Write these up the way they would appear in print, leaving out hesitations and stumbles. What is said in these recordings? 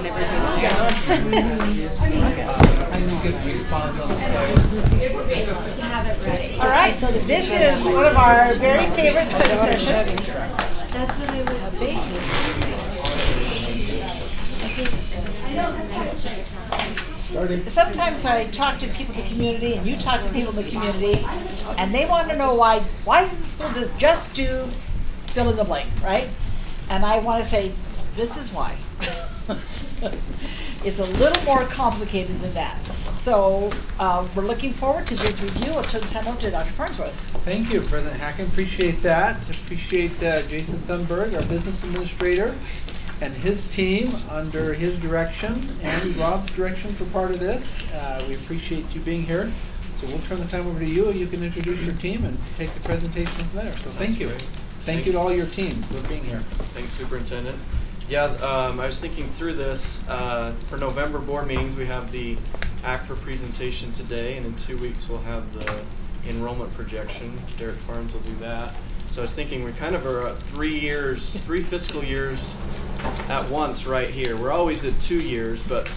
and everything. All right, so this is one of our very favorite study sessions. That's what I was thinking. Sometimes I talk to people in the community, and you talk to people in the community, and they want to know why does the school just do fill in the blank, right? And I want to say, this is why. It's a little more complicated than that. So we're looking forward to this review. I'll turn the time over to Dr. Farnsworth. Thank you, President Hacken. Appreciate that. Appreciate Jason Sundberg, our business administrator, and his team under his direction and Rob's direction for part of this. We appreciate you being here. So we'll turn the time over to you. You can introduce your team and take the presentation from there. So thank you. Thank you to all your team for being here. Thanks, Superintendent. Yeah, I was thinking through this. For November board meetings, we have the ACFR presentation today, and in 2 weeks we'll have the enrollment projection. Derek Farms will do that. So I was thinking we kind of are 3 fiscal years at once right here. We're always at 2 years, but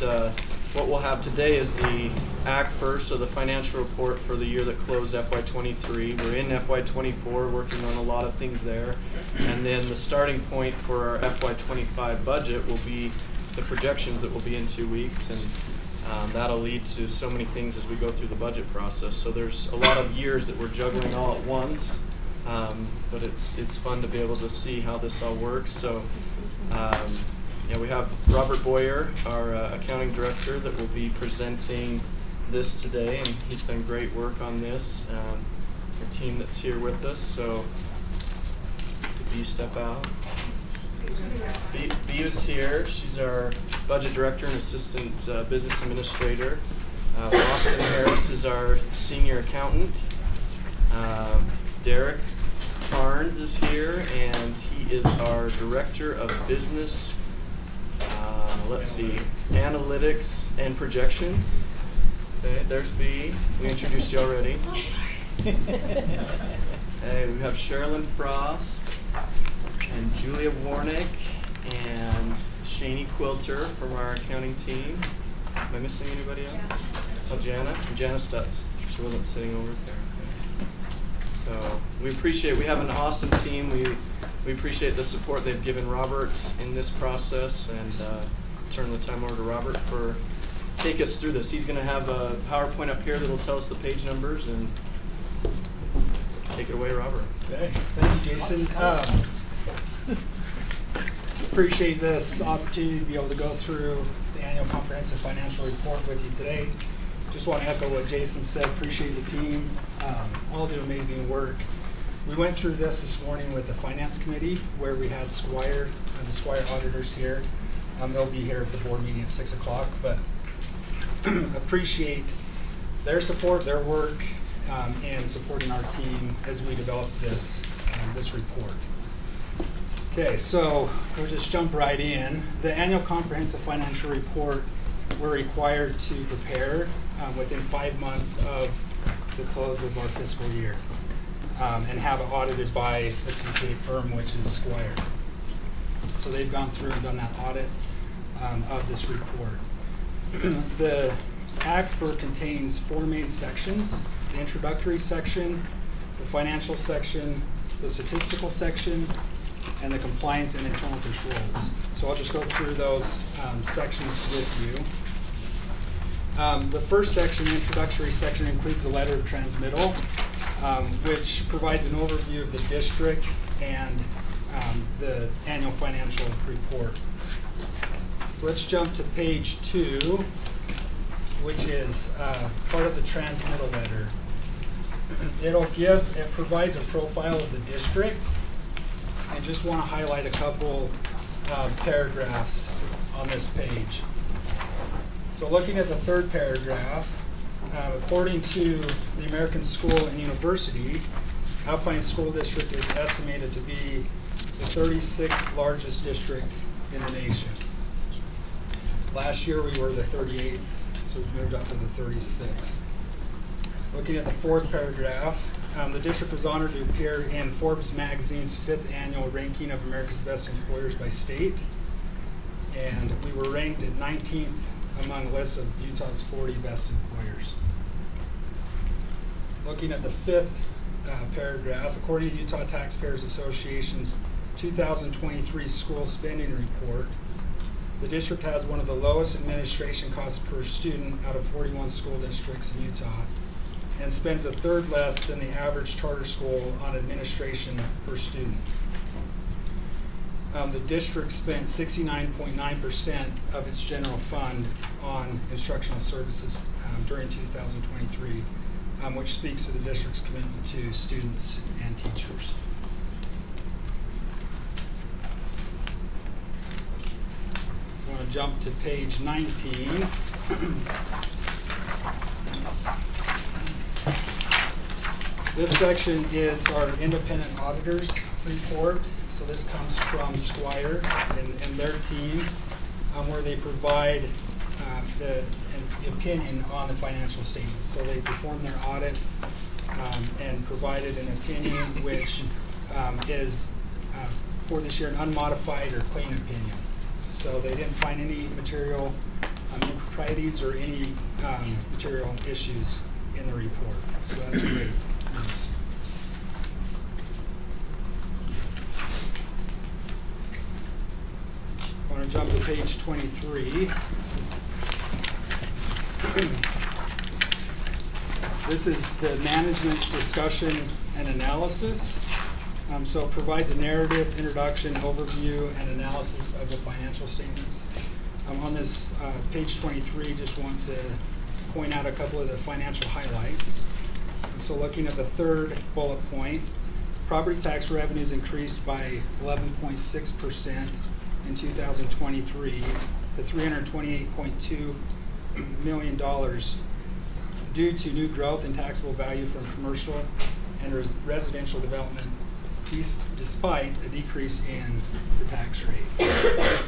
what we'll have today is the ACFR, so the financial report for the year that closed FY23. We're in FY24, working on a lot of things there. And then the starting point for our FY25 budget will be the projections that will be in 2 weeks. And that'll lead to so many things as we go through the budget process. So there's a lot of years that we're juggling all at once. But it's fun to be able to see how this all works. So yeah, we have Robert Boyer, our accounting director, that will be presenting this today, and he's done great work on this. Our team that's here with us. So could B step out? B is here. She's our budget director and assistant business administrator. Austin Harris is our senior accountant. Derek Barnes is here, and he is our director of business, let's see, analytics and projections. Okay, there's B. We introduced you already. Okay, we have Sherilyn Frost and Julia Warnick and Shani Quilter from our accounting team. Am I missing anybody else? Oh, Jana Stutz. She wasn't sitting over there. So we have an awesome team. We appreciate the support they've given Robert in this process, and turn the time over to Robert for take us through this. He's going to have a PowerPoint up here that will tell us the page numbers, and take it away, Robert. Okay, thank you, Jason. Appreciate this opportunity to be able to go through the annual comprehensive financial report with you today. Just want to echo what Jason said. Appreciate the team. All do amazing work. We went through this morning with the finance committee, where we had Squire and the Squire auditors here. They'll be here at the board meeting at 6 o'clock, but appreciate their support, their work, and supporting our team as we develop this report. Okay, so we'll just jump right in. The annual comprehensive financial report we're required to prepare within 5 months of the close of our fiscal year, and have it audited by a CPA firm, which is Squire. So they've gone through and done that audit of this report. The ACFR contains 4 main sections: the introductory section, the financial section, the statistical section, and the compliance and internal controls. So I'll just go through those sections with you. The first section, the introductory section, includes the letter of transmittal, which provides an overview of the district and the annual financial report. So let's jump to page 2, which is part of the transmittal letter. It provides a profile of the district. I just want to highlight a couple paragraphs on this page. So looking at the third paragraph, according to the American School and University, Alpine School District is estimated to be the 36th largest district in the nation. Last year we were the 38th, so we've moved up to the 36th. Looking at the fourth paragraph, the district was honored to appear in Forbes magazine's 5th annual ranking of America's best employers by state. and we were ranked at 19th among lists of Utah's 40 best employers. Looking at the fifth paragraph, according to the Utah Taxpayers Association's 2023 school spending report, the district has one of the lowest administration costs per student out of 41 school districts in Utah, and spends a third less than the average charter school on administration per student. The district spent 69.9% of its general fund on instructional services during 2023, which speaks to the district's commitment to students and teachers. I want to jump to page 19. This section is our independent auditors report. So this comes from Squire and their team, where they provide the opinion on the financial statements. So they performed their audit and provided an opinion which is for this year an unmodified or clean opinion. So they didn't find any material improprieties or any material issues in the report. So that's great news. I want to jump to page 23. This is the management's discussion and analysis. So it provides a narrative, introduction, overview, and analysis of the financial statements. On this page 23, just want to point out a couple of the financial highlights. So looking at the third bullet point, property tax revenues increased by 11.6% in 2023 to $328.2 million due to new growth in taxable value from commercial and residential development, despite a decrease in the tax rate.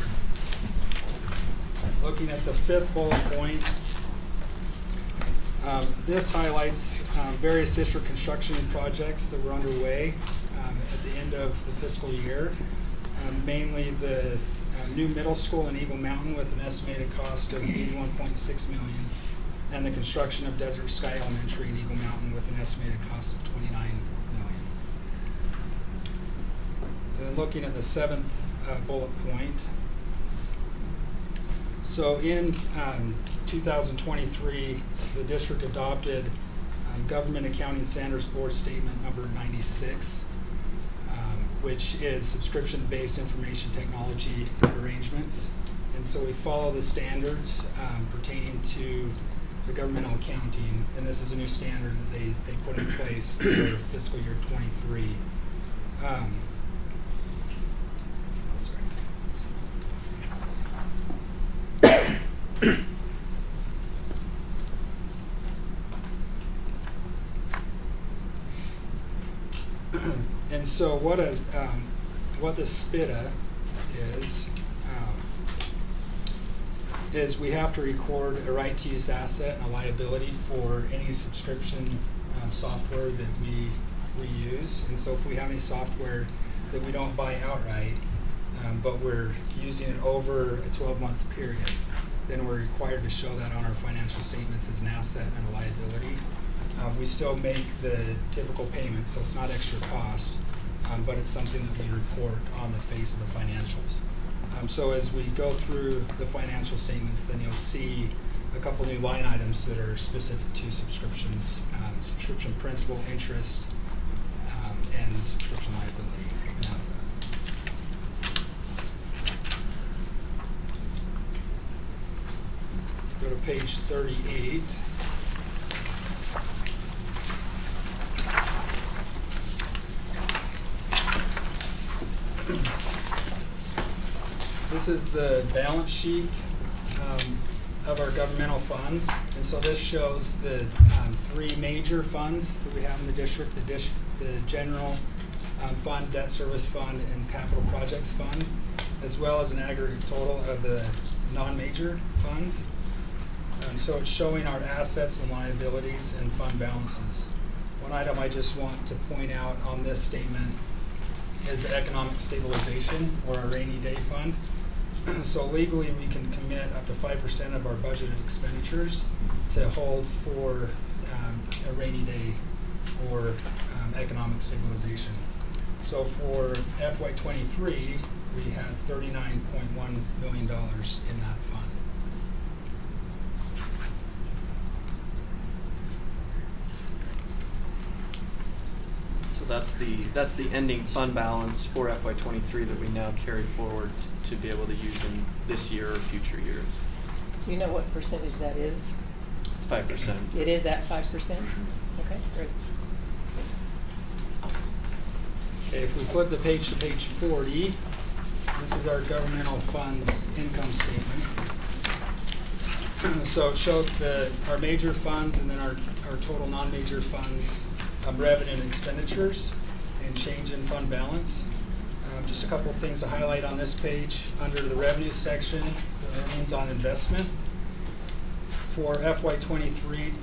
Looking at the fifth bullet point, this highlights various district construction projects that were underway at the end of the fiscal year. Mainly the new middle school in Eagle Mountain with an estimated cost of $81.6 million, and the construction of Desert Sky Elementary in Eagle Mountain with an estimated cost of $29 million. And then looking at the seventh bullet point, so in 2023, the district adopted Government Accounting Standards Board Statement number 96. Which is subscription-based information technology arrangements. And so we follow the standards pertaining to the governmental accounting, and this is a new standard that they put in place for fiscal year 23. And so what the SPITA is we have to record a right to use asset and a liability for any subscription software that we use. And so if we have any software that we don't buy outright, but we're using it over a 12-month period, then we're required to show that on our financial statements as an asset and a liability. We still make the typical payment, so it's not extra cost, but it's something that we report on the face of the financials. So as we go through the financial statements, then you'll see a couple new line items that are specific to subscriptions, subscription principal, interest, and subscription liability and asset. Go to page 38. This is the balance sheet of our governmental funds, and so this shows the three major funds that we have in the district: the general fund, debt service fund, and capital projects fund, as well as an aggregate total of the non-major funds. So it's showing our assets and liabilities and fund balances. One item I just want to point out on this statement is economic stabilization, or a rainy day fund. So legally, we can commit up to 5% of our budgeted expenditures to hold for a rainy day or economic stabilization. So for FY23, we had $39.1 million in that fund. So that's the ending fund balance for FY23 that we now carry forward to be able to use in this year or future years. Do you know what percentage that is? It's 5%. It is at 5%? Okay, great. Okay, if we flip the page to page 40, this is our governmental funds income statement. So it shows our major funds and then our total non-major funds, revenue and expenditures, and change in fund balance. Just a couple of things to highlight on this page. Under the revenue section, the earnings on investment. For FY23,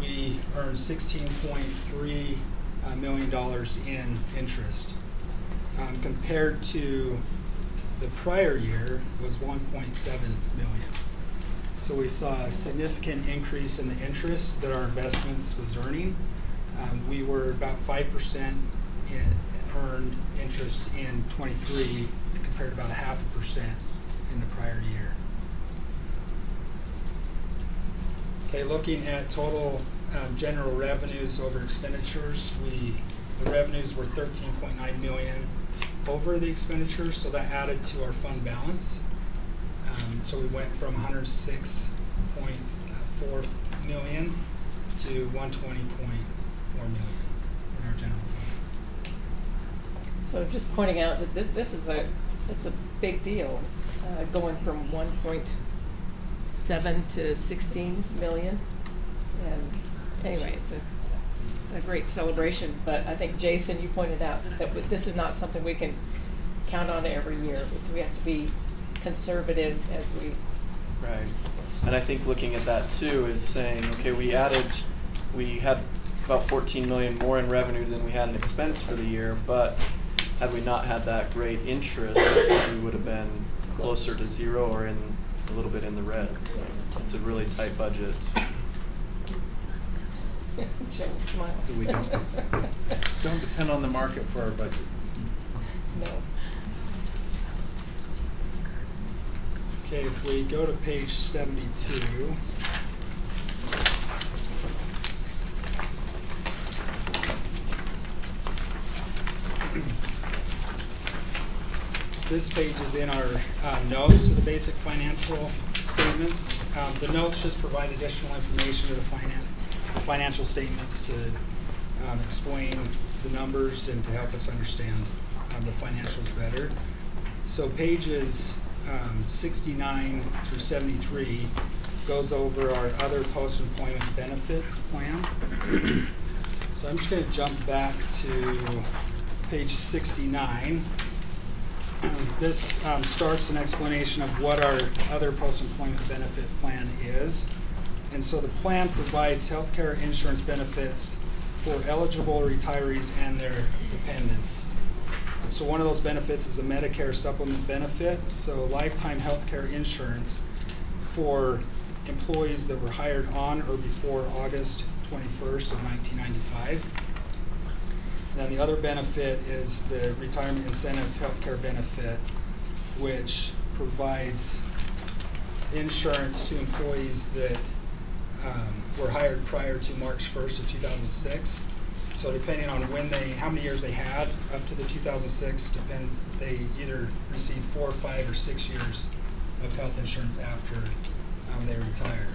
we earned $16.3 million in interest. Compared to the prior year was 1.7 million. So we saw a significant increase in the interest that our investments was earning. We were about 5% earned interest in 23 compared to about 0.5% in the prior year. Okay, looking at total general revenues over expenditures, the revenues were 13.9 million over the expenditures, so that added to our fund balance. So we went from 106.4 million to 120.4 million in our general fund. So just pointing out that it's a big deal, going from 1.7 to 16 million. And anyway, it's a great celebration. But I think, Jason, you pointed out that this is not something we can count on every year. We have to be conservative as we... Right. And I think looking at that too is saying, okay, we had about 14 million more in revenue than we had in expense for the year, but had we not had that great interest, we would have been closer to zero or in a little bit in the red. So it's a really tight budget. Joe smiles. So we don't depend on the market for our budget. No. Okay, if we go to page 72. This page is in our notes to the basic financial statements. The notes just provide additional information to the financial statements to explain the numbers and to help us understand the financials better. So pages 69 through 73 goes over our other post-employment benefits plan. So I'm just going to jump back to page 69. This starts an explanation of what our other post-employment benefit plan is. And so the plan provides healthcare insurance benefits for eligible retirees and their dependents. So one of those benefits is a Medicare supplement benefit, so lifetime healthcare insurance for employees that were hired on or before August 21st of 1995. And then the other benefit is the retirement incentive healthcare benefit, which provides insurance to employees that were hired prior to March 1st of 2006. So depending on how many years they had up to the 2006, depends, they either received 4, 5, or 6 years of health insurance after they retire.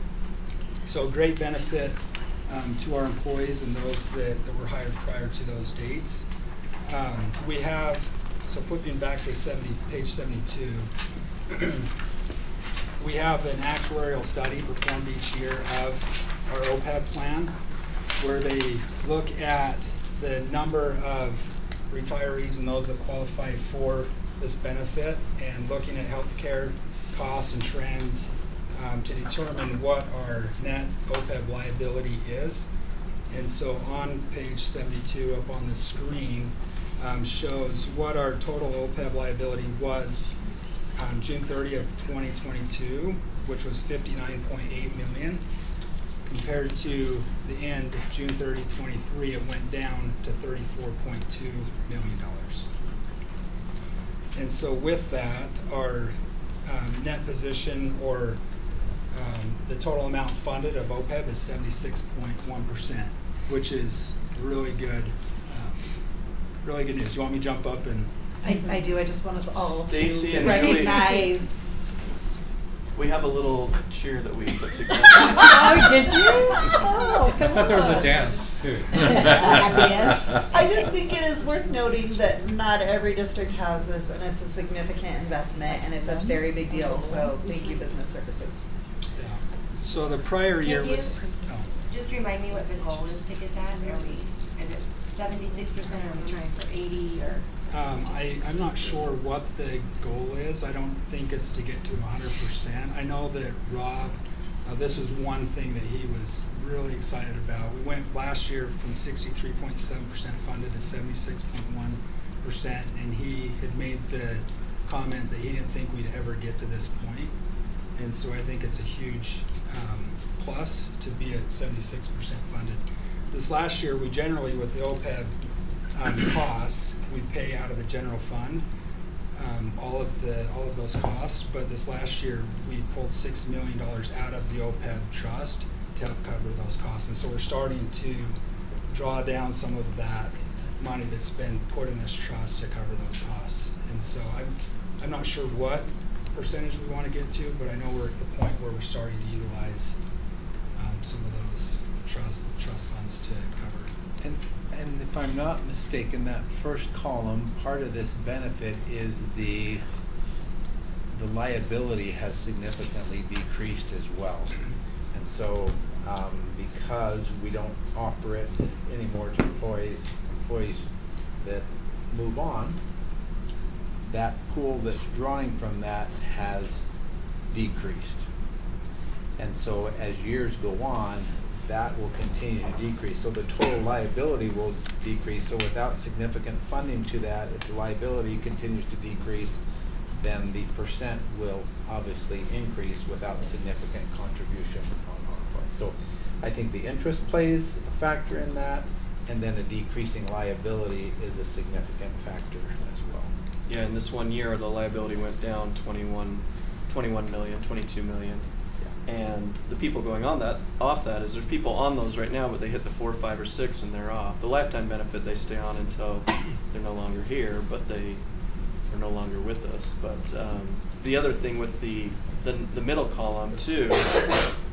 So great benefit to our employees and those that were hired prior to those dates. We have, so flipping back to page 72, we have an actuarial study performed each year of our OPEB plan, where they look at the number of retirees and those that qualify for this benefit and looking at healthcare costs and trends to determine what our net OPEB liability is. And so on page 72 up on the screen shows what our total OPEB liability was on June 30th, 2022, which was 59.8 million. Compared to the end, June 30, 23, it went down to $34.2 million. And so with that, our net position, or the total amount funded of OPEB, is 76.1%, which is really good. Really good news. You want me to jump up and? I do. I just want us all Stacy to and recognize. We have a little cheer that we put together. Oh, did you? Oh, come I thought there was a on. dance too. I just think it is worth noting that not every district has this, and it's a significant investment, and it's a very big deal. So thank you, Business Services. Yeah. So the prior year Can you was. Oh. just remind me what the goal is to get that? Is it 76%, or are we trying for 80, or? I'm not sure what the goal is. I don't think it's to get to 100%. I know that Rob, this was one thing that he was really excited about. We went last year from 63.7% funded to 76.1%, and he had made the comment that he didn't think we'd ever get to this point. And so I think it's a huge plus to be at 76% funded. This last year, we generally, with the OPEB costs, we pay out of the general fund all of those costs. But this last year, we pulled $6 million out of the OPEB trust to help cover those costs, and so we're starting to draw down some of that money that's been put in this trust to cover those costs. And so I'm not sure what percentage we want to get to, but I know we're at the point where we're starting to utilize some of those trust funds to cover. And if I'm not mistaken, that first column, part of this benefit is the liability has significantly decreased as well. And so because we don't offer it anymore to employees that move on, that pool that's drawing from that has decreased. And so as years go on, that will continue to decrease. So the total liability will decrease. So without significant funding to that, if the liability continues to decrease, then the percent will obviously increase without significant contribution on our part. So I think the interest plays a factor in that, and then a decreasing liability is a significant factor as well. Yeah, in this 1 year, the liability went down 21 million, 22 million. And the people going on off that is there's people on those right now, but they hit the 4, 5, or 6 and they're off. The lifetime benefit, they stay on until they're no longer here, but they are no longer with us. But the other thing with the middle column too,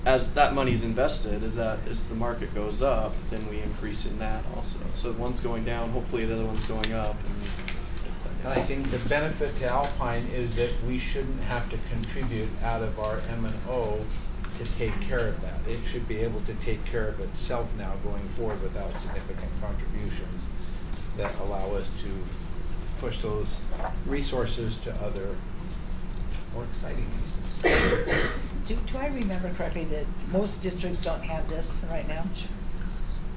as that money's invested, is that as the market goes up, then we increase in that also. So one's going down, hopefully the other one's going up. And I think the benefit to Alpine is that we shouldn't have to contribute out of our M&O to take care of that. It should be able to take care of itself now going forward without significant contributions that allow us to push those resources to other more exciting uses. Do I remember correctly that most districts don't have this right now?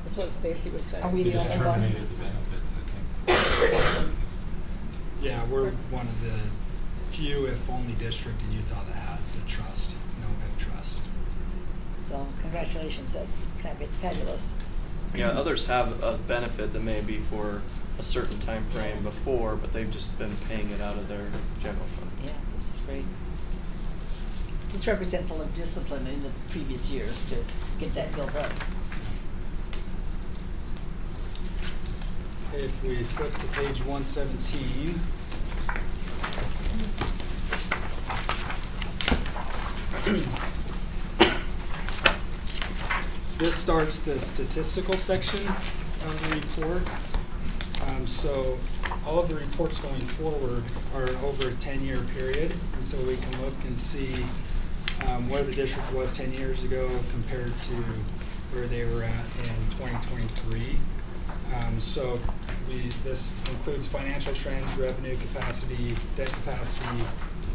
That's what Stacy was saying. Are we We the just only one? terminated the benefits, I think. Yeah, we're one of the few, if only, district in Utah that has a trust, no OPEB trust. So congratulations, that's fabulous. Yeah, others have a benefit that may be for a certain time frame before, but they've just been paying it out of their general fund. Yeah, this is great. This represents a lot of discipline in the previous years to get that built up. If we flip to page 117, this starts the statistical section of the report. So all of the reports going forward are over a 10-year period, and so we can look and see where the district was 10 years ago compared to where they were at in 2023. So this includes financial trends, revenue capacity, debt capacity,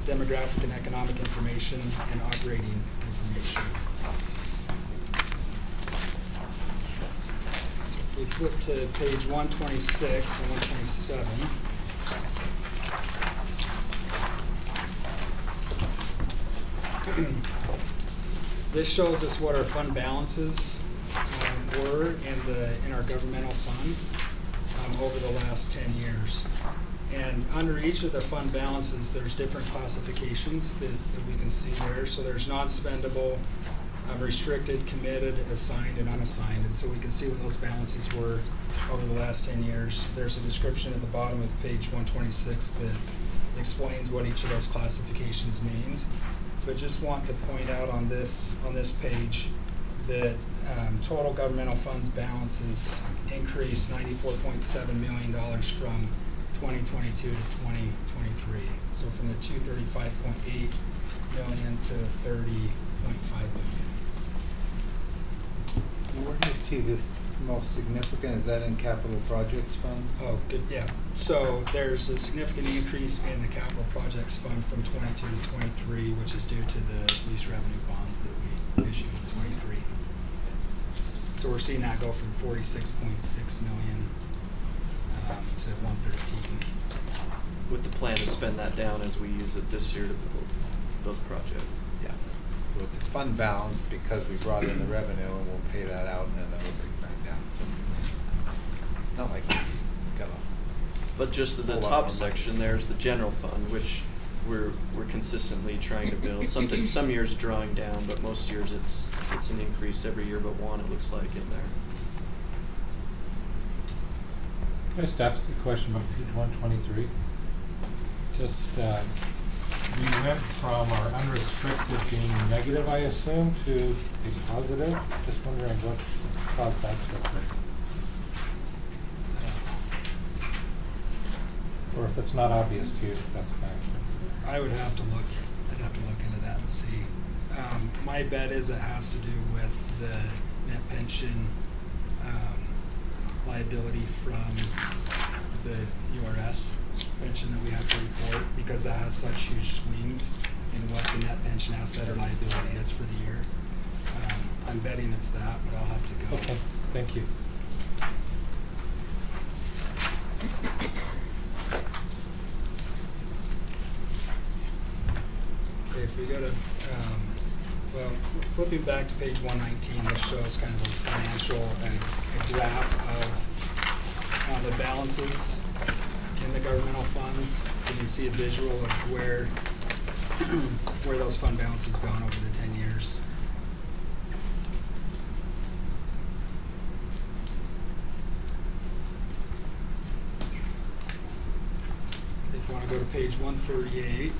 demographic and economic information, and operating information. If we flip to page 126 and 127, This shows us what our fund balances were in our governmental funds over the last 10 years. And under each of the fund balances, there's different classifications that we can see there. So there's non-spendable, restricted, committed, assigned, and unassigned. And so we can see what those balances were over the last 10 years. There's a description at the bottom of page 126 that explains what each of those classifications means. But just want to point out on this page that total governmental funds balances increased $94.7 million from 2022 to 2023. So from the 235.8 million to 30.5 million. Where do you see this most significant? Is that in capital projects fund? Oh, good, yeah. So there's a significant increase in the capital projects fund from 22 to 23, which is due to the lease revenue bonds that we issued in 23. So we're seeing that go from 46.6 million to 113. With the plan to spend that down as we use it this year to build those projects. Yeah. So it's a fund balance because we brought in the revenue and we'll pay that out and then it'll bring it back down. Not like we got a But just at the whole lot top more money. section, there's the general fund, which we're consistently trying to build. Some years drawing down, but most years it's an increase every year but one, it looks like, in there. Can I just ask a question about page 123? Just, we went from our unrestricted being negative, I assume, to a positive. Just wondering what caused that to occur. Or if it's not obvious to you, that's fine. I'd have to look into that and see. My bet is it has to do with the net pension liability from the URS pension that we have to report, because that has such huge swings in what the net pension asset or liability is for the year. I'm betting it's that, but I'll have to go. Okay, thank you. Okay, if we go to, flipping back to page 119, this shows kind of those financial and a graph of the balances in the governmental funds. So you can see a visual of where those fund balances have gone over the 10 years. If you want to go to page 138.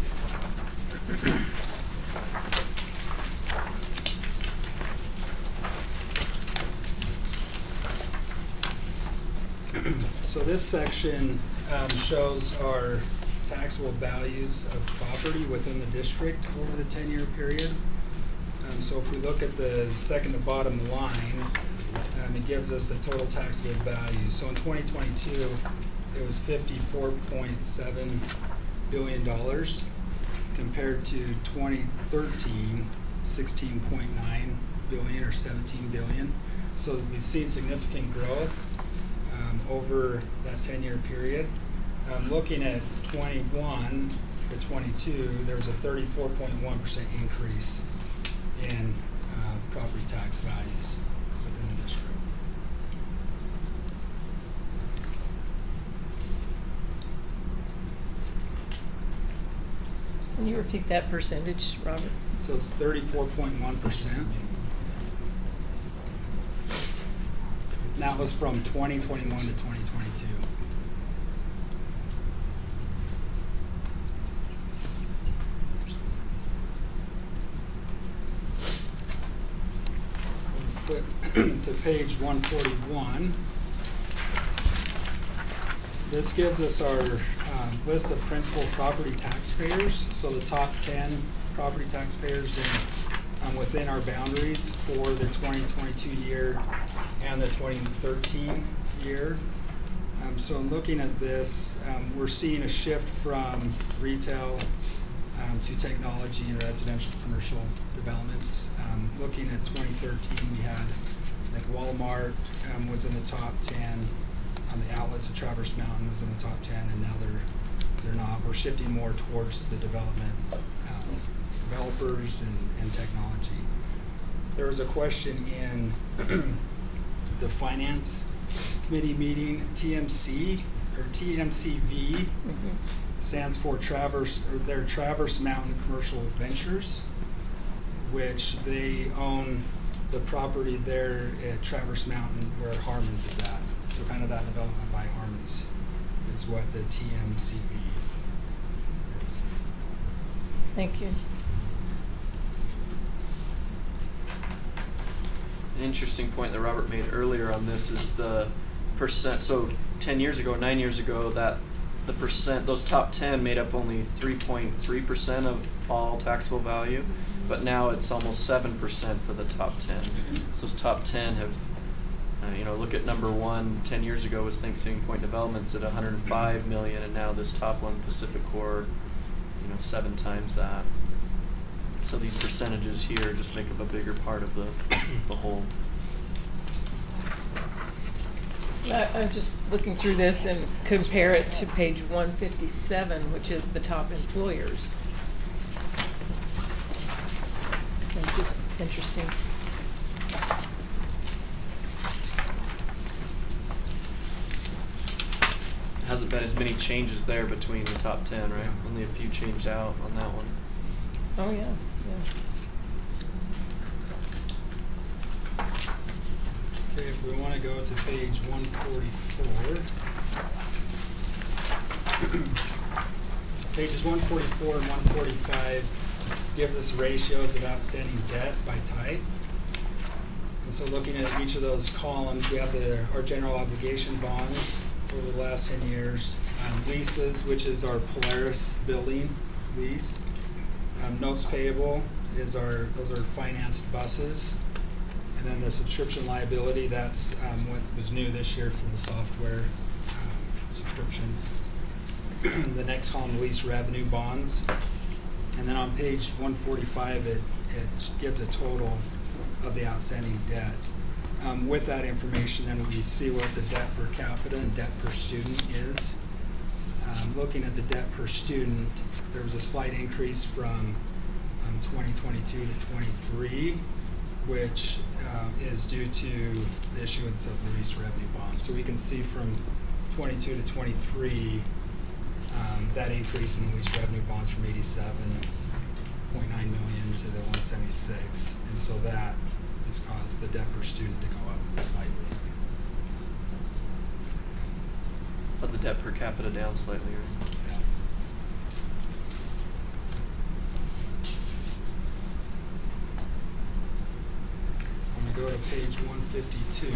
So this section shows our taxable values of property within the district over the 10-year period. So if we look at the second to bottom line, it gives us the total taxable value. So in 2022, it was $54.7 billion compared to 2013, 16.9 billion or 17 billion. So we've seen significant growth over that 10-year period. Looking at 21 to 22, there was a 34.1% increase in property tax values within the district. Can you repeat that percentage, Robert? So it's 34.1%. And that was from 2021 to 2022. Flip to page 141. This gives us our list of principal property taxpayers. So the top 10 property taxpayers within our boundaries for the 2022 year and the 2013 year. So looking at this, we're seeing a shift from retail to technology and residential commercial developments. Looking at 2013, we had like Walmart was in the top 10. The outlets of Traverse Mountain was in the top 10, and now they're not. We're shifting more towards the development developers and technology. There was a question in the finance committee meeting, TMC or TMCV stands for their Traverse Mountain Commercial Ventures, which they own the property there at Traverse Mountain where Harmon's is at. So kind of that development by Harmon's is what the TMCV is. Thank you. An interesting point that Robert made earlier on this is the percent. So 9 years ago, that the percent, those top 10 made up only 3.3% of all taxable value, but now it's almost 7% for the top 10. So those top 10 have, look at number 1, 10 years ago was Thanksgiving Point Developments at 105 million, and now this top one, Pacific Core, 7 times that. So these percentages here just make up a bigger part of the whole. I'm just looking through this and compare it to page 157, which is the top employers. And just interesting. Hasn't been as many changes there between the top 10, right? Only a few changed out on that one. Oh, yeah, Okay, if we want to go to page 144. Pages 144 and 145 gives us ratios of outstanding debt by type. And so looking at each of those columns, we have our general obligation bonds over the last 10 years, leases, which is our Polaris building lease. Notes payable those are financed buses. And then the subscription liability, that's what was new this year for the software subscriptions. The next column, lease revenue bonds. And then on page 145, it gives a total of the outstanding debt. With that information, then we see what the debt per capita and debt per student is. Looking at the debt per student, there was a slight increase from 2022 to 23, which is due to the issuance of the lease revenue bonds. So we can see from 22 to 23 that increase in the lease revenue bonds from 87.9 million to the 176, and so that has caused the debt per student to go up slightly. But the debt per capita down slightly, right? Yeah. I'm going to go to page 152.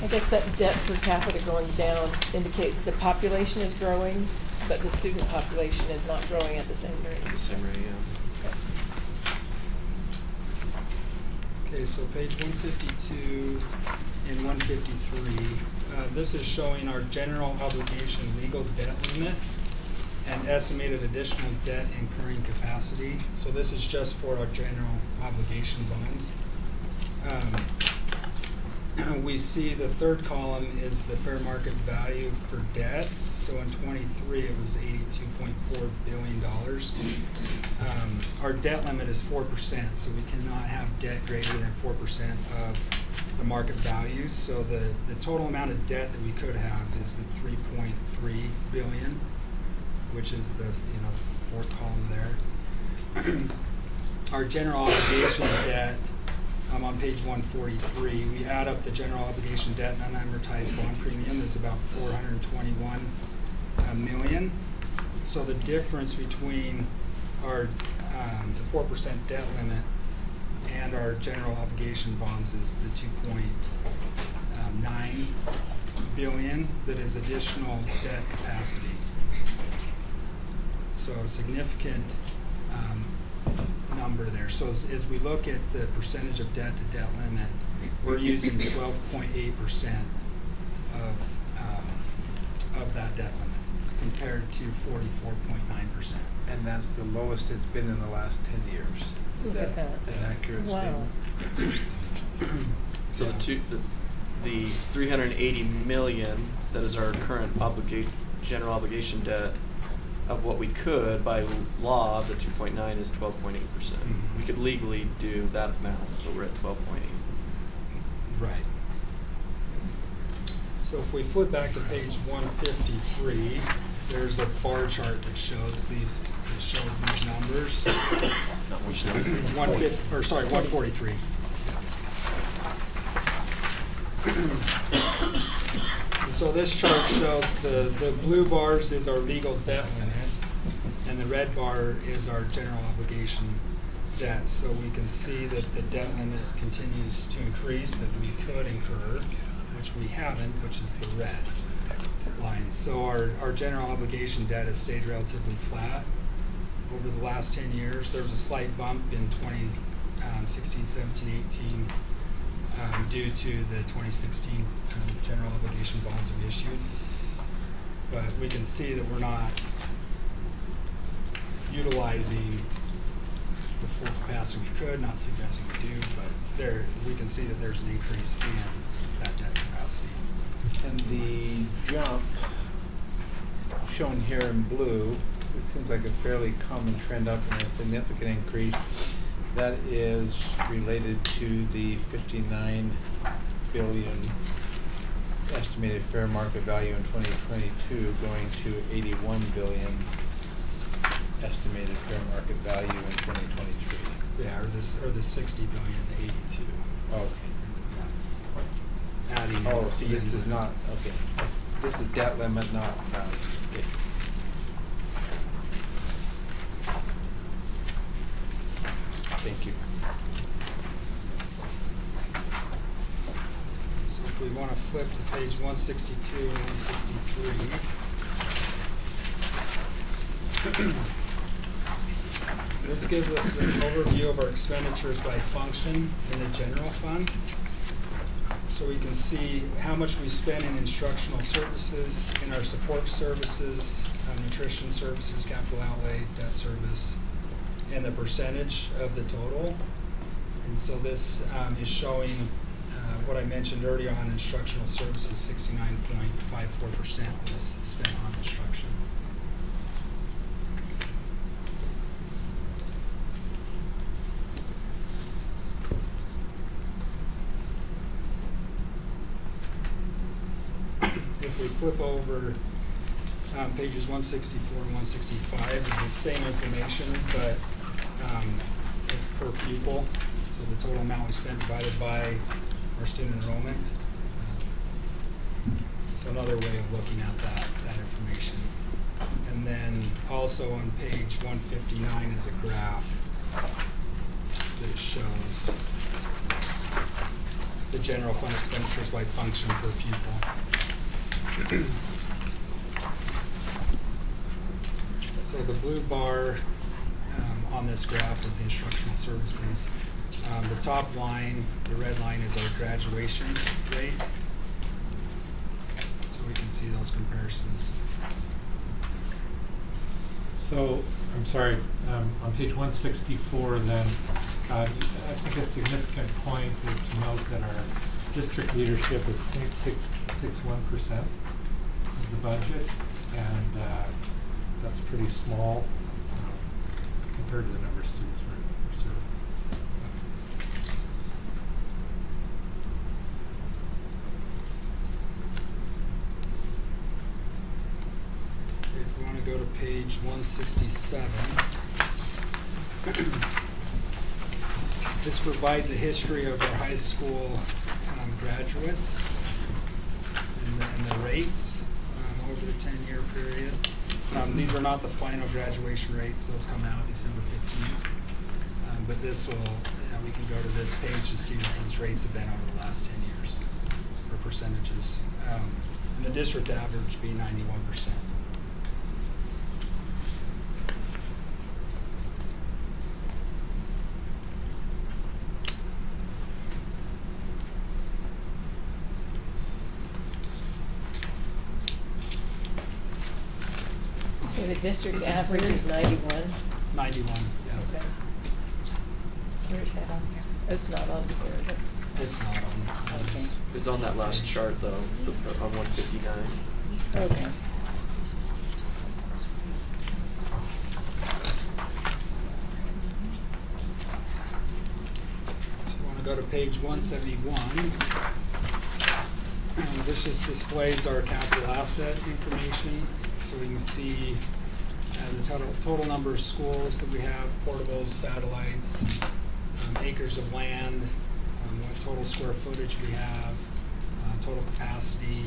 I guess that debt per capita going down indicates the population is growing, but the student population is not growing at the same rate. At the same rate, yeah. Okay, so page 152 and 153. This is showing our general obligation legal debt limit and estimated additional debt incurring capacity. So this is just for our general obligation bonds. We see the third column is the fair market value for debt. So in 23, it was $82.4 billion. Our debt limit is 4%, so we cannot have debt greater than 4% of the market value. So the total amount of debt that we could have is the 3.3 billion, which is the fourth column there. Our general obligation debt. On page 143, we add up the general obligation debt and unamortized bond premium is about 421 million. So the difference between our the 4% debt limit and our general obligation bonds is the 2.9 billion that is additional debt capacity. So a significant number there. So as we look at the percentage of debt to debt limit, we're using 12.8% of that debt limit compared to 44.9%. And that's the lowest it's been in the last 10 years. Look at that. An accurate Wow. statement. So Yeah. the 380 million that is our current general obligation debt of what we could, by law, the 2.9 is 12.8%. We could legally do that amount, but we're at 12.8. Right. So if we flip back to page 153, there's a bar chart that shows these numbers. Not which number? 143. And so this chart shows the blue bars is our legal debt limit, and the red bar is our general obligation debt. So we can see that the debt limit continues to increase, that we could incur, which we haven't, which is the red line. So our general obligation debt has stayed relatively flat over the last 10 years. There was a slight bump in 2016, 17, 18 due to the 2016 general obligation bonds we issued. But we can see that we're not utilizing the full capacity we could, not suggesting we do, but we can see that there's an increase in that debt capacity. And the jump shown here in blue, it seems like a fairly common trend up and a significant increase. That is related to the 59 billion estimated fair market value in 2022 going to 81 billion estimated fair market value in 2023. Yeah, or the 60 billion and the 82. Okay. Adding Oh, so fee this is limit. not, okay. This is debt limit, not, okay. Thank you. So if we want to flip to page 162 and 163. This gives us an overview of our expenditures by function in the general fund. So we can see how much we spend in instructional services, in our support services, nutrition services, capital outlay, debt service, and the percentage of the total. And so this is showing what I mentioned earlier on instructional services, 69.54% was spent on instruction. If we flip over pages 164 and 165, it's the same information, but it's per pupil. So the total amount we spent divided by our student enrollment. So another way of looking at that information. And then also on page 159 is a graph that shows the general fund expenditures by function per pupil. So the blue bar on this graph is the instructional services. The top line, the red line, is our graduation rate. So we can see those comparisons. So, I'm sorry, on page 164 then, I think a significant point is to note that our district leadership is 0.661% of the budget, and that's pretty small compared to the number of students we're serving. If we want to go to page 167, this provides a history of our high school graduates and the rates over the 10-year period. These are not the final graduation rates; those come out December 15th. But this will, we can go to this page to see what these rates have been over the last 10 years, or percentages. And the district average being 91%. So the district average is 91? 91, yes. Okay. Where's that on here? It's not on here, is it? It's not on this. It's on that last chart though, on 159. Okay. page 171. This just displays our capital asset information, so we can see the total number of schools that we have, portables, satellites, acres of land, what total square footage we have, total capacity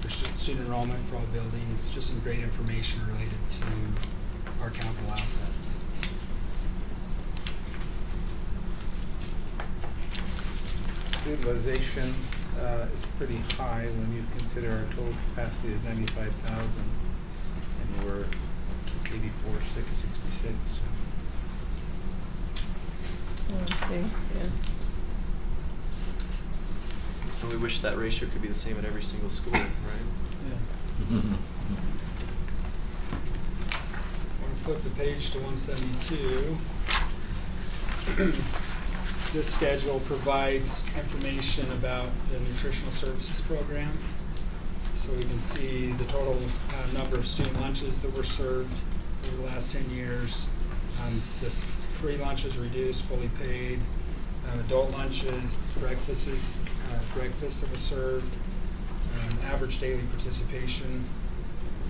for student enrollment for all buildings, just some great information related to our capital assets. Utilization is pretty high when you consider our total capacity is 95,000 and we're 84,666. Let's see, yeah. And we wish that ratio could be the same at every single school, right? Yeah. Want to flip the page to 172. This schedule provides information about the nutritional services program. So we can see the total number of student lunches that were served over the last 10 years. The free lunches reduced, fully paid. Adult lunches, breakfasts that were served, average daily participation,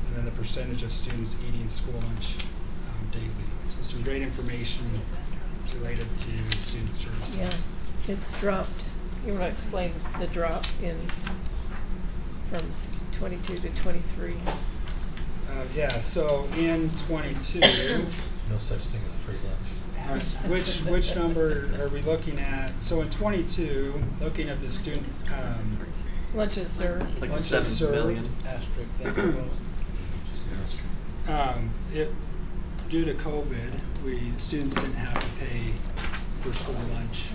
and then the percentage of students eating school lunch daily. So some great information related to student services. Yeah, it's dropped. You want to explain the drop from 22 to 23? Yeah, so in 22, No such thing as a free lunch. which number are we looking at? So in 22, looking at the student Lunches served. Like Lunches 7 served. million. Due to COVID, students didn't have to pay for school lunch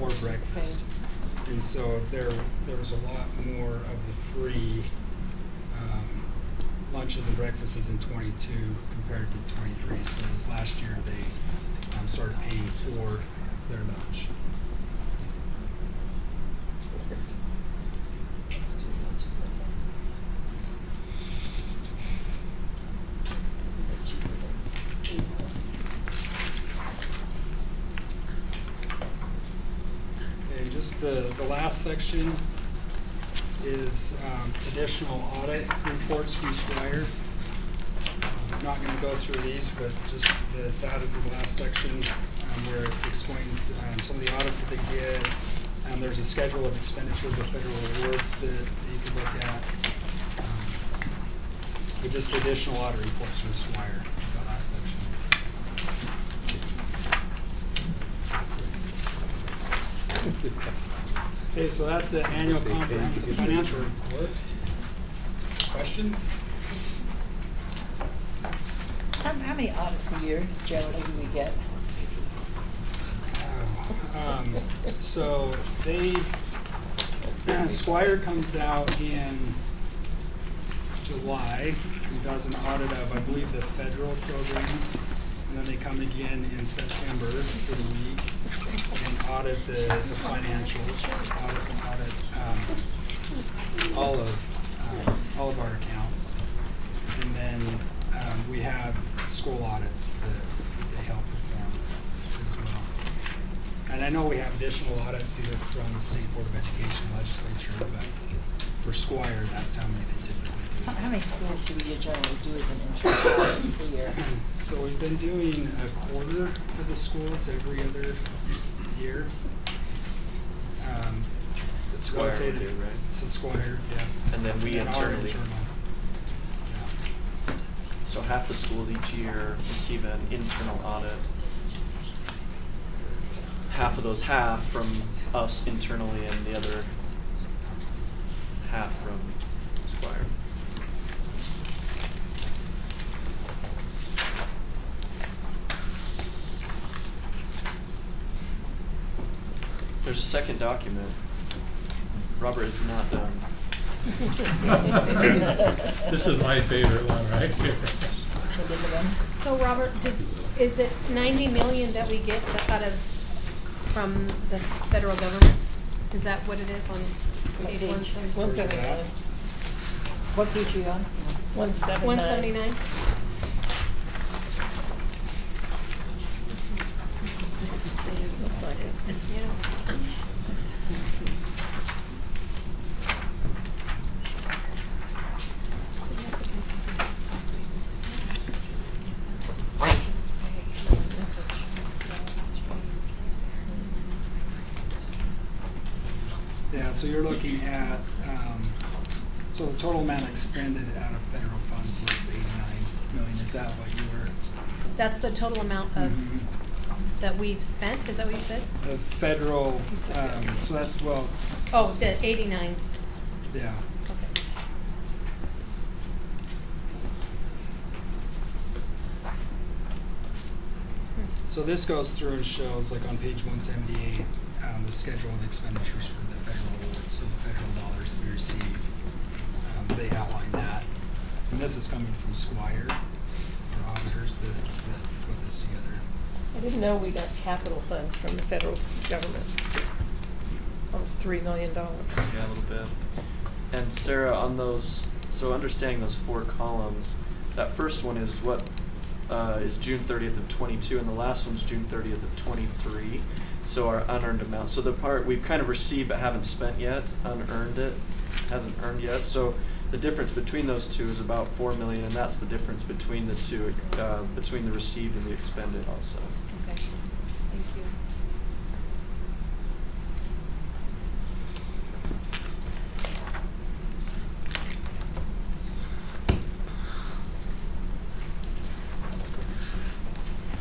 or breakfast, and so there was a lot more of the free lunches and breakfasts in 22 compared to 23. So this last year they started paying for their lunch. Okay, just the last section is additional audit reports from Squire. I'm not going to go through these, but just that is the last section where it explains some of the audits that they did. There's a schedule of expenditures of federal awards that you can look at. But just additional audit reports from Squire is that last section. Okay, so that's the annual comprehensive financial report. Questions? How many audits a year generally do we get? So Squire comes out in July and does an audit of, I believe, the federal programs. And then they come again in September for the week and audit the financials, audit all of our accounts. And then we have school audits that they help perform as well. And I know we have additional audits either from the State Board of Education legislature, but for Squire, that's how many they typically do. How many schools do we generally do as an intern audit a year? So we've been doing a quarter of the schools every other year. It's Squire would rotated. do, right? So Squire, yeah. And then we our internally. internal. Yeah. So half the schools each year receive an internal audit. Half of those from us internally and the other half from Squire. There's a second document. Robert is not done. This is my favorite one right here. So Robert, is it 90 million that we get from the federal government? Is that what it is on page 179. What page are you on? 179? Looks like it. Yeah. so you're looking at, so the total amount expended out of federal funds was 89 million. Is that what you were? That's the total amount of, Mhm. that we've spent, is that what you said? The federal, You said that. so that's, well. Oh, the 89, Yeah. okay. So this goes through and shows, like on page 178, the schedule of expenditures for the federal awards, so the federal dollars we receive. They outline that. And this is coming from Squire, our auditors that put this together. I didn't know we got capital funds from the federal government. Almost $3 million. Yeah, a little bit. And Sarah, on those, so understanding those 4 columns, that first one is what is June 30th of 22, and the last one's June 30th of 23. So our unearned amount. So the part we've kind of received but haven't spent yet, unearned it, hasn't earned yet. So the difference between those two is about 4 million, and that's the difference between the two, between the received and the expended also. Okay, thank you.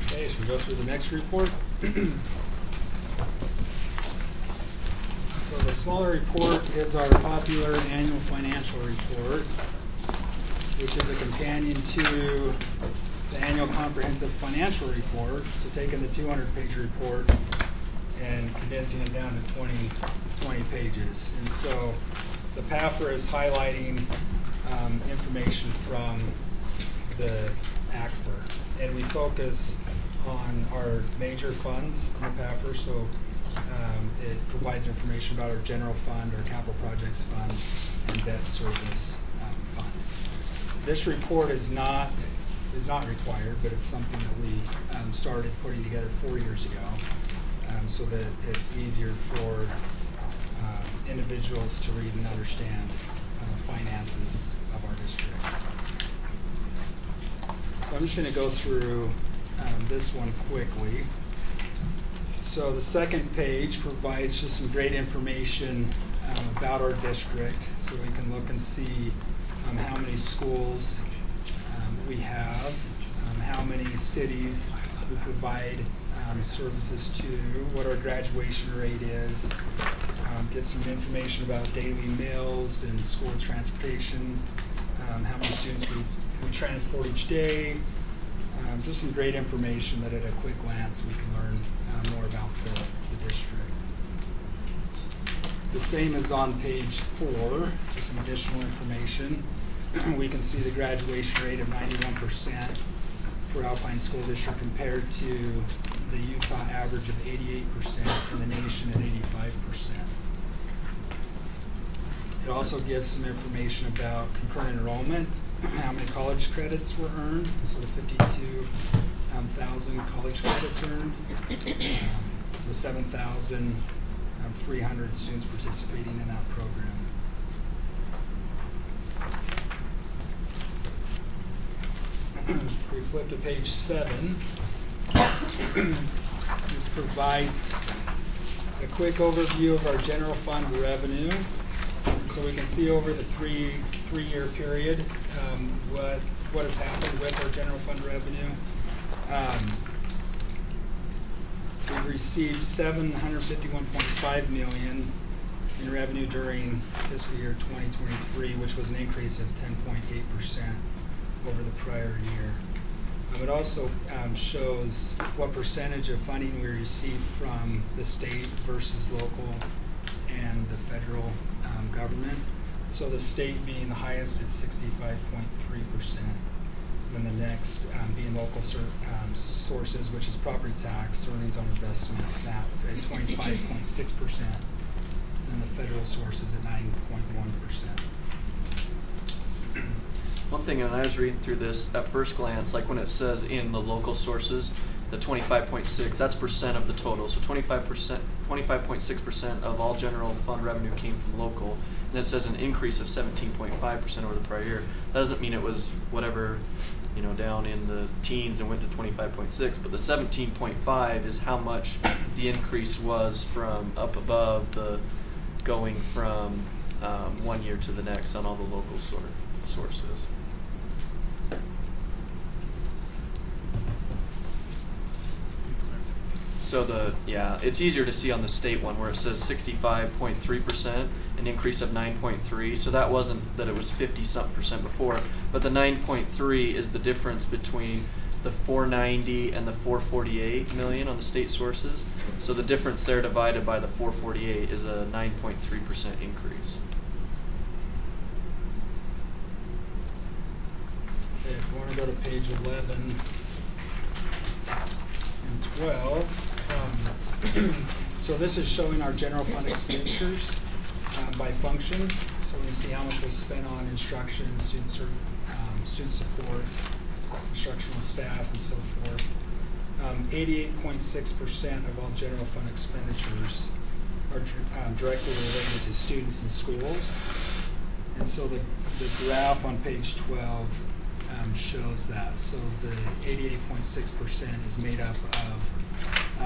Okay, should we go through the next report? So the smaller report is our popular annual financial report, which is a companion to the annual comprehensive financial report. So taking the 200-page report and condensing it down to 20 pages. And so the PAFR is highlighting information from the ACFR. And we focus on our major funds in the PAFR. So it provides information about our general fund, our capital projects fund, and debt service fund. This report is not required, but it's something that we started putting together 4 years ago, so that it's easier for individuals to read and understand finances of our district. So I'm just going to go through this one quickly. So the second page provides just some great information about our district, so we can look and see how many schools we have, how many cities we provide services to, what our graduation rate is, get some information about daily meals and school transportation, how many students we transport each day, just some great information that at a quick glance we can learn more about the district. The same is on page 4, just some additional information. We can see the graduation rate of 91% for Alpine School District compared to the Utah average of 88% and the nation at 85%. It also gives some information about concurrent enrollment, how many college credits were earned, so the 52,000 college credits earned, the 7,300 students participating in that program. We flip to page 7. This provides a quick overview of our general fund revenue. So we can see over the three-year period what has happened with our general fund revenue. We've received $751.5 million in revenue during fiscal year 2023, which was an increase of 10.8% over the prior year. It also shows what percentage of funding we receive from the state versus local and the federal government. So the state being the highest at 65.3%, and the next being local sources, which is property tax, earnings on investment, that at 25.6%, and the federal sources at 9.1%. One thing, and I was reading through this at first glance, like when it says in the local sources, the 25.6, that's percent of the total. So 25.6% of all general fund revenue came from local. And then it says an increase of 17.5% over the prior year. That doesn't mean it was whatever, down in the teens and went to 25.6, but the 17.5 is how much the increase was from up above the going from one year to the next on all the local sources. So it's easier to see on the state one where it says 65.3%, an increase of 9.3. So that wasn't that it was 50-something% before, but the 9.3 is the difference between the 490 and the 448 million on the state sources. So the difference there divided by the 448 is a 9.3% increase. Okay, if you want to go to page 11 and 12, so this is showing our general fund expenditures by function. So we can see how much was spent on instruction, student support, instructional staff, and so forth. 88.6% of all general fund expenditures are directly related to students and schools. And so the graph on page 12 shows that. So the 88.6% is made up of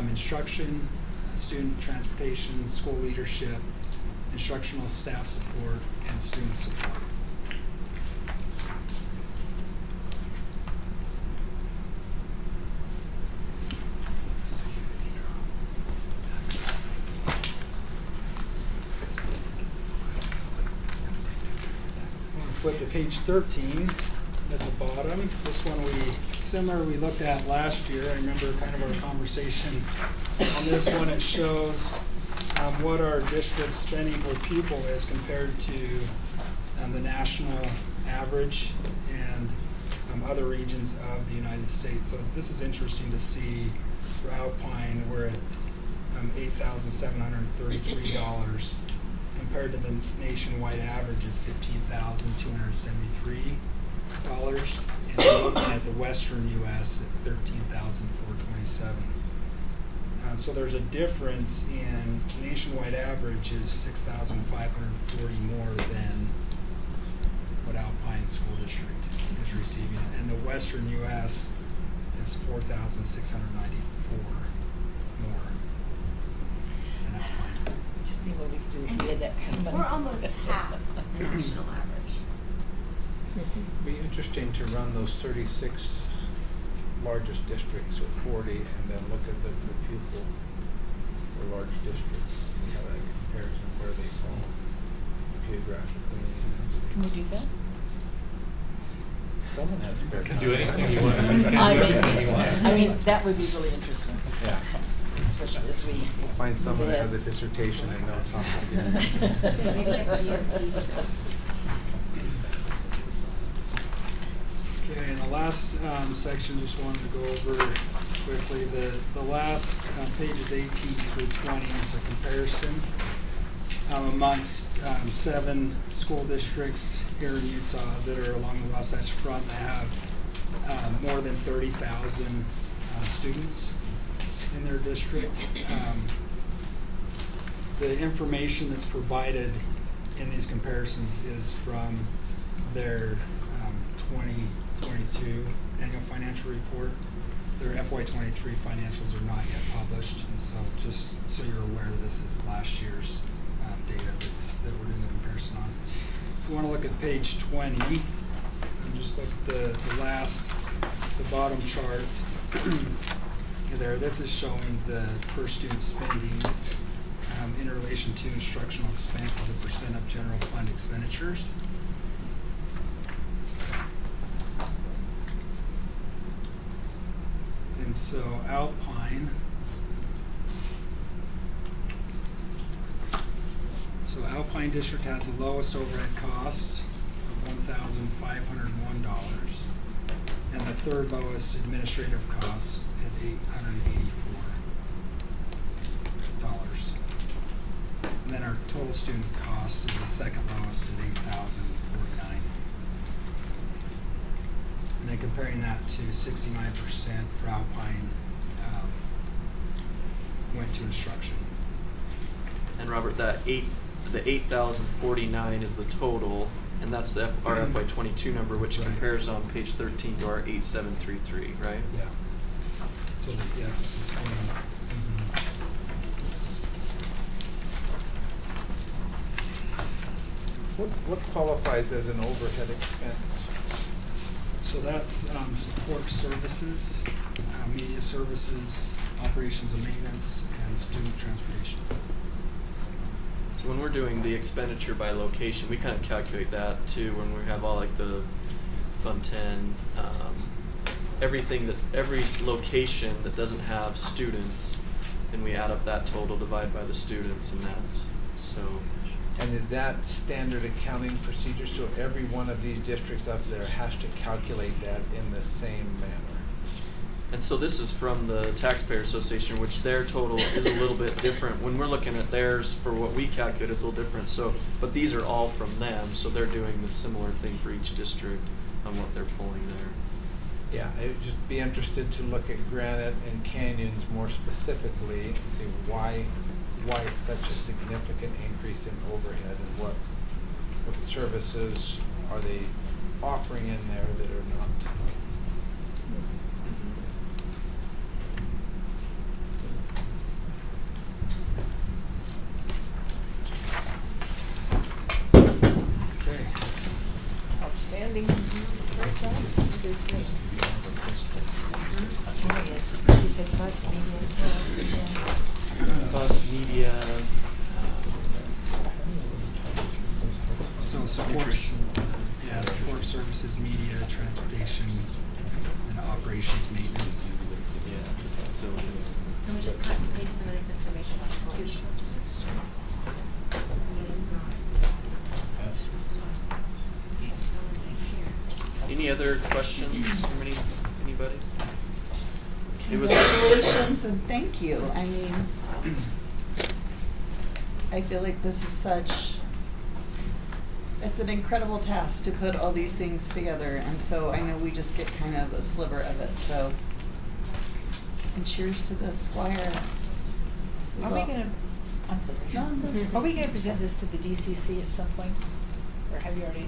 instruction, student transportation, school leadership, instructional staff support, and student support. Flip to page 13 at the bottom. This one we looked at last year. I remember kind of our conversation on this one. It shows what our district spending per pupil is compared to the national average and other regions of the United States. So this is interesting to see. For Alpine, we're at $8,733 compared to the nationwide average of $15,273. And we're looking at the Western U.S. at $13,427. So there's a difference in nationwide average is $6,540 more than what Alpine School District is receiving, and the Western U.S. is $4,694 more than Alpine. Just think what we could do if we had that kind of money. We're almost half the national average. It'd be interesting to run those 36 largest districts with 40 and then look at the pupil for large districts, see how that compares and where they fall geographically. Can we do that? Someone has to Do anything you want. I mean, that would be really interesting. Yeah. Especially as we Find someone that has a live. dissertation and knows something. Maybe a GOT. Okay, and the last section, just wanted to go over quickly. The last pages 18 through 20 is a comparison amongst 7 school districts here in Utah that are along the Wasatch Front that have more than 30,000 students in their district. The information that's provided in these comparisons is from their 2022 annual financial report. Their FY23 financials are not yet published, and so just so you're aware, this is last year's data that we're doing the comparison on. If you want to look at page 20, and just look at the bottom chart there. This is showing the per student spending in relation to instructional expense as a percent of general fund expenditures. And so Alpine, District has the lowest overhead cost of $1,501, and the third lowest administrative costs at $884. And then our total student cost is the second lowest at $8,049. And then comparing that to 69% for Alpine went to instruction. And Robert, the 8,049 is the total, and that's the our FY22 number, which Right. compares on page 13 to our 8,733, right? Yeah. So yeah. What qualifies as an overhead expense? So that's support services, media services, operations and maintenance, and student transportation. So when we're doing the expenditure by location, we kind of calculate that too, when we have all like the Fund 10, everything that, every location that doesn't have students, and we add up that total, divide by the students, and that's, so. And is that standard accounting procedure? So every one of these districts up there has to calculate that in the same manner? And so this is from the Taxpayer Association, which their total is a little bit different. When we're looking at theirs for what we calculate, it's a little different. So, but these are all from them, so they're doing the similar thing for each district on what they're pulling there. Yeah, I would just be interested to look at Granite and Canyons more specifically and see why it's such a significant increase in overhead, and what services are they offering in there that are not. Okay. Outstanding. Great job. He said bus media. Bus, media, So support, support services, media, transportation, and operations maintenance. yeah, just facilities. Can we just cut and paste some of this information to? I mean, it's not. Any other questions from anybody? It was Congratulations and thank you. I mean, I feel like this is it's an incredible task to put all these things together, and so I know we just get kind of a sliver of it, so. And cheers to the Squire. Are we gonna, I'm sorry. No. Are we gonna present this to the DCC at some point? Or have you already?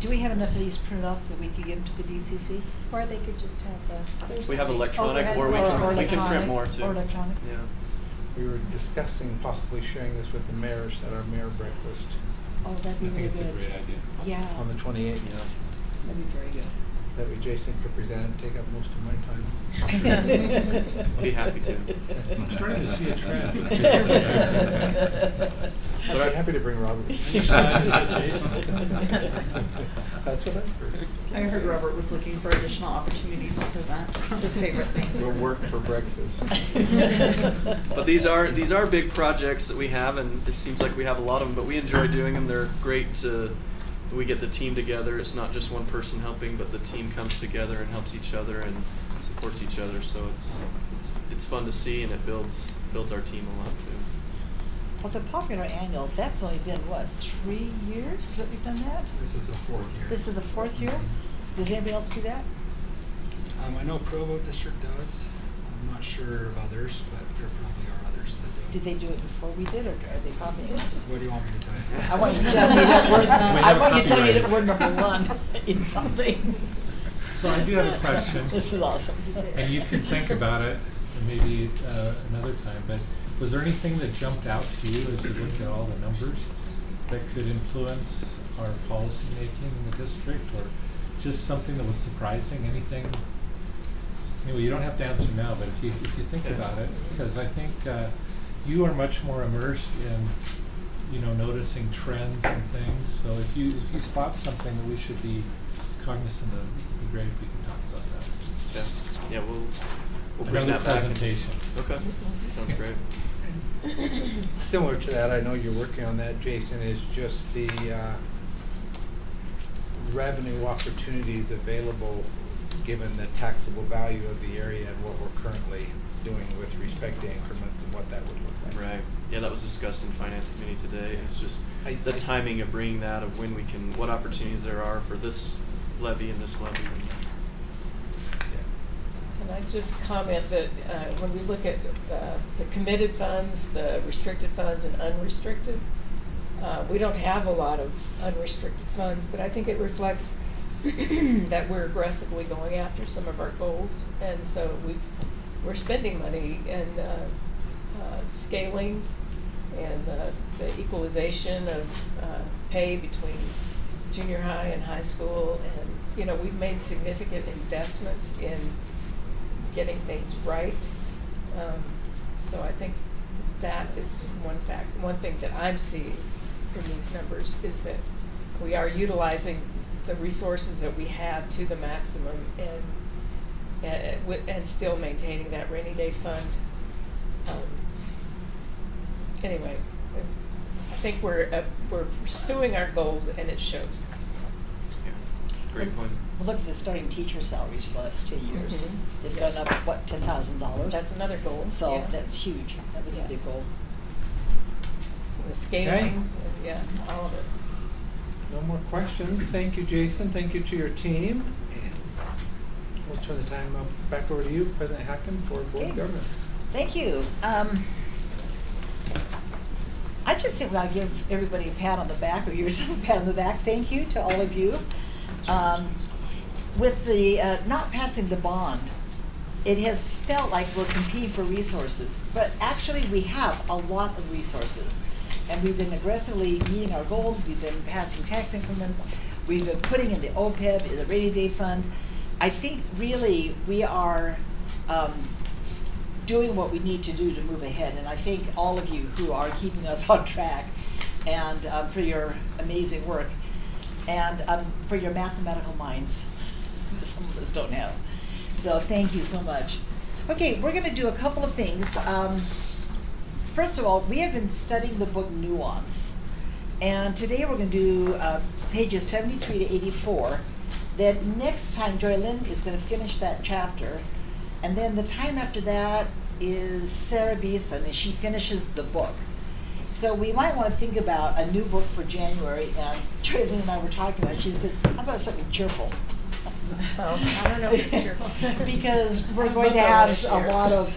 Do we have enough of these printed off that we could give them to the DCC? Or they could just have the. We have electronic, Overhead or we or can print electronic, more too. or electronic. Yeah. We were discussing possibly sharing this with the mayors at our mayor breakfast Oh, that'd be I really think good. it's a great idea. Yeah, on the 28th. that'd be very good. That way Jason could present and take up most of my time. I'll be happy to. I'm starting to see a trend. I'd be happy to bring Robert. just glad to see Jason. That's what I heard. I heard Robert was looking for additional opportunities to present. It's his favorite thing. We'll work for breakfast. But these are big projects that we have, and it seems like we have a lot of them, but we enjoy doing them. They're great to, we get the team together. It's not just one person helping, but the team comes together and helps each other and supports each other. So it's fun to see, and it builds our team a lot too. Well, the popular annual, that's only been, what, 3 years that we've done that? This is the 4th year. This is the 4th year? Does anybody else do that? I know Provo District does. I'm not sure of others, but there probably are others that do. Did they do it before we did, or are they copying us? What do you want me to tell you? I want you to tell me that we're, I no want you to tell me that copyright. we're number one in something. So I do have a question. This is awesome. And you can think about it maybe another time, but was there anything that jumped out to you as you looked at all the numbers that could influence our policy making in the district, or just something that was surprising? Anything? Anyway, you don't have to answer now, but if you think about it, because I think you are much more immersed in noticing trends and things. So if you spot something that we should be cognizant of, it'd be great if we can talk about that. Yeah, we'll bring Another that back. presentation. Okay, sounds great. Similar to that, I know you're working on that, Jason, is just the revenue opportunities available given the taxable value of the area and what we're currently doing with respect to increments and what that would look like. Right. Yeah, that was discussed in Finance Committee today. It's just the timing of bringing that, of when we can, what opportunities there are for this levy and this levy. And I just comment that when we look at the committed funds, the restricted funds, and unrestricted, we don't have a lot of unrestricted funds, but I think it reflects that we're aggressively going after some of our goals, and so we're spending money and scaling and the equalization of pay between junior high and high school, and we've made significant investments in getting things right. So I think that is one thing that I'm seeing from these numbers is that we are utilizing the resources that we have to the maximum, and still maintaining that rainy day fund. Anyway, I think we're pursuing our goals, and it shows. Yeah. Great point. Well, look at the starting teacher salaries for the last 2 years. Mhm. They've gone up, what, $10,000? That's another goal. So yeah. that's huge. That was a Yeah. big goal. The scaling, yeah, all of it. No more questions. Thank you, Jason. Thank you to your team. And we'll turn the time back over to you, President Hacken, for Board Okay. of Governors. Thank you. I just think I'll give everybody a pat on the back, or yourself a pat on the back. Thank you to all of you. With the not passing the bond, it has felt like we're competing for resources, but actually we have a lot of resources. And we've been aggressively meeting our goals. We've been passing tax increments. We've been putting in the OPEB, in the rainy day fund. I think really we are doing what we need to do to move ahead. And I thank all of you who are keeping us on track, and for your amazing work, and for your mathematical minds. Some of us don't have. So thank you so much. Okay, we're going to do a couple of things. First of all, we have been studying the book Nuance, and today we're going to do pages 73 to 84. Then next time, Joy Lynn is going to finish that chapter, and then the time after that is Sarah Beeson, and she finishes the book. So we might want to think about a new book for January, and Joy Lynn and I were talking about it. She said, how about something cheerful? I don't know if it's cheerful. Because we're I'm going to not have this a year. lot of,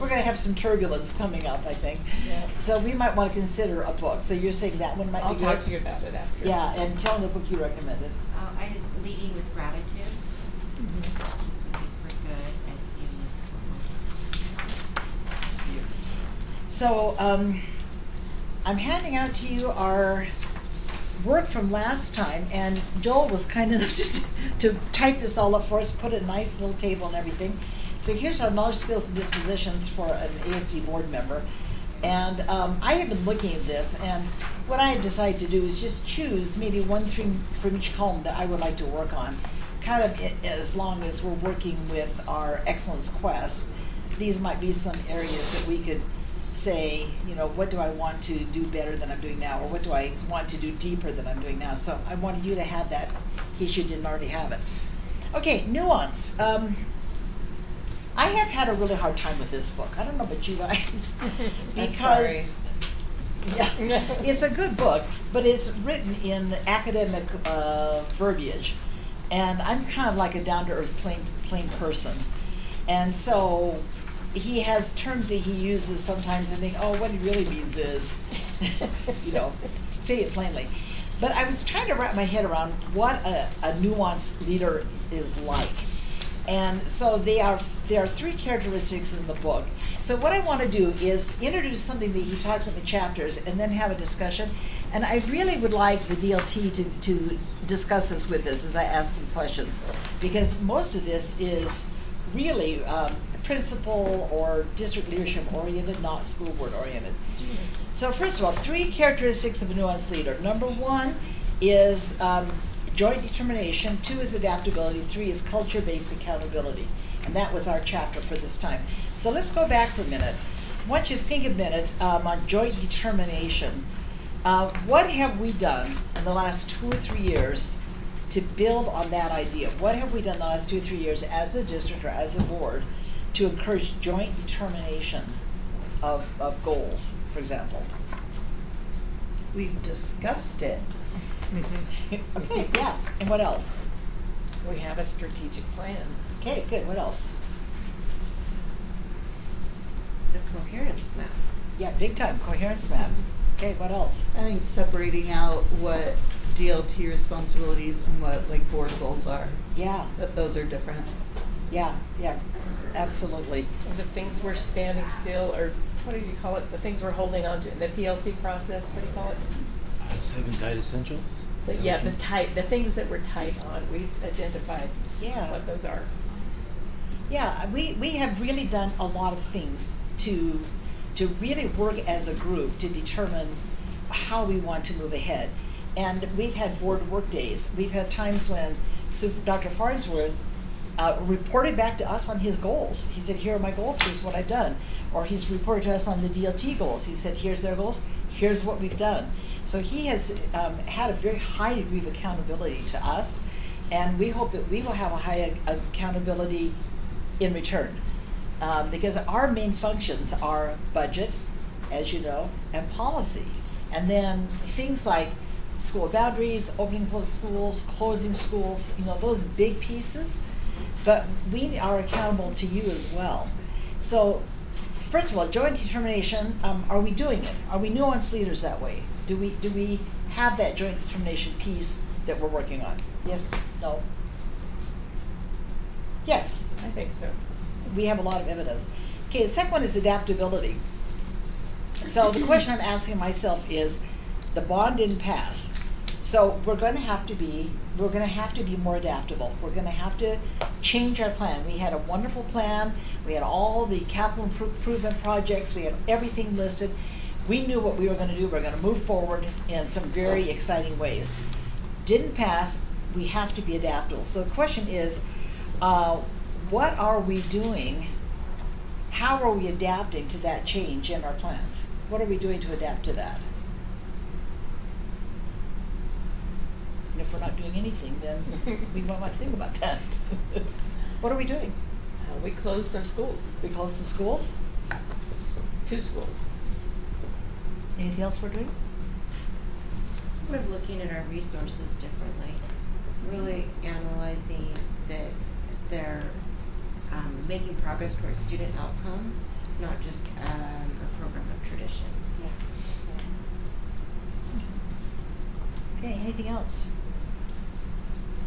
we're going to have some turbulence coming up, I think. Yeah. So we might want to consider a book. So you're saying that one might I'll be good? talk to you about it after. Yeah, and tell them the book you recommended. Oh, I just leading with gratitude. Mhm. Just looking for good as you. So I'm handing out to you our work from last time, and Joel was kind enough to type this all up for us, put a nice little table and everything. So here's our knowledge, skills, and dispositions for an ASC board member. And I have been looking at this, and what I have decided to do is just choose maybe one thing from each column that I would like to work on, kind of as long as we're working with our excellence quest. These might be some areas that we could say, what do I want to do better than I'm doing now, or what do I want to do deeper than I'm doing now. So I wanted you to have that in case you didn't already have it. Okay, Nuance. I have had a really hard time with this book. I don't know about you guys. Because yeah, it's a good book, but it's written in academic verbiage. And I'm kind of like a down-to-earth plain person. And so he has terms that he uses sometimes and think, oh, what he really means is, say it plainly. But I was trying to wrap my head around what a nuanced leader is like. And so there are 3 characteristics in the book. So what I want to do is introduce something that he talks about in the chapters and then have a discussion. And I really would like the DLT to discuss this with us as I ask some questions, because most of this is really principal or district leadership oriented, not school board oriented. So first of all, 3 characteristics of a nuanced leader. Number 1 is joint determination, 2 is adaptability, 3 is culture-based accountability. And that was our chapter for this time. So let's go back for a minute. I want you to think a minute on joint determination. What have we done in the last 2 or 3 years to build on that idea? What have we done in the last 2 or 3 years as a district or as a board to encourage joint determination of goals, for example? We've discussed it. Okay, yeah. And what else? We have a strategic plan. Okay, good. What else? The coherence map. Yeah, big time. Coherence map. Okay, what else? I think separating out what DLT responsibilities and what board goals are. Yeah. That those are different. Yeah, yeah, absolutely. The things we're standing still, or what do you call it? The things we're holding on to, the PLC process, what do you call it? 7 tight essentials? But yeah, the things that we're tight on, we've identified Yeah. what those are. Yeah, we have really done a lot of things to really work as a group to determine how we want to move ahead. And we've had board work days. We've had times when Dr. Farnsworth reported back to us on his goals. He said, here are my goals, here's what I've done. Or he's reported to us on the DLT goals. He said, here's their goals, here's what we've done. So he has had a very high degree of accountability to us, and we hope that we will have a high accountability in return. Because our main functions are budget, as you know, and policy. And then things like school boundaries, opening closed schools, closing schools, you know, those big pieces. But we are accountable to you as well. So, first of all, joint determination, are we doing it? Are we nuanced leaders that way? Do we have that joint determination piece that we're working on? Yes? No? Yes? I think so. We have a lot of evidence. Okay, the second one is adaptability. So the question I'm asking myself is, the bond didn't pass. So we're going to have to be more adaptable. We're going to have to change our plan. We had a wonderful plan. We had all the capital improvement projects. We had everything listed. We knew what we were going to do. We're going to move forward in some very exciting ways. Didn't pass. We have to be adaptable. So the question is, what are we doing? How are we adapting to that change in our plans? What are we doing to adapt to that? And if we're not doing anything, then we might think about that. What are we doing? We closed some schools, We closed some schools? 2 schools. Anything else we're doing? We're looking at our resources differently, really analyzing that they're making progress towards student outcomes, not just a program of tradition. Okay, anything else?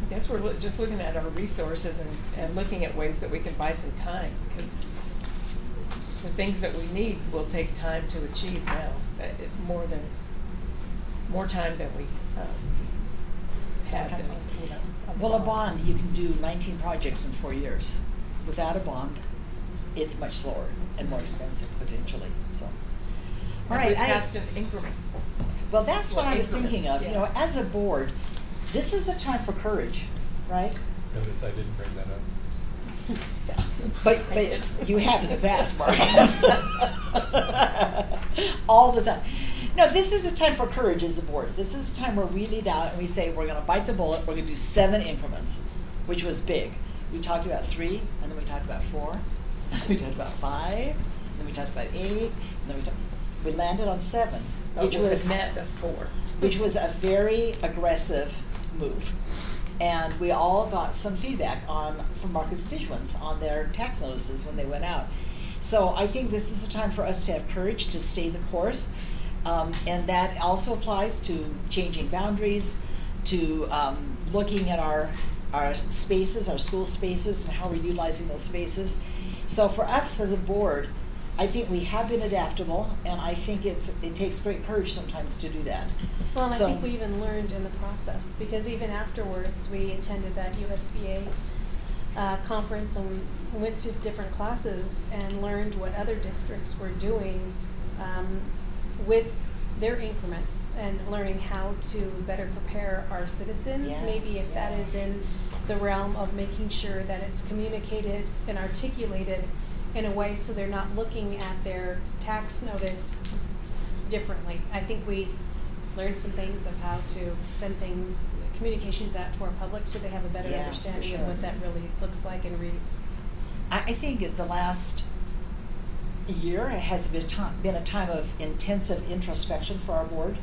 I guess we're just looking at our resources and looking at ways that we can buy some time, because the things that we need will take time to achieve now, more time than we had. Okay. You know, Well, a bond, you can do 19 projects in 4 years. Without a bond, it's much slower and more expensive potentially, so. All right, we passed an increment. well, that's what I was increments, thinking of, you know, yeah. as a board, this is a time for courage, right? Notice I didn't bring that up. Yeah. But you have in the past, Mark. All the time. No, this is a time for courage as a board. This is a time where we lead out and we say, we're gonna bite the bullet, we're gonna do 7 increments, which was big. We talked about 3, and then we talked about 4, and then we talked about 5, and then we talked about 8, and then we landed on 7, which was net of 4. which was a very aggressive move. And we all got some feedback from our constituents on their tax notices when they went out. So I think this is a time for us to have courage to stay the course. And that also applies to changing boundaries, to looking at our spaces, our school spaces, and how we're utilizing those spaces. So for us as a board, I think we have been adaptable, and I think it takes great courage sometimes to do that. Well, and I So- think we even learned in the process, because even afterwards, we attended that USBA conference and went to different classes and learned what other districts were doing with their increments, and learning how to better prepare our citizens. Yeah, Maybe if that yeah. is in the realm of making sure that it's communicated and articulated in a way so they're not looking at their tax notice differently. I think we learned some things of how to send communications out to our public so they have a better Yeah, for understanding sure. of what that really looks like and reads. I think that the last year has been a time of intensive introspection for our board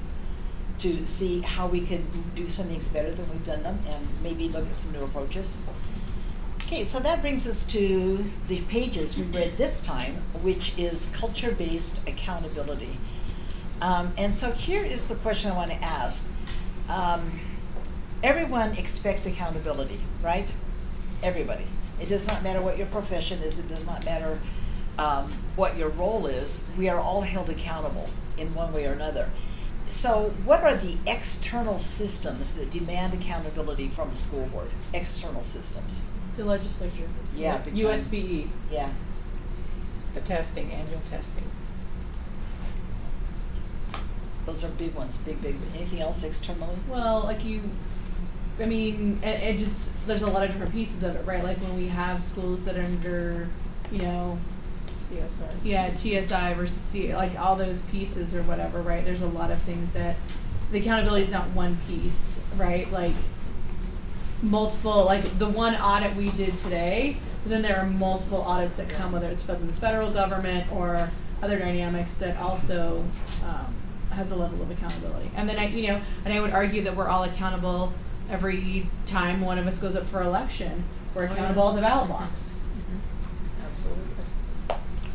to see how we could do some things better than we've done them and maybe look at some new approaches. Okay, so that brings us to the pages we read this time, which is culture-based accountability. And so here is the question I want to ask. Everyone expects accountability, right? Everybody. It does not matter what your profession is, it does not matter what your role is, we are all held accountable in one way or another. So what are the external systems that demand accountability from a school board? External systems. The legislature. Yeah, big time. USBE, Yeah. the testing, annual testing. Those are big ones, big. Anything else externally? Well, like I mean, it just, there's a lot of different pieces of it, right? Like when we have schools that are under, CSI. yeah, TSI versus like all those pieces or whatever, right? There's a lot of things that the accountability is not one piece, right? Like multiple, like the one audit we did today, but then there are multiple audits that come, whether it's from the federal government or other dynamics that also has a level of accountability. And then I would argue that we're all accountable every time one of us goes up for election. We're accountable at the ballot box. Absolutely.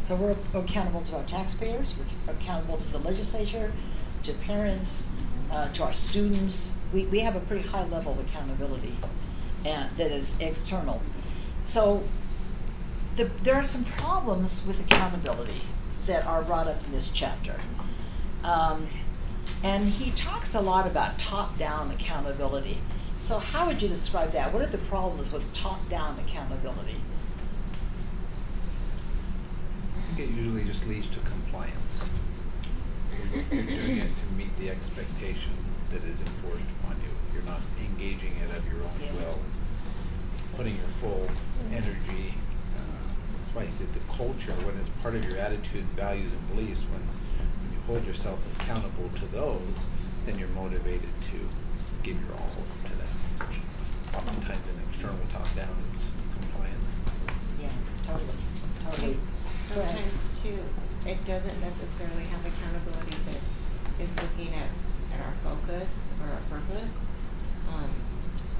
So we're accountable to our taxpayers, we're accountable to the legislature, to parents, to our students. We have a pretty high level of accountability and that is external. So there are some problems with accountability that are brought up in this chapter. And he talks a lot about top-down accountability. So how would you describe that? What are the problems with top-down accountability? I think it usually just leads to compliance. You're doing it to meet the expectation that is enforced upon you. You're not engaging it of your own will, putting your full energy. That's why I said the culture, when it's part of your attitude, values, and beliefs, when you hold yourself accountable to those, then you're motivated to give your all to that. Oftentimes in external top-down, it's compliance. Yeah, totally. Sometimes too, it doesn't necessarily have accountability that is looking at our focus or our purpose,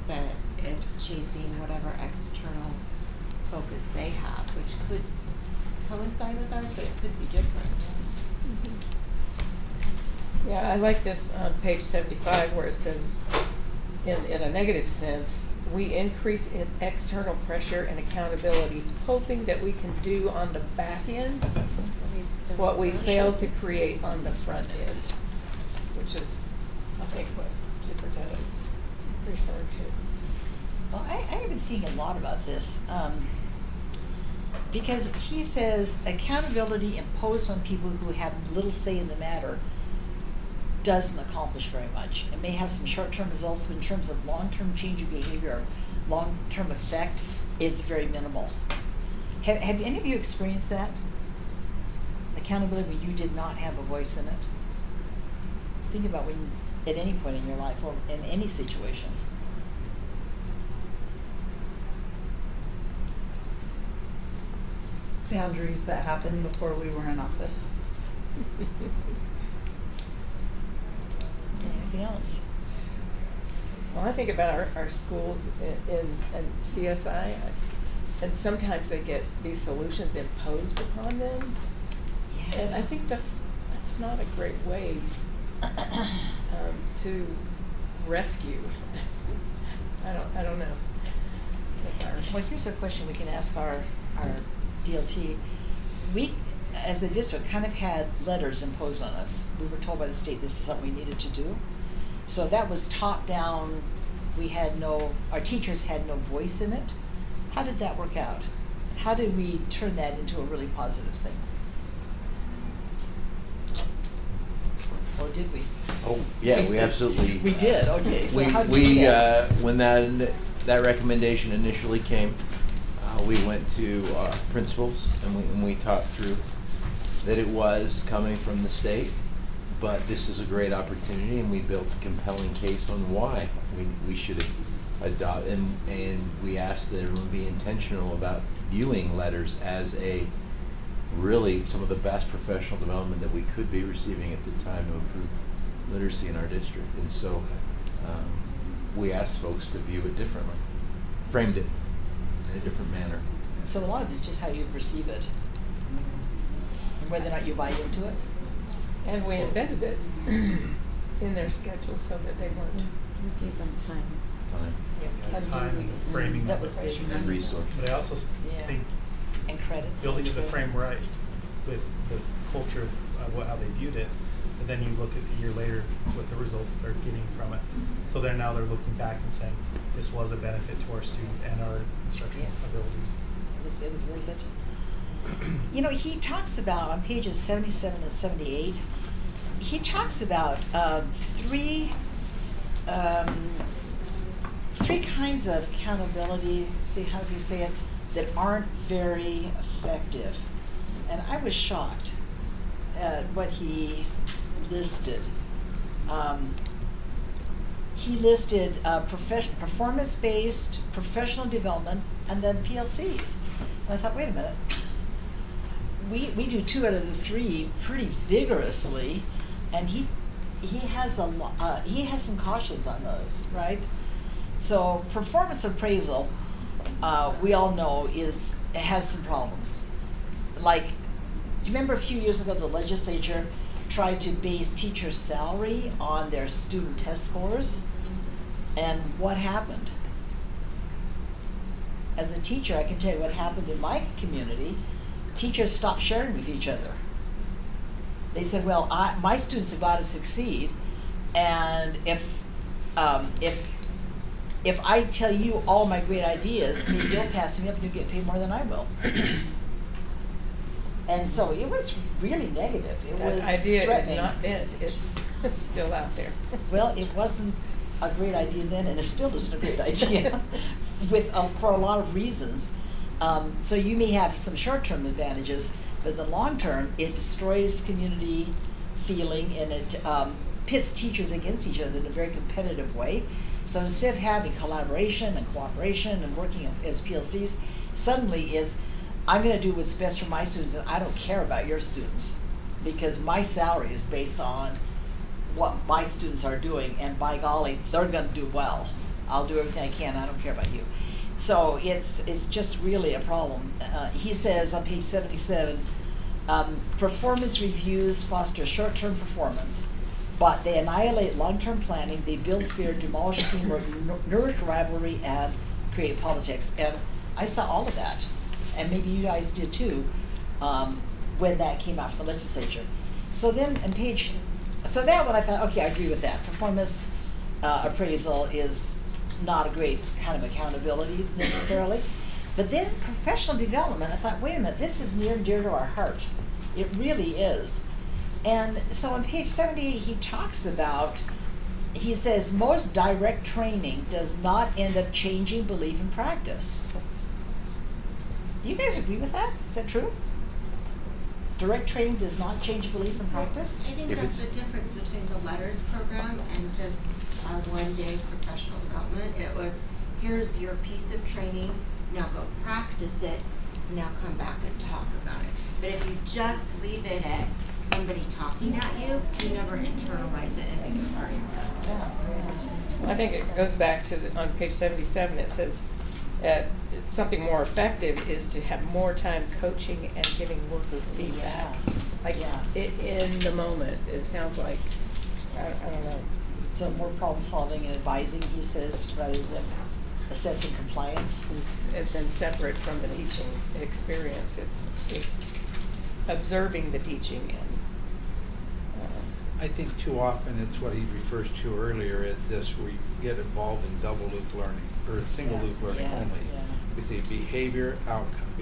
but it's chasing whatever external focus they have, which could coincide with ours, but it could be different. Yeah, I like this on page 75 where it says, in a negative sense, we increase in external pressure and accountability, hoping that we can do on the back end what we failed to create on the front end, which is, I think, what superintendent's referring to. Well, I've been thinking a lot about this because he says accountability imposed on people who have little say in the matter doesn't accomplish very much. It may have some short-term results, but in terms of long-term change of behavior or long-term effect, it's very minimal. Have any of you experienced that? Accountability when you did not have a voice in it? Think about when, at any point in your life or in any situation. Boundaries that happened before we were in office. Anything else? Well, I think about our schools in CSI, and sometimes they get these solutions imposed upon them, and I think that's not a great way to rescue. I don't know. Well, here's a question we can ask our DLT. We, as the district, kind of had letters imposed on us. We were told by the state this is something we needed to do. So that was top down. Our teachers had no voice in it. How did that work out? How did we turn that into a really positive thing? Or did we? Oh, yeah, we absolutely. We did, okay. So how did we do that? When that recommendation initially came, we went to principals and we talked through that it was coming from the state, but this is a great opportunity, and we built a compelling case on why we should adopt, and we asked that everyone be intentional about viewing letters as really some of the best professional development that we could be receiving at the time to improve literacy in our district. And so we asked folks to view it differently, framed it in a different manner. So a lot of it's just how you perceive it, and whether or not you buy into it. And we embedded it in their schedule so that they weren't. We gave them time Time How do you time and the framing That of was it. big. and resource. But I also Yeah. think And credit. building to the frame right with the culture of how they viewed it, but then you look at a year later what the results they're getting from it. So then now they're looking back and saying, this was a benefit to our students and our instructional Yeah. abilities. It was worth it. You know, he talks about, on pages 77 and 78, he talks about three kinds of accountability, see, how does he say it, that aren't very effective. And I was shocked at what he listed. He listed performance-based professional development and then PLCs. And I thought, wait a minute. We do 2 out of the 3 pretty vigorously, and he has some cautions on those, right? So performance appraisal, we all know has some problems. Like, do you remember a few years ago the legislature tried to base teacher salary on their student test scores? And what happened? As a teacher, I can tell you what happened in my community. Teachers stopped sharing with each other. They said, well, my students have got to succeed, and if I tell you all my great ideas, maybe you'll pass me up and you'll get paid more than I will. And so it was really negative. It That was idea threatening. is not dead, it's still out there. Well, it wasn't a great idea then, and it still isn't a great idea for a lot of reasons. So you may have some short-term advantages, but in the long term, it destroys community feeling, and it pits teachers against each other in a very competitive way. So instead of having collaboration and cooperation and working as PLCs, suddenly I'm going to do what's best for my students, and I don't care about your students, because my salary is based on what my students are doing, and by golly, they're going to do well. I'll do everything I can. I don't care about you. So it's just really a problem. He says on page 77, performance reviews foster short-term performance, but they annihilate long-term planning. They build fear, demolish teamwork, nourish rivalry, and create politics. And I saw all of that, and maybe you guys did too, when that came out from the legislature. So then on so that one I thought, okay, I agree with that. Performance appraisal is not a great kind of accountability necessarily. But then professional development, I thought, wait a minute, this is near and dear to our heart. It really is. And so on page 78, he talks about, he says, most direct training does not end up changing belief and practice. Do you guys agree with that? Is that true? Direct training does not change belief and practice? I think If that's it's- the difference between the letters program and just a one-day professional development. It was, here's your piece of training, now go practice it, now come back and talk about it. But if you just leave it at somebody talking at you, you never internalize it and make it part of your practice. I think it goes back to on page 77, it says, something more effective is to have more time coaching and giving worker feedback. Yeah. Like, Yeah. in the moment, it sounds like, I don't know. So more problem solving and advising, he says, rather than assessing compliance. It's been separate from the teaching experience. It's observing the teaching and. I think too often it's what he refers to earlier as this, we get involved in double loop learning, or single loop learning only. Yeah. We say behavior, outcome.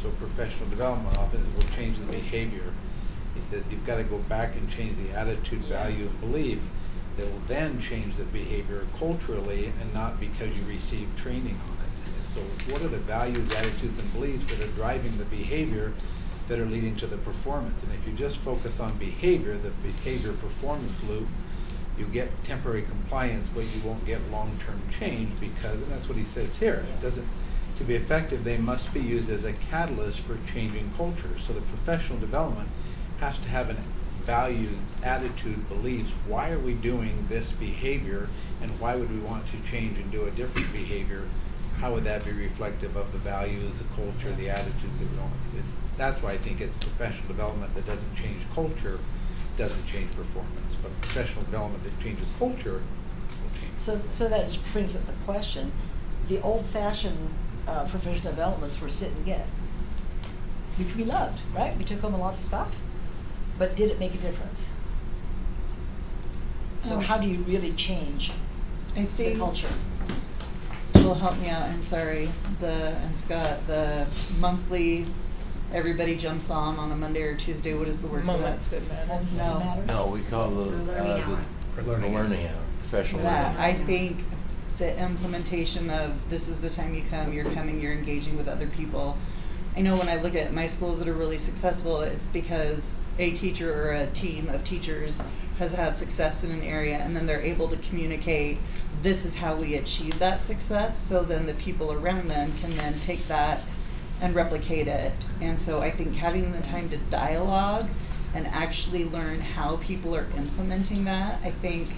So professional development often will change the behavior. He said you've got to go back and change the attitude, value, and belief that will then change the behavior culturally, and not because you receive training on it. And so what are the values, attitudes, and beliefs that are driving the behavior that are leading to the performance? And if you just focus on behavior, the behavior performance loop, you get temporary compliance, but you won't get long-term change, because, and that's what he says here, it doesn't, to be effective, they must be used as a catalyst for changing culture. So the professional development has to have an value, attitude, beliefs. Why are we doing this behavior, and why would we want to change and do a different behavior? How would that be reflective of the values, the culture, the attitudes that we want? That's why I think it's professional development that doesn't change culture, doesn't change performance. But professional development that changes culture will change So that brings up the question, the old-fashioned professional developments were sit and get. Which we loved, right? We took home a lot of stuff, but did it make a difference? So how do you really change I the think culture? will help me out. I'm sorry, and Scott, the monthly, everybody jumps on a Monday or Tuesday. What is the word for that? Moments that matter. Moments that matter? No, we call the learning hour. the learning hour, professional That, learning. I think the implementation of this is the time you come, you're coming, you're engaging with other people. I know when I look at my schools that are really successful, it's because a teacher or a team of teachers has had success in an area, and then they're able to communicate, this is how we achieve that success, so then the people around them can then take that and replicate it. And so I think having the time to dialogue and actually learn how people are implementing that, I think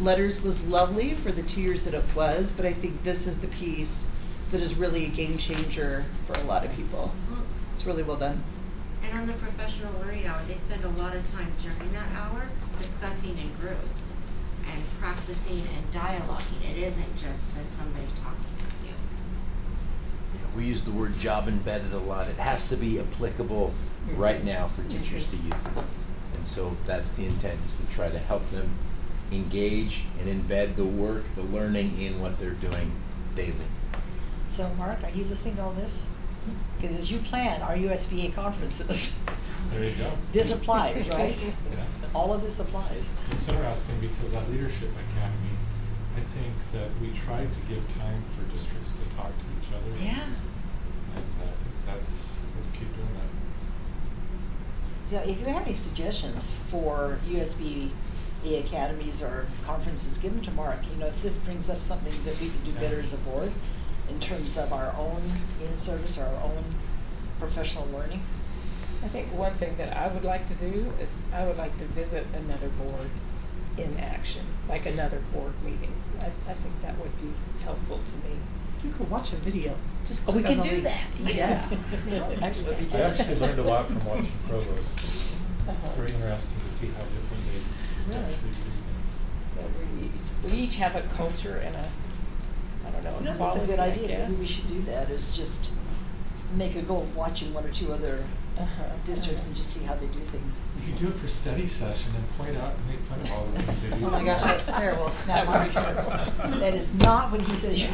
letters was lovely for the 2 years that it was, but I think this is the piece that is really a game changer for a lot of people. Well, It's really well done. and on the professional learning hour, they spend a lot of time during that hour discussing in groups and practicing and dialoguing. It isn't just that somebody talking at you. Yeah, we use the word job embedded a lot. It has to be applicable right now for teachers to use. And so that's the intent, is to try to help them engage and embed the work, the learning in what they're doing daily. So Mark, are you listening to all this? Because as you plan our USBA conferences, There you go. this applies, right? Yeah. All of this applies. It's interesting because at Leadership Academy, I think that we tried to give time for districts to talk to each other. Yeah. And I think we'll keep doing that. So if you have any suggestions for USB academies or conferences, give them to Mark. You know, if this brings up something that we can do better as a board in terms of our own in-service or our own professional learning. I think one thing that I would like to do is I would like to visit another board in action, like another board meeting. I think that would be helpful to me. You could watch a video. Just Oh, we click on can the do links. that. Yeah. Actually, we I did. actually learned a lot from watching Provost. Uh-huh. It's very interesting to see how different they Really? actually do things. So we each have a culture and a, I don't know, You know, a that's a quality, good I idea. Maybe we guess. should do that, is just make a goal of watching one or two other districts and just see how they do things. You could do it for study session and point out and make fun of all the things they do. Oh my gosh, that's terrible. That Now, would be terrible. that is not what he says you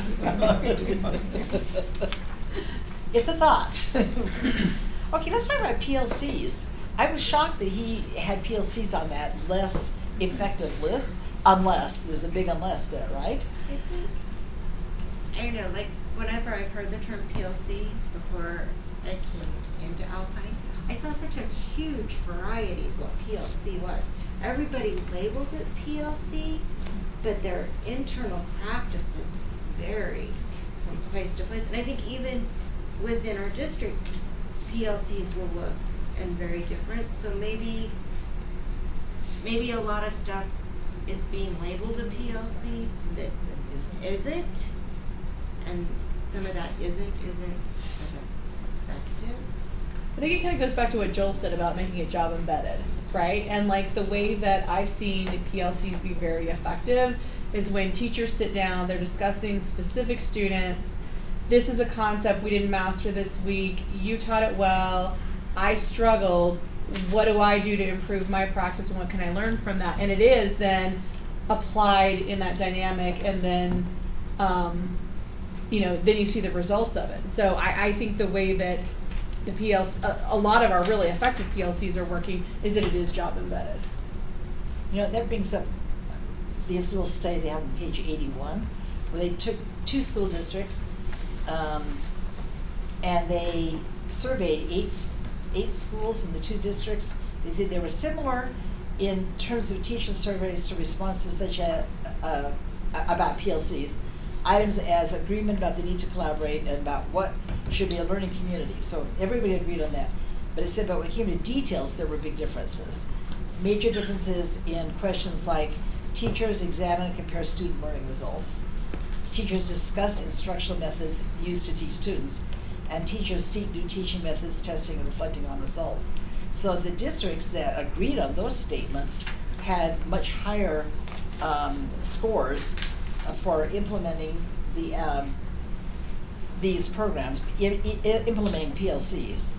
It's a thought. Okay, let's talk about PLCs. I was shocked that he had PLCs on that less effective list, unless, there's a big unless there, right? I don't know, like, whenever I've heard the term PLC before I came into Alpine, I saw such a huge variety of what PLC was. Everybody labeled it PLC, but their internal practices varied from place to place. And I think even within our district, PLCs will look and very different. So maybe a lot of stuff is being labeled a PLC that isn't, and some of that isn't as effective. I think it kind of goes back to what Joel said about making a job embedded, right? And like the way that I've seen PLCs be very effective is when teachers sit down, they're discussing specific students. This is a concept we didn't master this week. You taught it well. I struggled. What do I do to improve my practice, and what can I learn from that? And it is then applied in that dynamic, and then then you see the results of it. So I think the way that the PLC, a lot of our really effective PLCs are working is that it is job embedded. You know, that brings up this little study they have on page 81, where they took 2 school districts, and they surveyed eight schools in the 2 districts. They said they were similar in terms of teacher surveys to responses such as about PLCs, items as agreement about the need to collaborate and about what should be a learning community. So everybody agreed on that. But it said, but when it came to details, there were big differences. Major differences in questions like teachers examine and compare student learning results. Teachers discuss instructional methods used to teach students, and teachers seek new teaching methods, testing and reflecting on results. So the districts that agreed on those statements had much higher scores for implementing these programs, implementing PLCs.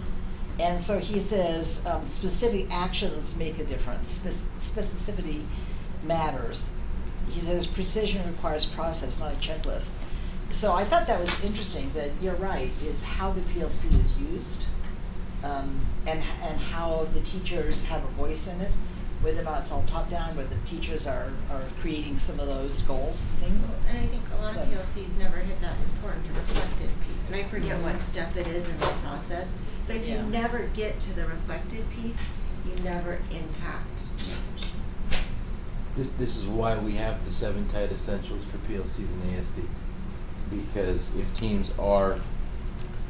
And so he says specific actions make a difference. Specificity matters. He says precision requires process, not a checklist. So I thought that was interesting, that you're right, is how the PLC is used, and how the teachers have a voice in it, whether or not it's all top-down, whether the teachers are creating some of those goals and things. And I think a lot of PLCs never hit that important reflective piece. And I forget what step it is in the process, but if you never get to the reflective piece, you never impact change. This is why we have the 7 tight essentials for PLCs and ASD. Because if teams are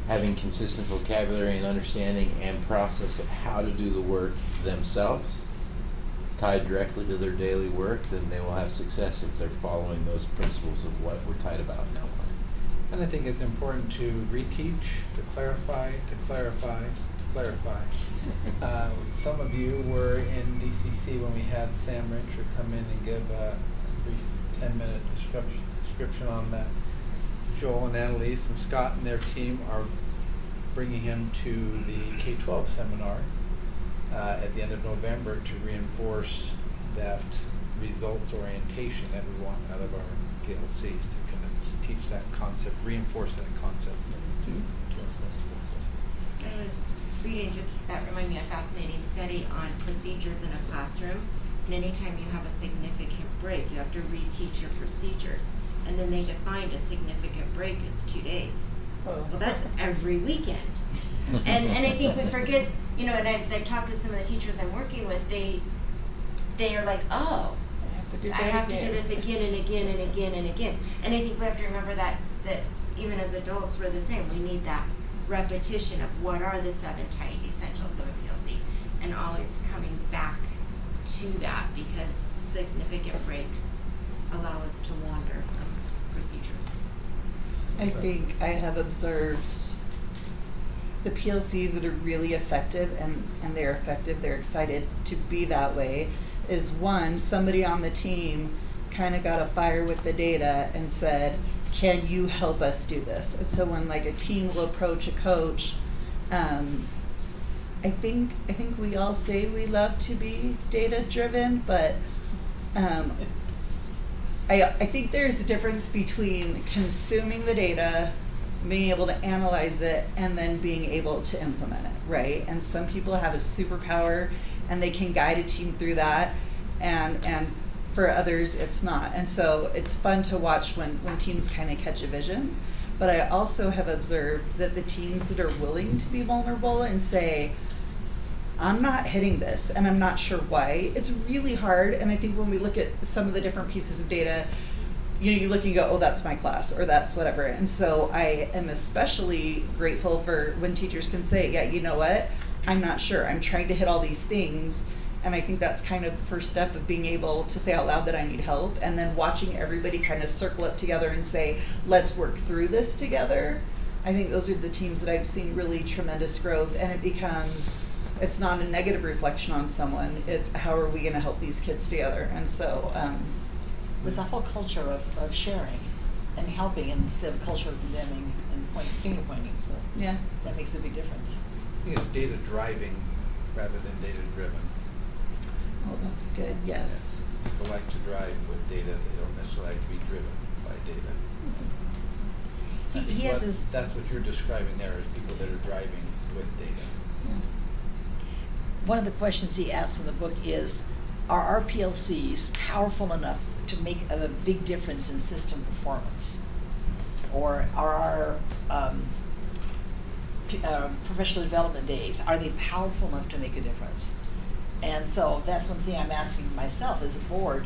having consistent vocabulary and understanding and process of how to do the work themselves, tied directly to their daily work, then they will have success if they're following those principles of what we're tight about now. And I think it's important to reteach, to clarify, to clarify, to clarify. Some of you were in DCC when we had Sam Rencher come in and give a brief 10-minute description on that. Joel and Annalise and Scott and their team are bringing him to the K-12 seminar at the end of November to reinforce that results orientation that we want out of our PLC, to kind of teach that concept, reinforce that concept to our principals. I was reading that reminded me of a fascinating study on procedures in a classroom. And anytime you have a significant break, you have to reteach your procedures. And then they defined a significant break as 2 days. Well, that's every weekend. And I think we forget, and as I've talked to some of the teachers I'm working with, they are like, oh, I have to do this again and again and again and again. And I think we have to remember that even as adults, we're the same. We need that repetition of what are the 7 tight essentials of a PLC, and always coming back to that, because significant breaks allow us to wander from procedures. I think I have observed the PLCs that are really effective, and they're effective, they're excited to be that way, is one, somebody on the team kind of got a fire with the data and said, can you help us do this? And so when like a team will approach a coach, I think we all say we love to be data driven, but I think there's a difference between consuming the data, being able to analyze it, and then being able to implement it, right? And some people have a superpower and they can guide a team through that, and for others it's not. And so it's fun to watch when teams kind of catch a vision. But I also have observed that the teams that are willing to be vulnerable and say, I'm not hitting this and I'm not sure why, it's really hard. And I think when we look at some of the different pieces of data, you look and go, oh, that's my class, or that's whatever. And so I am especially grateful for when teachers can say, yeah, you know what, I'm not sure, I'm trying to hit all these things. And I think that's kind of the first step of being able to say out loud that I need help, and then watching everybody kind of circle up together and say, let's work through this together. I think those are the teams that I've seen really tremendous growth, and it's not a negative reflection on someone, it's how are we gonna help these kids together. And so it was a whole culture of sharing and helping, instead of culture of condemning and finger pointing. So yeah, that makes a big difference. I think it's data driving rather than data driven. Oh, that's good, yes. Yeah. People like to drive with data, they don't necessarily like to be driven by data. He has his... That's what you're describing there, is people that are driving with data. Yeah. One of the questions he asks in the book is, are our PLCs powerful enough to make a big difference in system performance? Or are our professional development days, are they powerful enough to make a difference? And so that's one thing I'm asking myself as a board.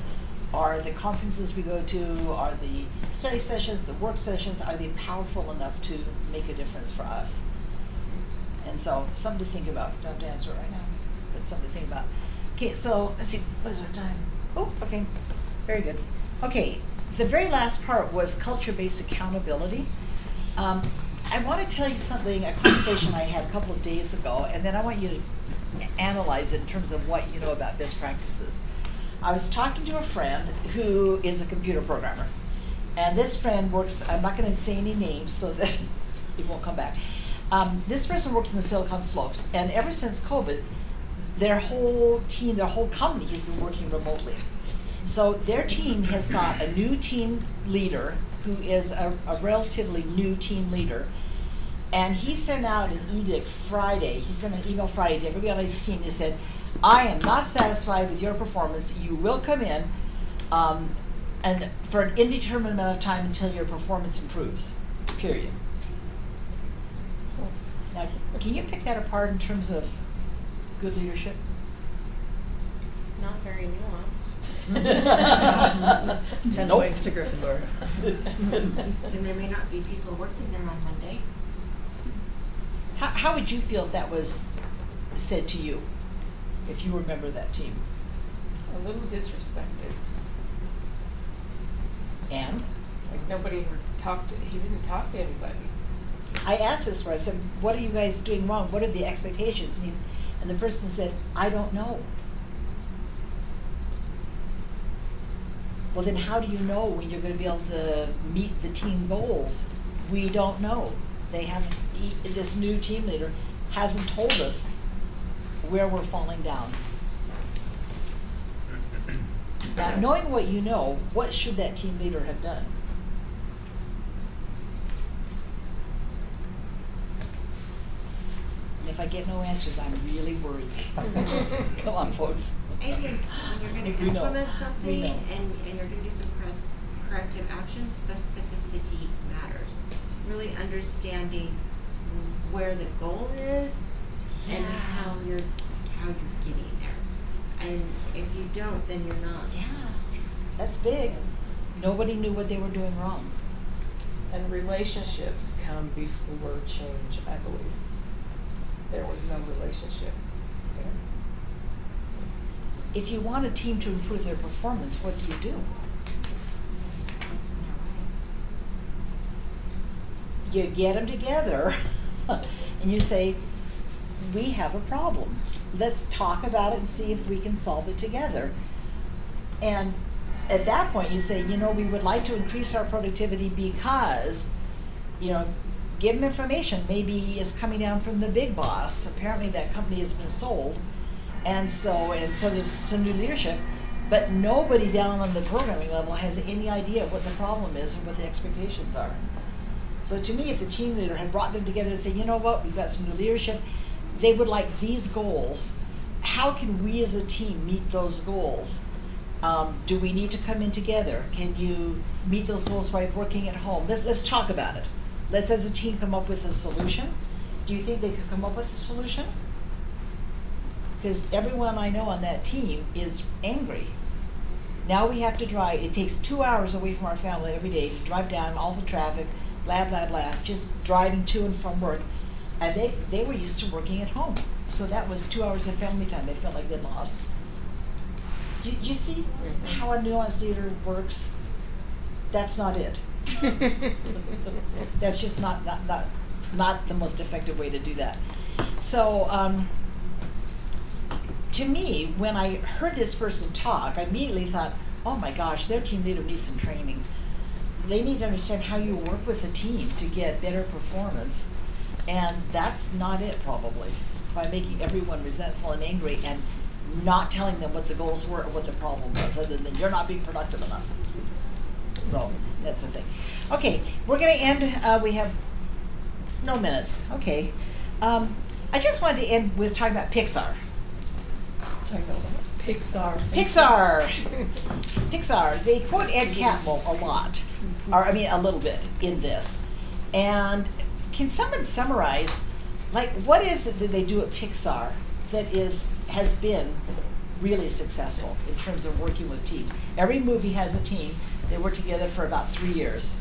Are the conferences we go to, are the study sessions, the work sessions, are they powerful enough to make a difference for us? And so something to think about. Don't have to answer it right now, but something to think about. Okay, so let's see, what is our time? Oh, okay, very good. Okay, the very last part was culture-based accountability. I want to tell you something, a conversation I had a couple of days ago, and then I want you to analyze it in terms of what you know about best practices. I was talking to a friend who is a computer programmer, And this friend works, I'm not gonna say any names so that it won't come back. This person works in the Silicon Slopes, and ever since COVID, their whole team, their whole company has been working remotely. So their team has got a new team leader who is a relatively new team leader. And he sent out an edict Friday, he sent an email Friday to everybody on his team. He said, I am not satisfied with your performance. You will come in and for an indeterminate amount of time until your performance improves, period. Now, can you pick that apart in terms of good leadership? Not very nuanced. 10 Nope. points to Gryffindor. And there may not be people working there on Monday. How would you feel if that was said to you, if you were a member of that team? A little disrespected. And Like nobody ever talked, he didn't talk to anybody. I asked this for, I said, what are you guys doing wrong? What are the expectations? And the person said, I don't know. Well, then how do you know when you're going to be able to meet the team goals? We don't know. They haven't, this new team leader hasn't told us where we're falling down. Now, knowing what you know, what should that team leader have done? And if I get no answers, I'm really worried. Come on, folks. I think when you're gonna We know. implement We something know. and you're gonna do some corrective actions, specificity matters. Really understanding where the goal is and how you're getting there. And if you don't, then you're not. Yeah, that's big. Nobody knew what they were doing wrong. And relationships come before change, I believe. There was no relationship there. If you want a team to improve their performance, what do you do? You get them together and you say, we have a problem. Let's talk about it and see if we can solve it together. And at that point you say, you know, we would like to increase our productivity because, you know, give them information. Maybe it's coming down from the big boss. Apparently that company has been sold. And so there's some new leadership, but nobody down on the programming level has any idea what the problem is and what the expectations are. So to me, if the team leader had brought them together and said, you know what, we've got some new leadership, they would like these goals. How can we as a team meet those goals? Do we need to come in together? Can you meet those goals by working at home? Let's talk about it. Let's as a team come up with a solution. Do you think they could come up with a solution? Because everyone I know on that team is angry. Now we have to drive, it takes 2 hours away from our family every day to drive down all the traffic, blah, blah, blah, just driving to and from work. And they were used to working at home. So that was 2 hours of family time they felt like they lost. You see how a nuanced leader works? That's not it. That's just not the most effective way to do that. So to me, when I heard this person talk, I immediately thought, oh my gosh, their team leader needs some training. They need to understand how you work with a team to get better performance. And that's not it, probably, by making everyone resentful and angry and not telling them what the goals were or what the problem was, other than you're not being productive enough. So that's the thing. Okay, we're going to end. We have no minutes. Okay. I just wanted to end with talking about Pixar. Talking about what? Pixar. Pixar. They quote Ed Catmull a lot, or I mean a little bit in this. And can someone summarize, like, what is it that they do at Pixar that has been really successful in terms of working with teams? Every movie has a team. They work together for about 3 years.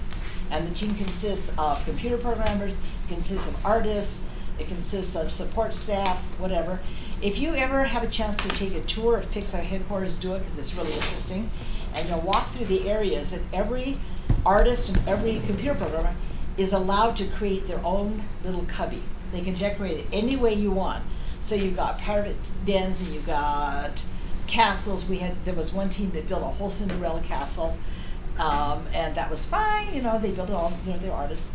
And the team consists of computer programmers, consists of artists, it consists of support staff, whatever. If you ever have a chance to take a tour of Pixar headquarters, do it because it's really interesting. And you'll walk through the areas that every artist and every computer programmer is allowed to create their own little cubby. They can decorate it any way you want. So you've got pirate dens and you've got castles. There was one team that built a whole Cinderella castle. And that was fine, you know, they build it all, you know, they're artists.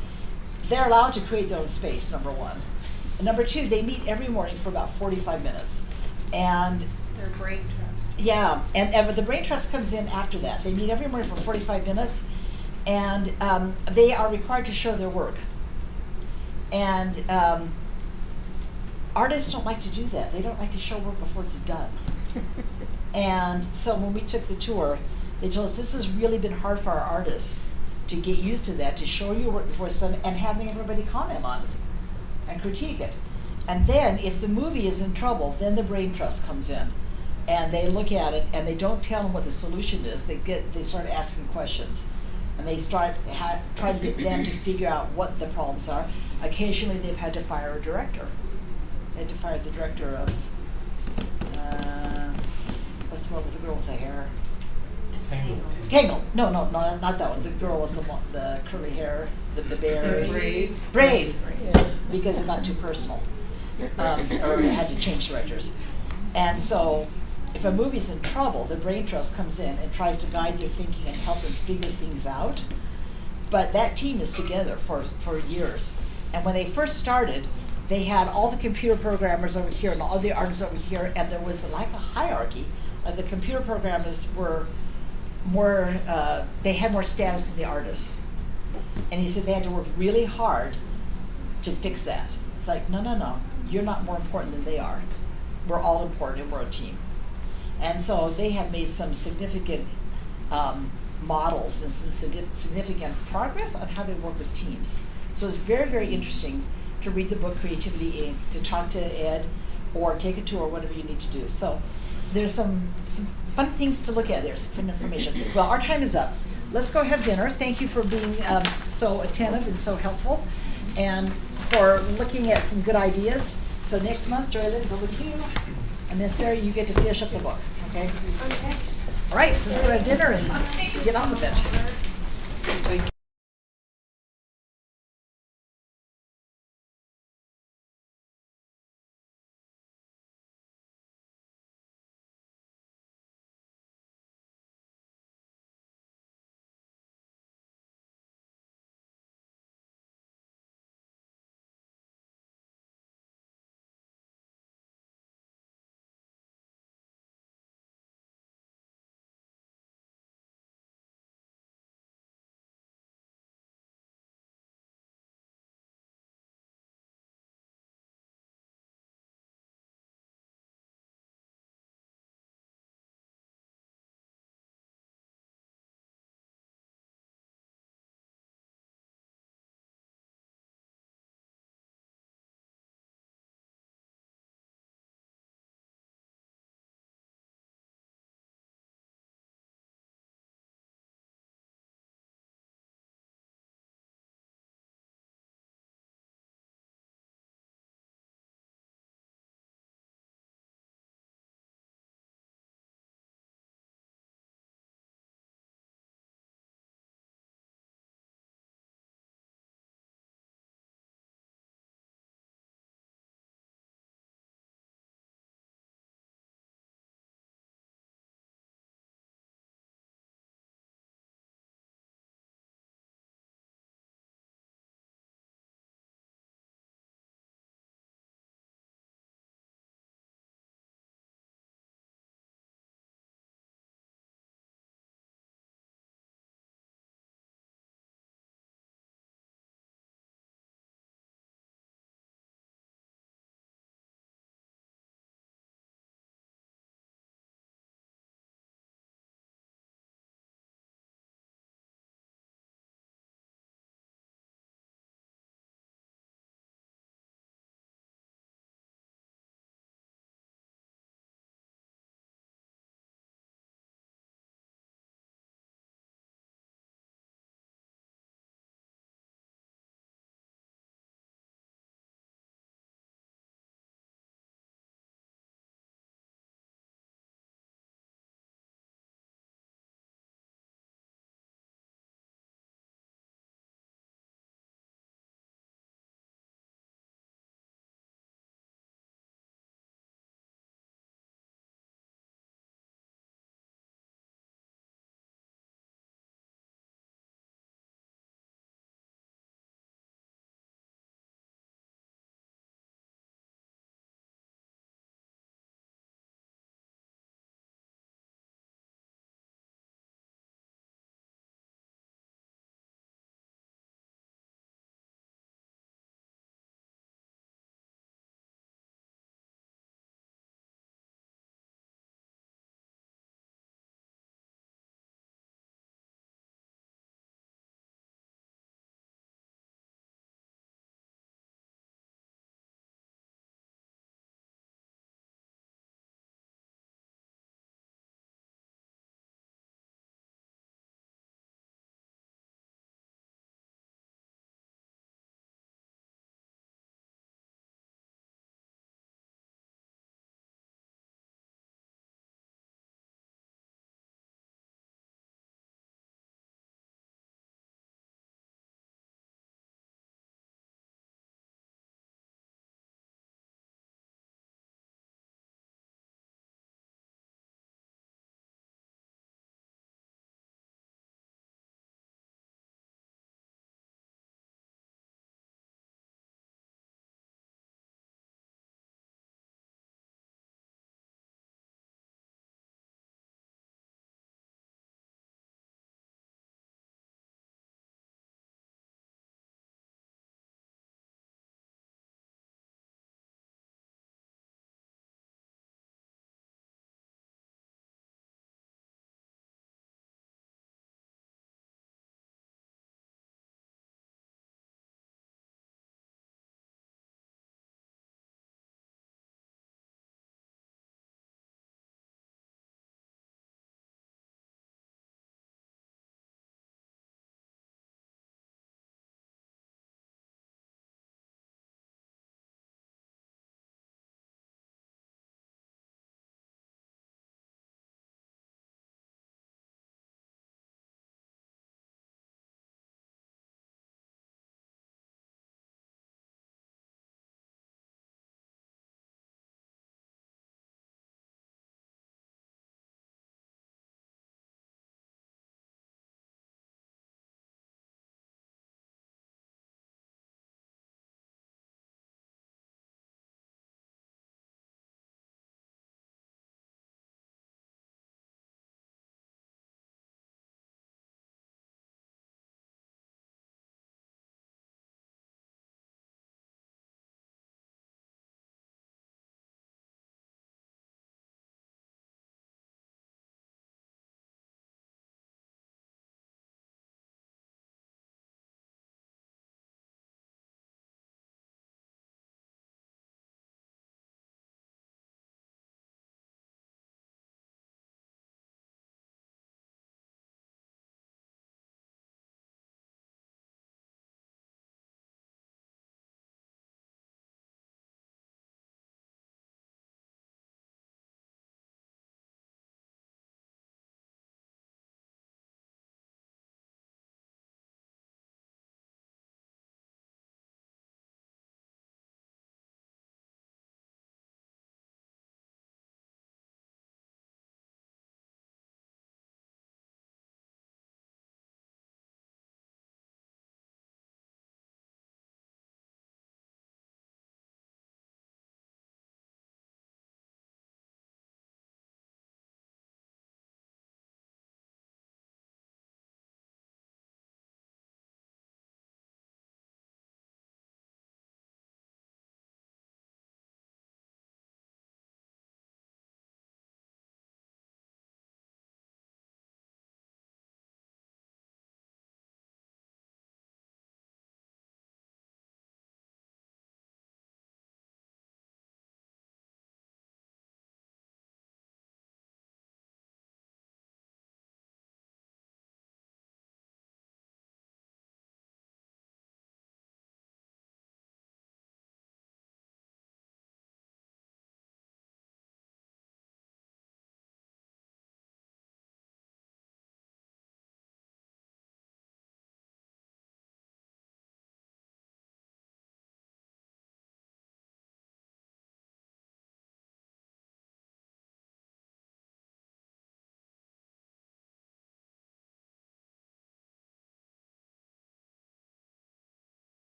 They're allowed to create their own space, number one. And number two, they meet every morning for about 45 minutes. And Their brain trust. yeah, and the brain trust comes in after that. They meet every morning for 45 minutes, and they are required to show their work. And artists don't like to do that. They don't like to show work before it's done. And so when we took the tour, they told us this has really been hard for our artists to get used to that, to show your work before it's done, and having everybody comment on it and critique it. And then if the movie is in trouble, then the brain trust comes in. And they look at it and they don't tell them what the solution is. They start asking questions. And they start trying to get them to figure out what the problems are. Occasionally they've had to fire a director. They had to fire the director of, what's the one with the girl with the hair? Tangled. No, not that one. The girl with the curly hair, the bears. Brave. Because it got too personal. Or it had to change directors. And so if a movie's in trouble, the brain trust comes in and tries to guide their thinking and help them figure things out. But that team is together for years. And when they first started, they had all the computer programmers over here and all the artists over here, and there was like a hierarchy. The computer programmers were more, they had more status than the artists. And he said they had to work really hard to fix that. It's like, no, you're not more important than they are. We're all important and we're a team. And so they have made some significant models and some significant progress on how they work with teams. So it's very, very interesting to read the book Creativity Inc., to talk to Ed, or take a tour, whatever you need to do. So there's some fun things to look at. There's fun information. Well, our time is up. Let's go have dinner. Thank you for being so attentive and so helpful, and for looking at some good ideas. So next month, Joylyn, it's over to you. And then Sarah, you get to finish up the book, okay? Okay. All right, let's go to dinner and get on with it.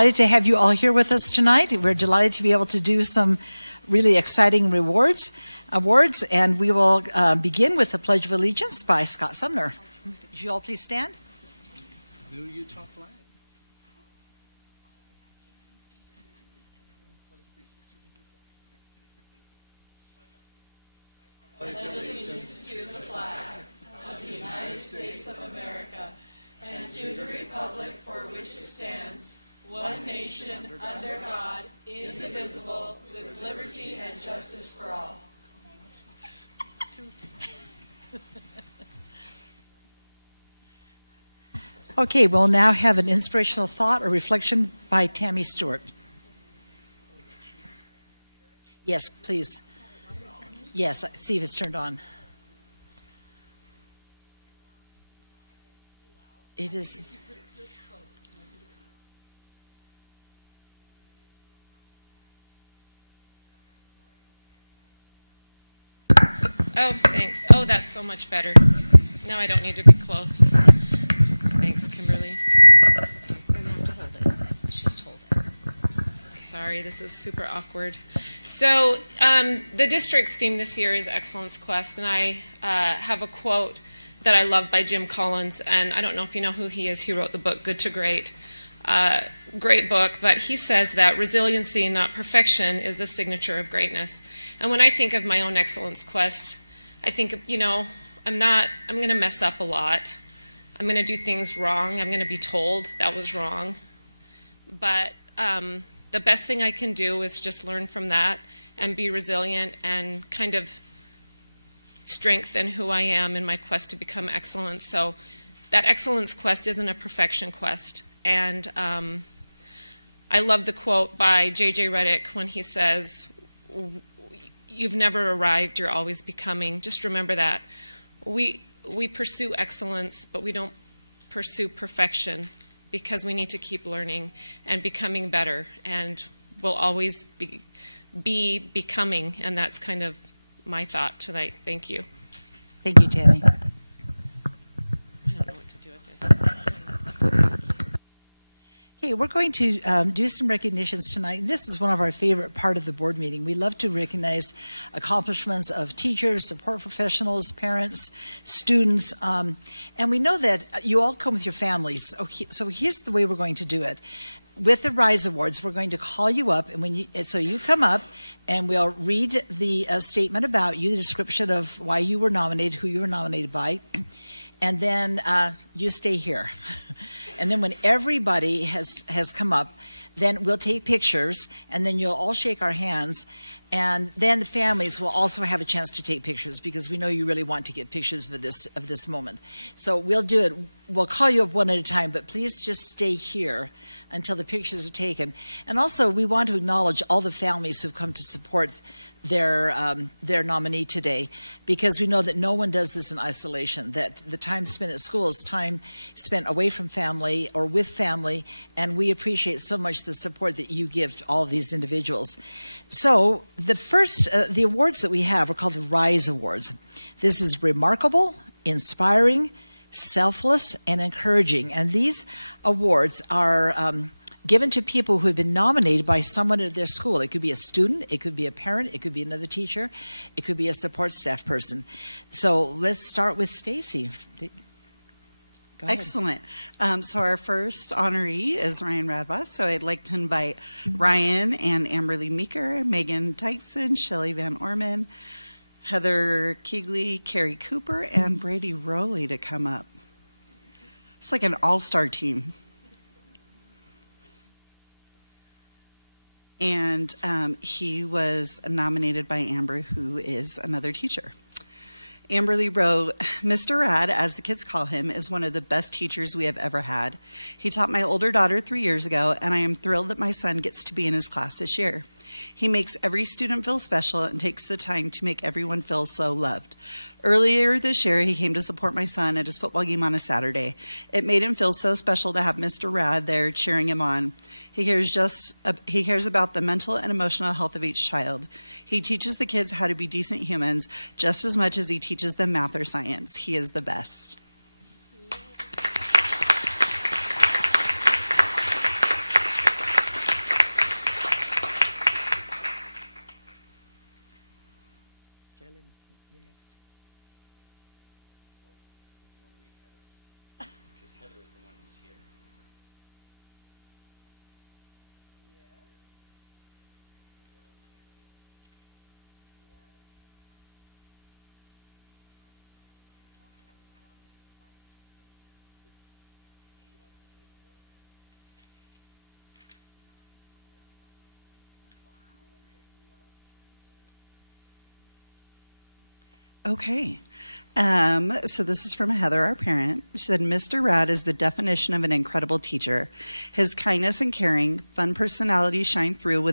delighted to have you all here with us tonight. We're delighted to be able to do some really exciting awards, and we will begin with the Pledge of Allegiance by Scott Sumner. Would you all please stand? Okay, we'll now have an inspirational thought or reflection by Tammy Stewart. Yes, please. Yes, it seems turned on. Yes. Oh, thanks. Oh, that's so much better. Now I don't need to be close. Thanks, sorry, this is super awkward. So, the district's theme this year is Excellence Quest, and I have a quote that I love by Jim Collins, and I don't know if you know who he is. He wrote the book Good to Great. Great book, but he says that resiliency, not perfection, is the signature of greatness. And when I think of my own Excellence Quest, I think, I'm going to mess up a lot. I'm going to do things wrong. I'm going to be told that was wrong. But the best thing I can do is just learn from that and be resilient and kind of strengthen who I am in my quest to become excellent. So that Excellence Quest isn't a perfection quest. And I love the quote by J.J. Redick when he says, "You've never arrived, you're always becoming." Just remember that. We pursue excellence, but we don't pursue perfection because we need to keep learning and becoming better. And we'll always be becoming, and that's kind of my thought tonight. Thank you. Thank you, Tammy. Okay, we're going to do some recognitions tonight. This is one of our favorite part of the board meeting. We love to recognize accomplishments of teachers, support professionals, parents, students, and we know that you all come with your families. So here's the way we're going to do it. With the RISE Awards, we're going to call you up, and so you come up, and we'll read the statement about you, the description of why you were nominated, who you were nominated by, and then you stay here. And then when everybody has come up, then we'll take pictures, and then you'll all shake our hands, and then families will also have a chance to take pictures because we know you really want to get pictures of this moment. So we'll do it. We'll call you up one at a time, but please just stay here until the pictures are taken. And also, we want to acknowledge all the families who've come to support their nominee today, because we know that no one does this in isolation, that the time spent at school is time spent away from family or with family, and we appreciate so much the support that you give to all these individuals. So, the awards that we have are called RISE Awards. This is remarkable, inspiring, selfless, and encouraging. And these awards are given to people who have been nominated by someone at their school. It could be a student, it could be a parent, it could be another teacher, it could be a support staff person. So let's start with Stacy. Excellent. So our first honoree is Ryan Ramos. So I'd like to invite Ryan and Amberly Meeker, Megan Tyson, Shelley Van Horman, Heather Keatley, Carrie Cooper, and Brady Rowley to come up. It's like an all-star team. And he was nominated by Amber, who is another teacher. Amberly wrote, "Mr. Rad, as the kids call him, is one of the best teachers we have ever had. He taught my older daughter 3 years ago, and I am thrilled that my son gets to be in his class this year. He makes every student feel special and takes the time to make everyone feel so loved. Earlier this year, he came to support my son at his football game on a Saturday. It made him feel so special to have Mr. Rad there cheering him on. He cares about the mental and emotional health of each child. He teaches the kids how to be decent humans just as much as he teaches them math or science. He is the best."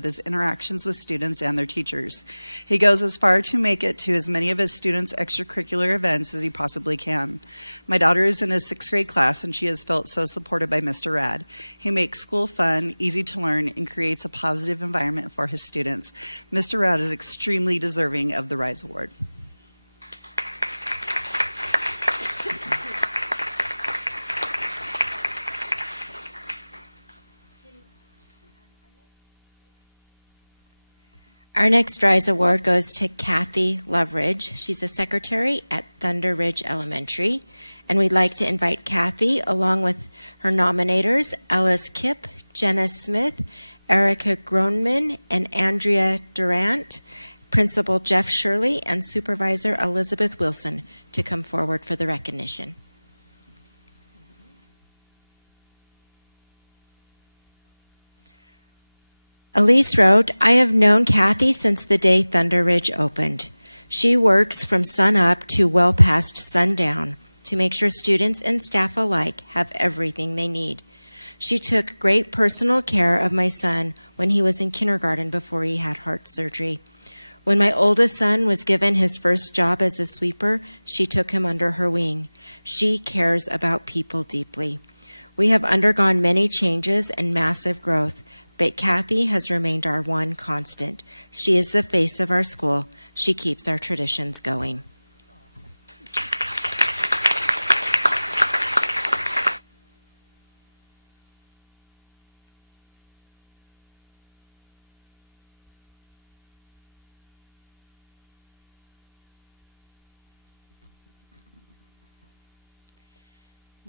his interactions with students and their teachers. He goes as far to make it to as many of his students' extracurricular events as he possibly can. My daughter is in a 6th grade class, and she has felt so supported by Mr. Rad. He makes school fun, easy to learn, and creates a positive environment for his students. Mr. Rad is extremely deserving of the Rise Award. Our next Rise Award goes to Kathy Loveridge. She's a secretary at Thunder Ridge Elementary, and we'd like to invite Kathy, along with her nominators, Alice Kipp, Jenna Smith, Erica Groneman, and Andrea Durant, Principal Jeff Shirley, and Supervisor Elizabeth Wilson to come forward for the recognition. Elise wrote, I have known Kathy since the day Thunder Ridge opened. She works from sunup to well past sundown to make sure students and staff alike have everything they need. She took great personal care of my son when he was in kindergarten before he had heart surgery. When my oldest son was given his first job as a sweeper, she took him under her wing. She cares about people deeply. We have undergone many changes and massive growth, but Kathy has remained our one constant. She is the face of our school. She keeps our traditions going.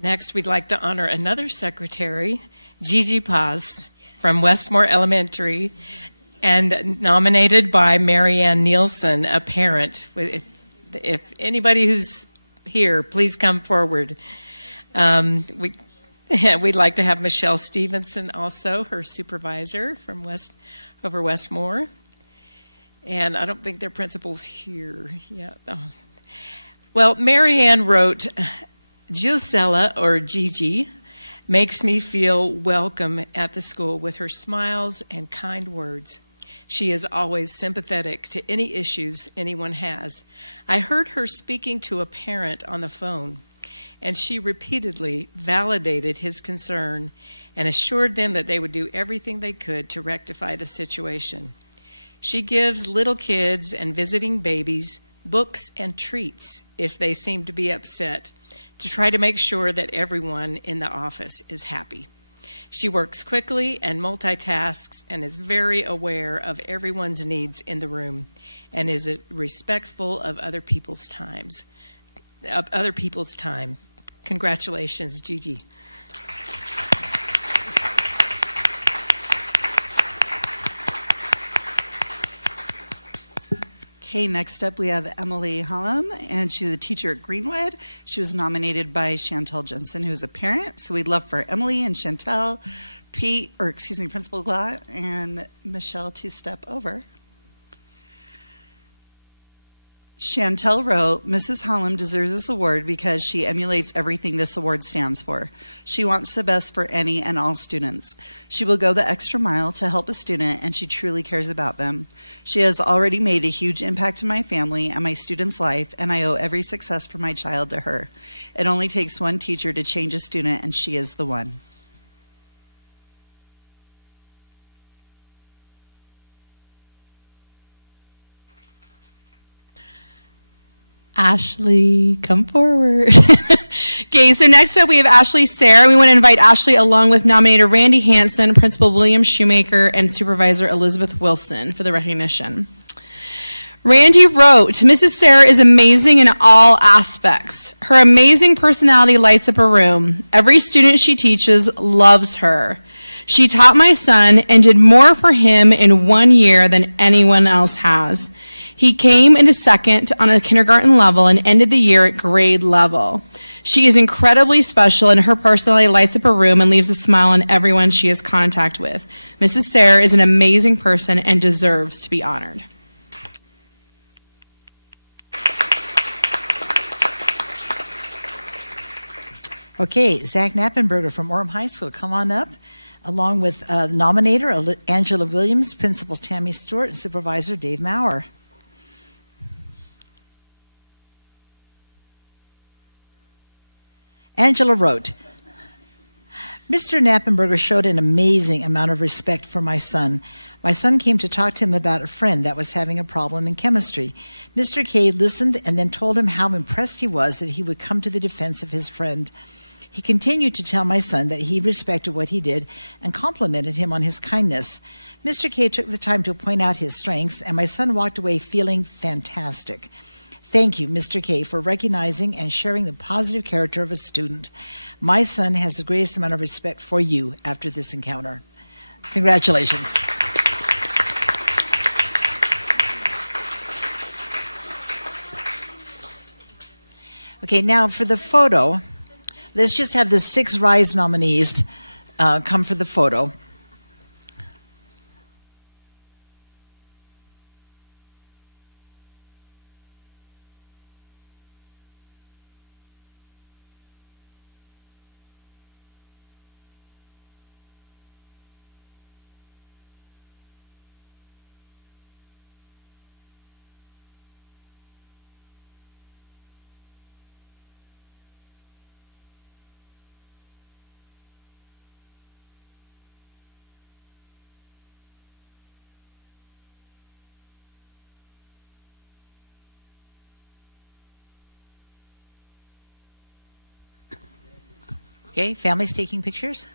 Next, we'd like to honor another secretary, Gigi Pass, from Westmore Elementary, and nominated by Marianne Nielsen, a parent. If anybody who's here, please come forward. We'd like to have Michelle Stevenson also, her supervisor from over Westmore. And I don't think the principal's here. Well, Marianne wrote, Gisela, or Gigi, makes me feel welcome at the school with her smiles and kind words. She is always sympathetic to any issues anyone has. I heard her speaking to a parent on the phone, and she repeatedly validated his concern and assured them that they would do everything they could to rectify the situation. She gives little kids and visiting babies books and treats if they seem to be upset, to try to make sure that everyone in the office is happy. She works quickly and multitasks and is very aware of everyone's needs in the room and is respectful of other people's time. Congratulations, Gigi. Okay, next up we have Emily Hollum, and she's a teacher at Greenwood. She was nominated by Chantel Johnson, who's a parent, so we'd love for Emily and Chantel, Principal Dodd, and Michelle to step over. Chantel wrote, Mrs. Hollum deserves this award because she emulates everything this award stands for. She wants the best for any and all students. She will go the extra mile to help a student, and she truly cares about them. She has already made a huge impact in my family and my student's life, and I owe every success for my child to her. It only takes one teacher to change a student, and she is the one. Ashley, come forward. Okay, so next up we have Ashley Sayre. We want to invite Ashley along with nominator Randy Hansen, Principal William Shoemaker, and Supervisor Elizabeth Wilson for the recognition. Randy wrote, Mrs. Sayre is amazing in all aspects. Her amazing personality lights up a room. Every student she teaches loves her. She taught my son and did more for him in 1 year than anyone else has. He came into second on the kindergarten level and ended the year at grade level. She is incredibly special, and her personality lights up a room and leaves a smile on everyone she has contact with. Mrs. Sayre is an amazing person and deserves to be honored. Okay, Zach Knappenberger from Orem High School, come on up. along with nominator Angela Williams, Principal Tammy Stewart, Supervisor Dave Maurer. Angela wrote, Mr. Knappenberger showed an amazing amount of respect for my son. My son came to talk to him about a friend that was having a problem in chemistry. Mr. Cade listened and then told him how impressed he was that he would come to the defense of his friend. He continued to tell my son that he respected what he did and complimented him on his kindness. Mr. Cade took the time to point out his strengths, and my son walked away feeling fantastic. Thank you, Mr. Cade, for recognizing and sharing the positive character of a student. My son has the greatest amount of respect for you after this encounter. Congratulations. Okay, now for the photo, let's just have the 6 RISE nominees come for the photo. Okay, families taking pictures.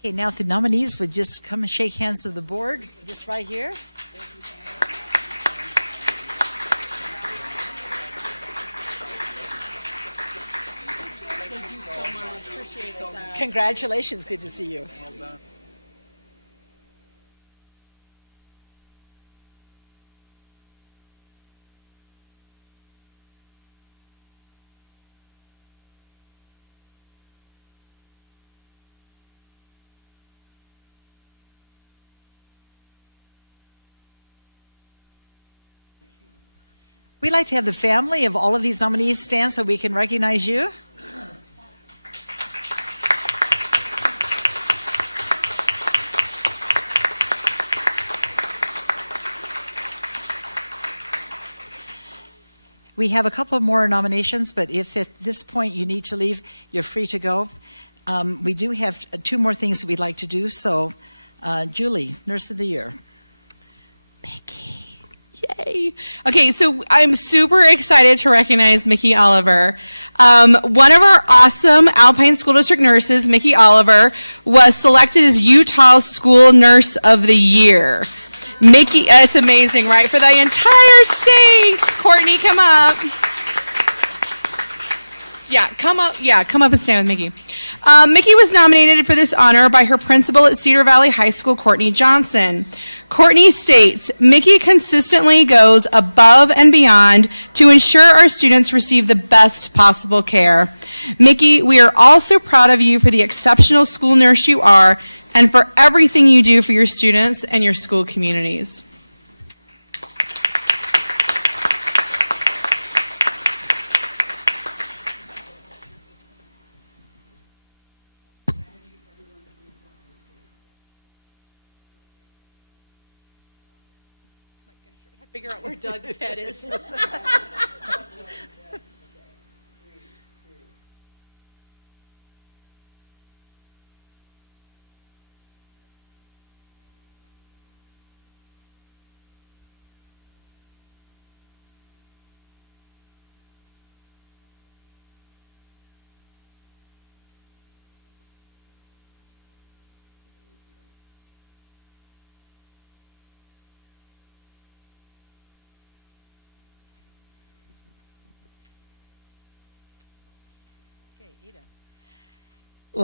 Okay, now if the nominees would just come and shake hands on the board, just right here. Congratulations, good to see you. We'd like to have the family of all of these nominees stand so we can recognize you. We have a couple more nominations, but if at this point you need to leave, you're free to go. We do have 2 more things that we'd like to do, so Julie, Nurse of the Year. Yay. Okay, so I'm super excited to recognize Mickey Oliver. One of our awesome Alpine School District nurses, Mickey Oliver, was selected as Utah School Nurse of the Year. Mickey, it's amazing, right? For the entire state. Courtney, come up. Come up and stand. Thank you. Mickey was nominated for this honor by her principal at Cedar Valley High School, Courtney Johnson. Courtney states, Mickey consistently goes above and beyond to ensure our students receive the best possible care. Mickey, we are also proud of you for the exceptional school nurse you are and for everything you do for your students and your school communities.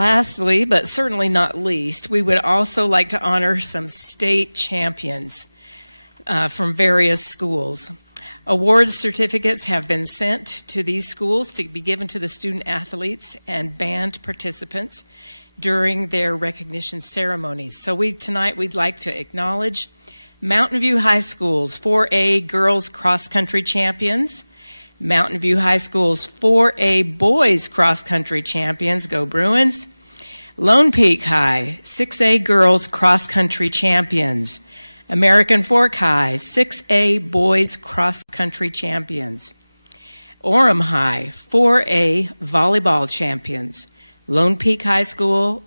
Lastly, but certainly not least, we would also like to honor some state champions from various schools. Award certificates have been sent to these schools to be given to the student athletes and band participants during their recognition ceremonies. So tonight we'd like to acknowledge Mountain View High School's 4A Girls Cross Country Champions, Mountain View High School's 4A Boys Cross Country Champions, go Bruins, Lone Peak High 6A Girls Cross Country Champions, American Fork High 6A Boys Cross Country Champions, Orem High 4A Volleyball Champions, Lone Peak High School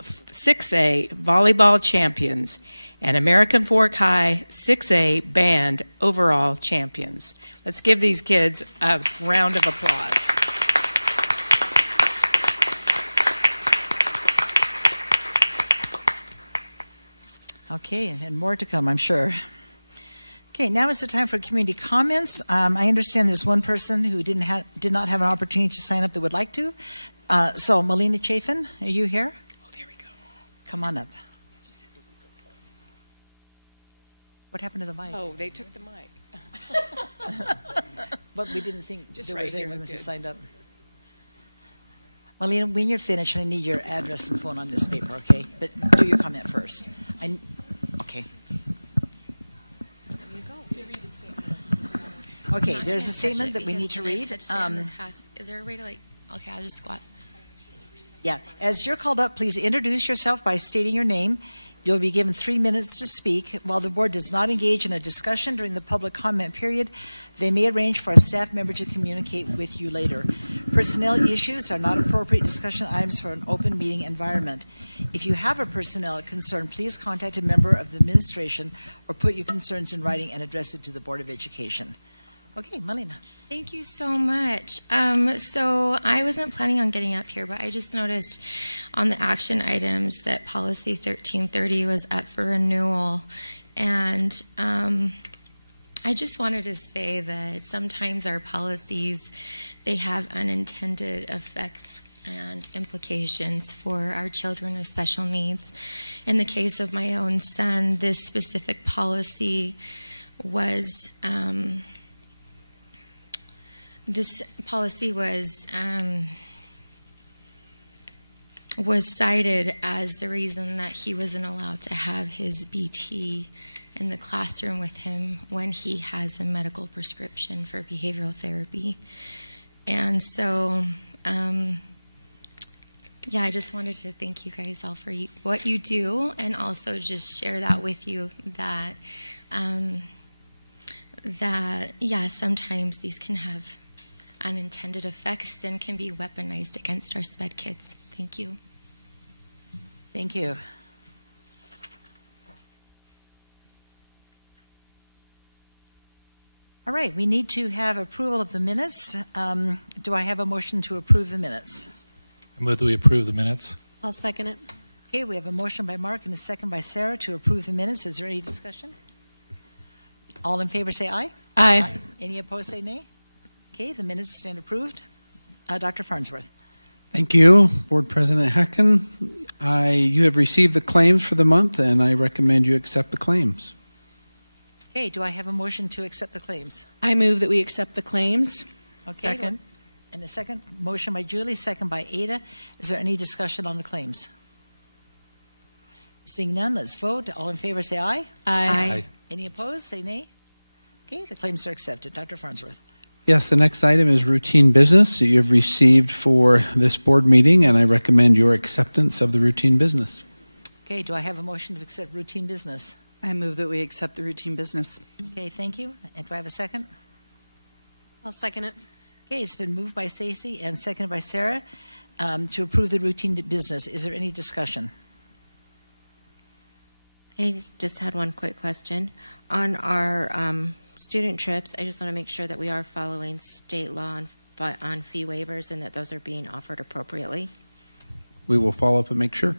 6A Volleyball Champions, and American Fork High 6A Band Overall Champions. Let's give these kids a round of applause. Okay, and more to come, I'm sure. Okay, now it's the time for community comments. I understand there's one person who did not have an opportunity to sign up that would like to. So, Melina Chafin, are you here? Here we go. Come on up. What happened to my whole day took them? What we didn't think, just right there with this excitement. Melina, when you're finished, I need your address and phone number to speak about it, but do your comment first. Okay. Okay, there's a statement that we need to read. Is there a way to as you're called up, please introduce yourself by stating your name. You'll be given 3 minutes to speak. While the board does not engage in a discussion during the public comment period, they may arrange for a staff member to communicate with you later. Personnel issues are not appropriate discussion items for an open meeting environment. If you have a personnel concern, please contact a member of the administration or put your concerns in writing and address it to the Board of Education. Okay, Melanie. Thank you so much. So I wasn't planning on getting up here, but I just noticed on the action items that policy 1330 was up for renewal, and I just wanted to say that sometimes our policies, they have unintended effects and implications for our children with special needs. In the case of my own son, this specific policy was cited as the reason that he wasn't allowed to have his BT in the classroom with him when he has a medical prescription for behavioral therapy. And so, I just wanted to thank you guys all for what you do, and also just share that with you that, sometimes these can have unintended effects and can be weaponized against our SPED kids. Thank you. Thank you. All right, we need to have approval of the minutes. Do I have a motion to approve the minutes? Move that we approve the minutes. I'll second it. Okay, we have a motion by Mark and a second by Sarah to approve the minutes. Is there any discussion? All in favor say aye. Aye. Any opposed say nay. Okay, the minutes have been approved. Dr. Farnsworth. Thank you, Board President Hacken. You have received the claims for the month, and I recommend you accept the claims. Okay, do I have a motion to accept the claims? I move that we accept the claims. Okay, and a second. Motion by Julie, second by Aiden. Is there any discussion on the claims? Seeing none, let's vote. All in favor say aye. Aye. Any opposed say nay. Okay, the claims are accepted. Dr. Farnsworth. Yes, the next item is routine business you've received for this board meeting, and I recommend your acceptance of the routine business. Okay, do I have a motion to accept routine business? I move that we accept the routine business. Okay, thank you. Do I have a second? I'll second it. Okay, it's been moved by Stacy and seconded by Sarah to approve the routine business. Is there any discussion? I just had one quick question. On our student trips, I just want to make sure that we are following state law on fee waivers and that those are being offered appropriately. We will follow up and make sure.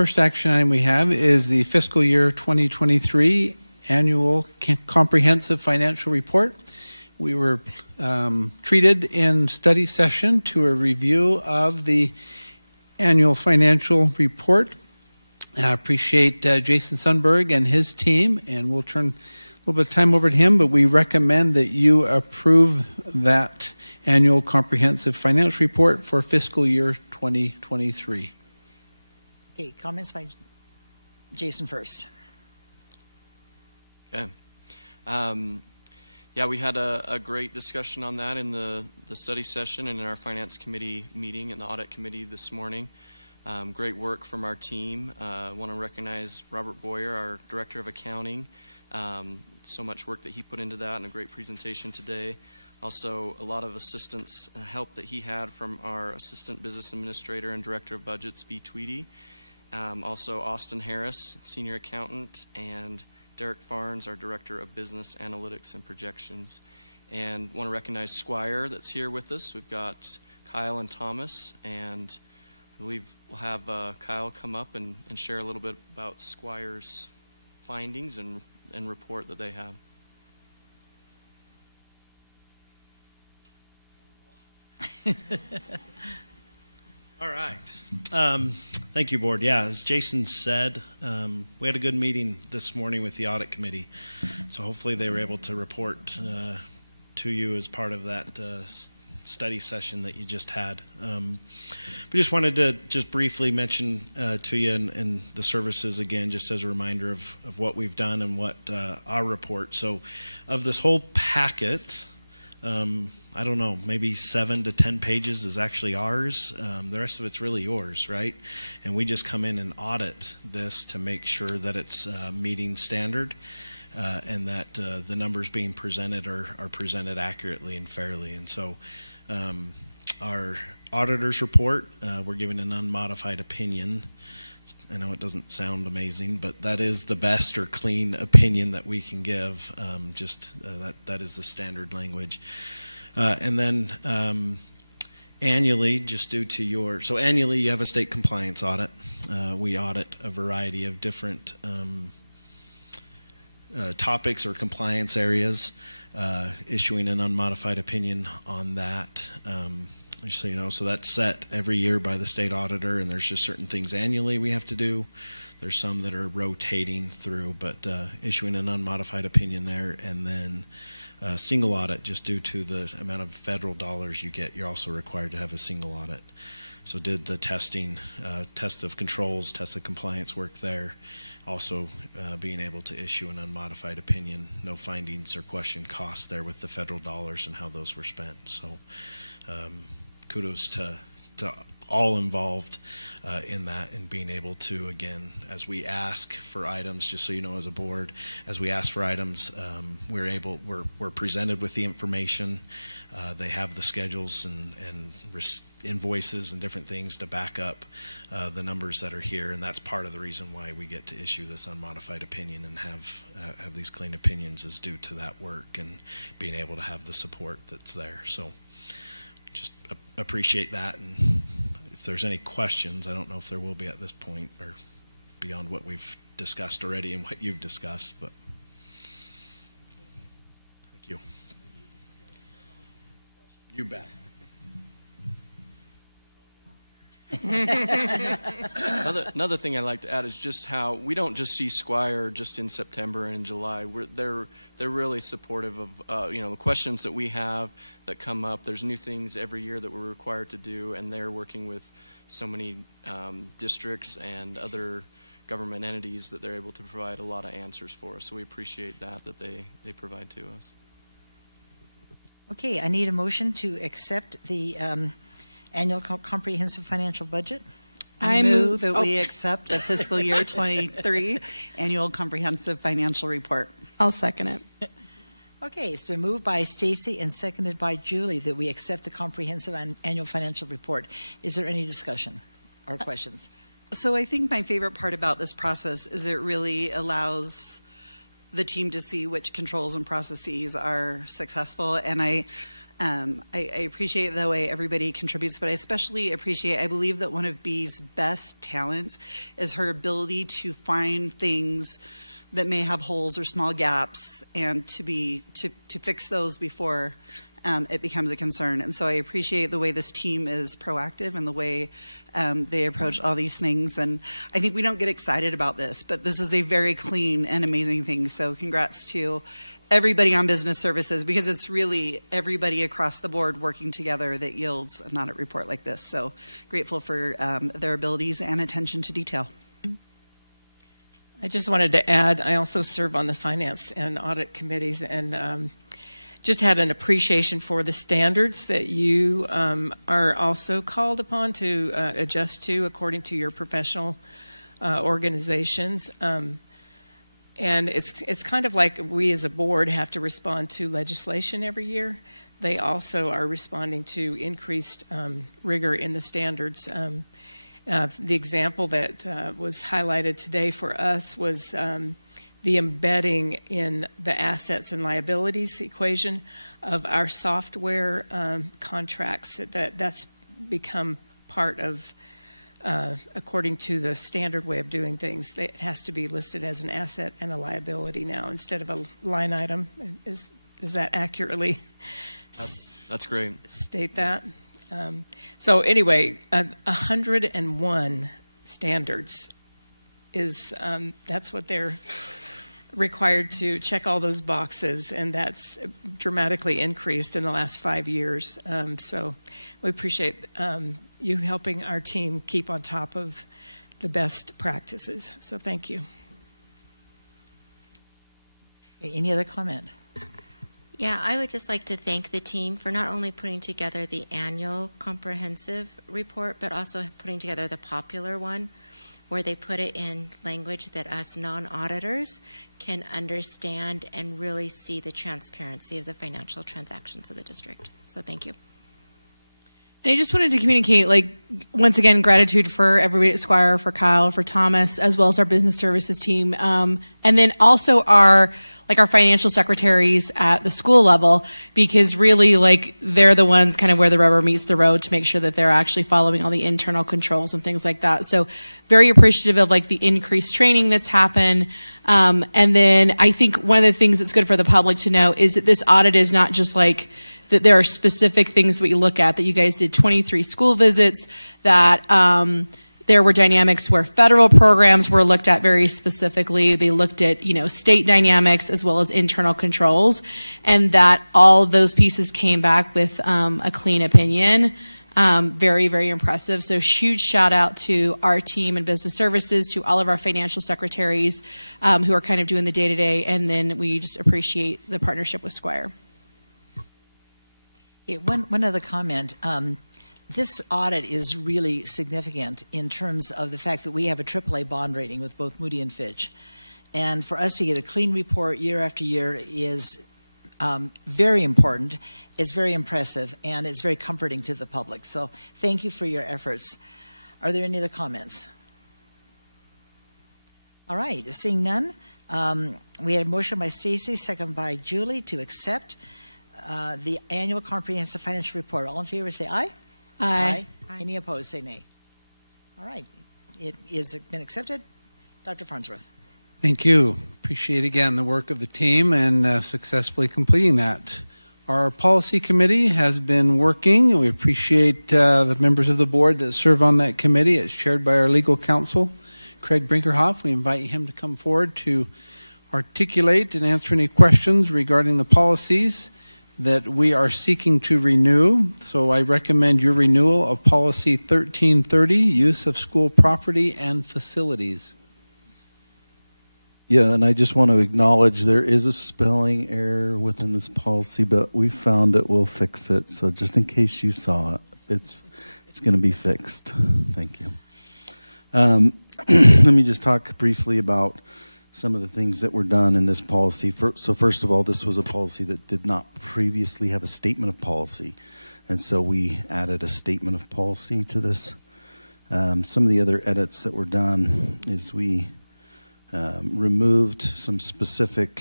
first action item we have is the fiscal year 2023 annual comprehensive financial report. We were treated in study session to a review of the annual financial report. I appreciate Jason Sundberg and his team, and we'll turn a little bit of time over to him, but we recommend that you approve that annual comprehensive financial report for fiscal year 2023. Any comments? Jason first. Yeah, we had a great discussion on that in the study session and in our finance committee meeting and the audit committee this morning. Great work from our team. I want to recognize Robert Boyer, our director of accounting. So much work that he put into that, a great presentation today. Also, a lot of assistance and help that he had from our assistant business administrator and director of budgets, B2B appreciate. I believe that one of Bee's best talents is her ability to find things that may have holes or small gaps and to fix those before it becomes a concern. And so I appreciate the way this team is proactive and the way they approach all these things. And I think we don't get excited about this, but this is a very clean and amazing thing. So congrats to everybody on business services, because it's really everybody across the board working together that yields another report like this. So grateful for their abilities and attention to detail. I just wanted to add, I also serve on the finance and audit committees, and just had an appreciation for the standards that you are also called upon to adjust to according to your professional organizations. And it's kind of like we as a board have to respond to legislation every year. They also are responding to increased rigor in the standards. The example that was highlighted today for us was the embedding in the assets and liabilities equation of our software contracts. That's become part of, according to the standard way of doing things, that it has to be listed as an asset and a liability now instead of a line item. Is that accurately? That's great. State that. So anyway, 101 standards is that's what they're required to check all those boxes, and that's dramatically increased in the last 5 years. So we appreciate you helping our team keep on top of the best practices. So thank you. Any other comment? Yeah, I would just like to thank the team for not only putting together the annual comprehensive report, but also putting together the popular one, where they put it in language that us non-auditors can understand and really see the transparency of the financial transactions in the district. So thank you. I just wanted to communicate, once again, gratitude for everybody at Squire, for Kyle, for Thomas, as well as our business services team. And then also our financial secretaries at the school level, because really, they're the ones kind of where the rubber meets the road to make sure that they're actually following all the internal controls and things like that. So very appreciative of, the increased training that's happened. And then I think one of the things that's good for the public to know is that this audit is not just that there are specific things we look at, that you guys did 23 school visits, that there were dynamics where federal programs were looked at very specifically. They looked at, state dynamics as well as internal controls, and that all of those pieces came back with a clean opinion. Very, very impressive. So huge shout out to our team in business services, to all of our financial secretaries who are kind of doing the day-to-day, and then we just appreciate the partnership with Square. One other comment. This audit is really significant in terms of the fact that we have a AAA bond rating with both Moody and Fitch. And for us to get a clean report year after year is very important. It's very impressive, and it's very comforting to the public. So thank you for your efforts. Are there any other comments? All right, seeing none. We had a motion by Stacy, second by Julie, to accept the annual comprehensive financial report. All in favor, say aye. Aye. Any opposed, say nay. Yes, been accepted. Dr. Farnsworth. Thank you. Appreciate again the work of the team and successfully completing that. Our policy committee has been working. We appreciate the members of the board that serve on that committee, as chaired by our legal counsel, Craig Brinkerhoff. We invite him to come forward to articulate and answer any questions regarding the policies that we are seeking to renew. So I recommend your renewal of policy 1330, use of school property and facilities. Yeah, and I just want to acknowledge there is a spelling error within this policy, but we found that we'll fix it. So just in case you saw it, it's going to be fixed. Thank you. Let me just talk briefly about some of the things that were done in this policy. So first of all, this was a policy that did not previously have a statement of policy, and so we added a statement of policy to this. Some of the other edits that were done is we removed some specific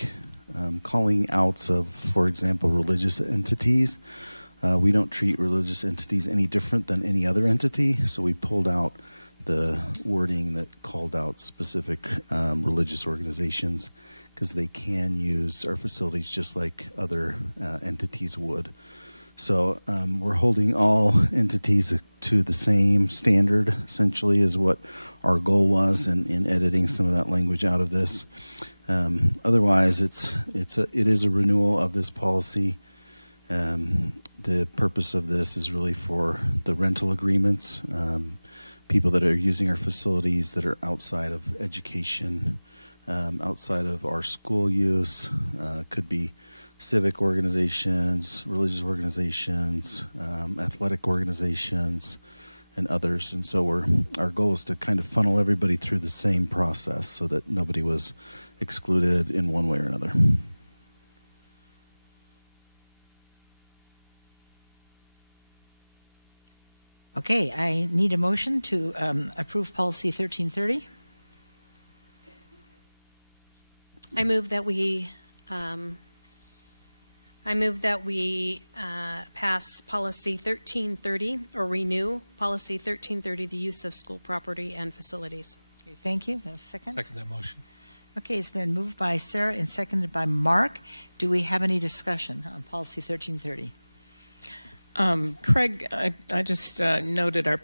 calling outs of, for example, religious entities. We don't treat religious entities any different than any other entities.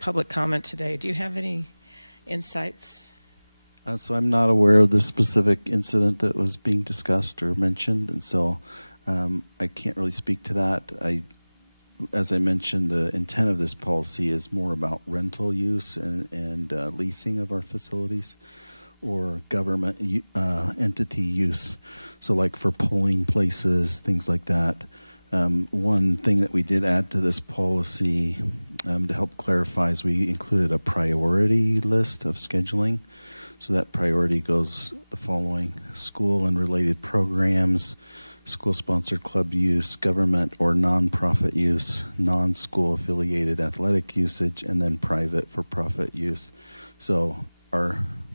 public comment today. Do you have any insights? So I'm not aware of the specific incident that was being discussed or mentioned, and so I can't really speak to that. But as I mentioned, the intent of this policy is more about rental use and leasing of our facilities, government entity use. So like for polling places, things like that. One thing that we did add to this policy to help clarify is we included a priority list of scheduling. So that priority goes following school and related programs, school-sponsored club use, government or non-profit use, non-school affiliated athletic usage, and then private for-profit use. So our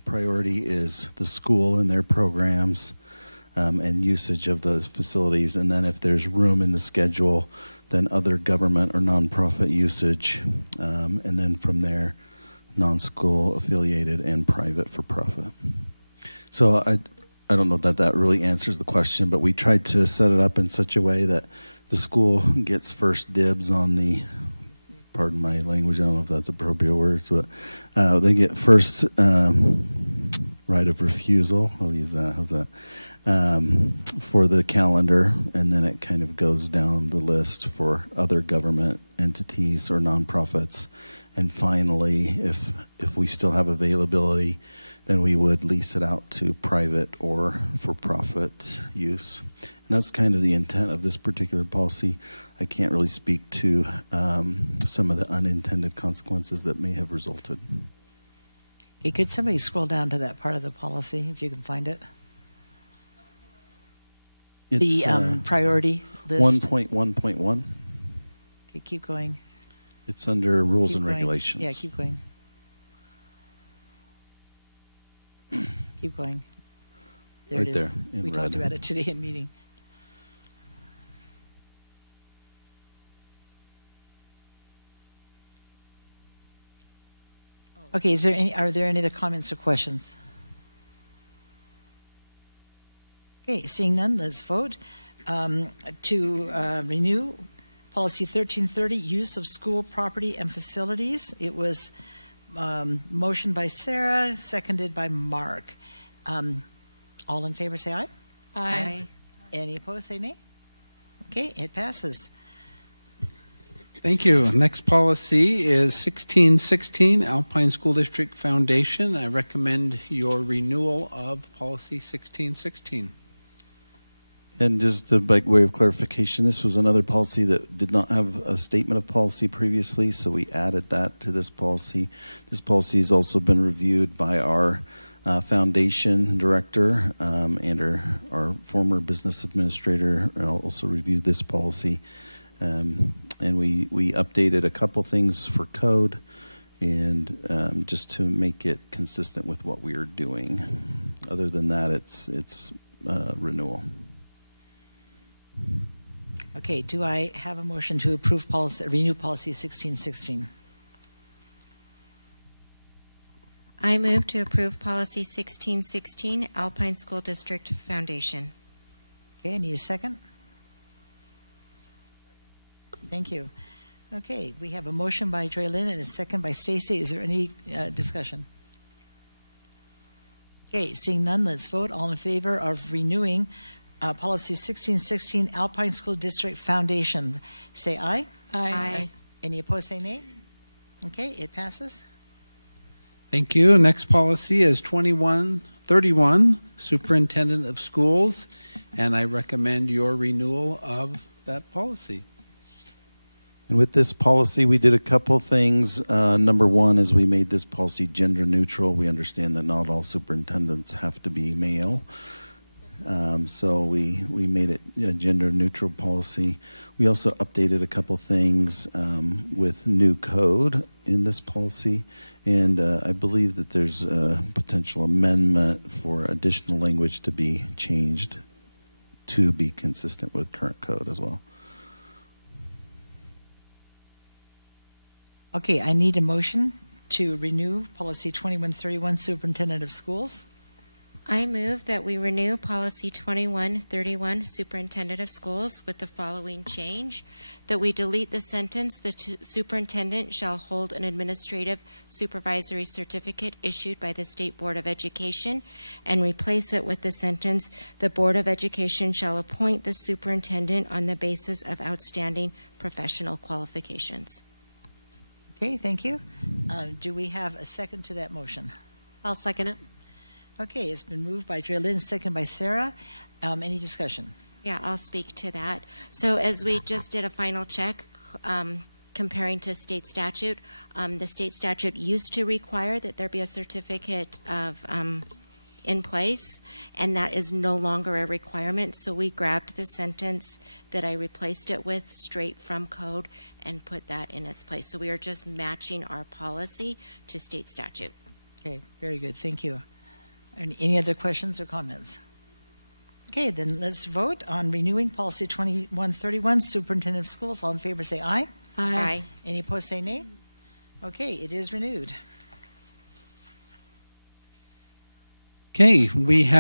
priority is the school and their programs and usage of those facilities, and then if there's room in the schedule, then other government or non-profit usage, and then from there, non-school affiliated and private for-profit. So I don't know if that really answers the question, but we tried to set it up in such a way that the school gets first dibs on the property language, I don't know if that's appropriate words, but they get first refusal for the calendar, and then it kind of goes down the list for other government entities or nonprofits. And finally, if we still have availability, then we would lease out to private or for-profit use. That's kind of the intent of this particular policy. I can't really speak to some of the unintended consequences that may have resulted. Hey, could somebody scroll down to that part of the policy if you can find it? The priority list. 1.1.1. Keep going. It's under rules and regulations. Yeah, keep going. Keep going. There it is. We talked about it today at meeting. Okay, are there any other comments or questions? Okay, seeing none, let's vote. To renew policy 1330, use of school property and facilities. It was motioned by Sarah, seconded by Mark. All in favor, say aye. Aye. Any opposed, say nay. Okay, it passes. Thank you. The next policy is 1616, Alpine School District Foundation. I recommend your renewal of policy 1616. And just by way of clarification, this was another policy that did not have a statement of policy previously, so we added that to this policy. This policy has also been reviewed by our foundation director and our former business administrator also reviewed this policy. And we updated a couple things for code and just to make it consistent with what we are doing. Other than that, it's Okay, do I have a motion to approve policy, renew policy 1616? I move to approve policy 1616, Alpine School District Foundation. Okay, any second? Thank you. Okay, we have a motion by Drylyn and a second by Stacy. Is there any discussion? Okay, seeing none, let's vote. All in favor of renewing policy 1616, Alpine School District Foundation. Say aye. Aye. Any opposed, say nay. Okay, it passes. Thank you. The next policy is 2131, Superintendent of Schools, and I recommend your renewal of that policy. With this policy, we did a couple things. Number one is we made this policy gender neutral. We understand that not all superintendents have to be a man. So we made it a gender neutral policy. We also updated a couple things with new code in this policy, and I believe that there's a potential amendment for additional language to be changed to be consistent with current code as well. Okay, I need a motion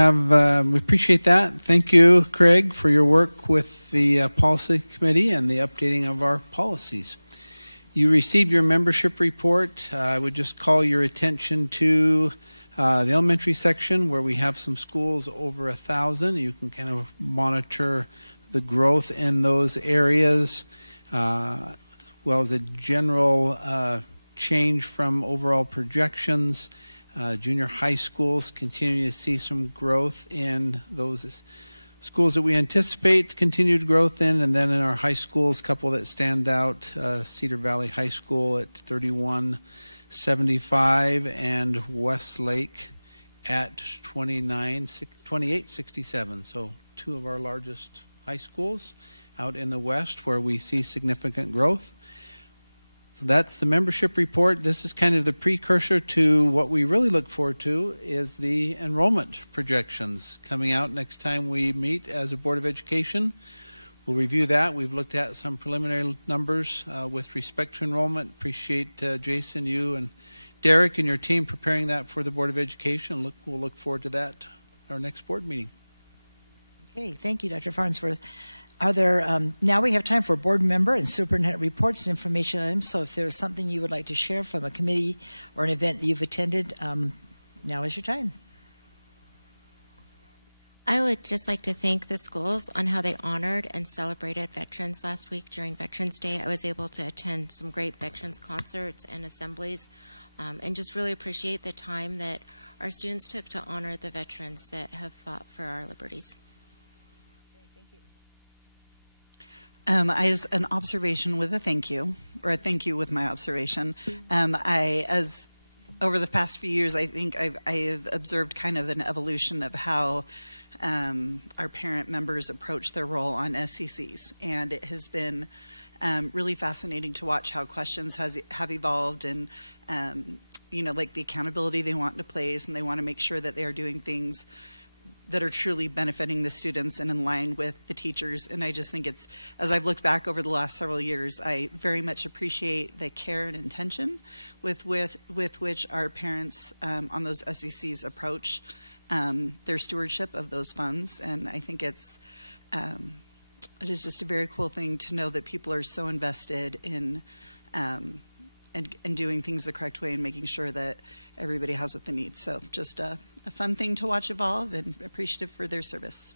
we appreciate that. Thank you, Craig, for your work with the policy committee and the updating of our policies. You received your membership report. I would just call your attention to the elementary section where we have some schools over 1,000. You can kind of monitor the growth in those areas. Well, the general change from overall projections. Junior high schools continue to see some growth in those schools that we anticipate continued growth in, and then in our high schools, a couple that stand out, Cedar Valley High School at 3175 and Westlake at 2867. So two of our largest high schools out in the west where we see significant growth. So that's the membership report. This is kind of the precursor to what we really look forward to is the enrollment projections coming out next time we meet as a Board of Education. We'll review that. We've looked at some preliminary numbers with respect to enrollment. Appreciate Jason, you and Derek and your team preparing that for the Board of Education. We'll look forward to that our next board meeting. Thank you, Dr. Farnsworth. Now we have time for board member and superintendent reports and information items. So if there's something you would like to share from a committee or an event that you've attended, now is your time. I would just like to thank the schools on how they honored and celebrated veterans last week during Veterans Day. I was able to attend some great veterans concerts and assemblies, and just really appreciate the time that our students took to honor the veterans that have fought for our liberties. As an observation with a thank you, or a thank you with my observation, over the past few years, I think I have observed kind of an evolution of how our parent members approach their role on SCCs, and it has been really fascinating to watch how questions have evolved, and like the accountability they want in place, and they want to make sure that they're doing things that are truly benefiting the students and in line with the teachers. And I just think it's, as I've looked back over the last several years, I very much appreciate the care and intention with which our parents on those SECs approach their stewardship of those funds. And I think it's just a very cool thing to know that people are so invested in doing things the correct way and making sure that everybody has what they need. So just a fun thing to watch evolve, and appreciative for their service.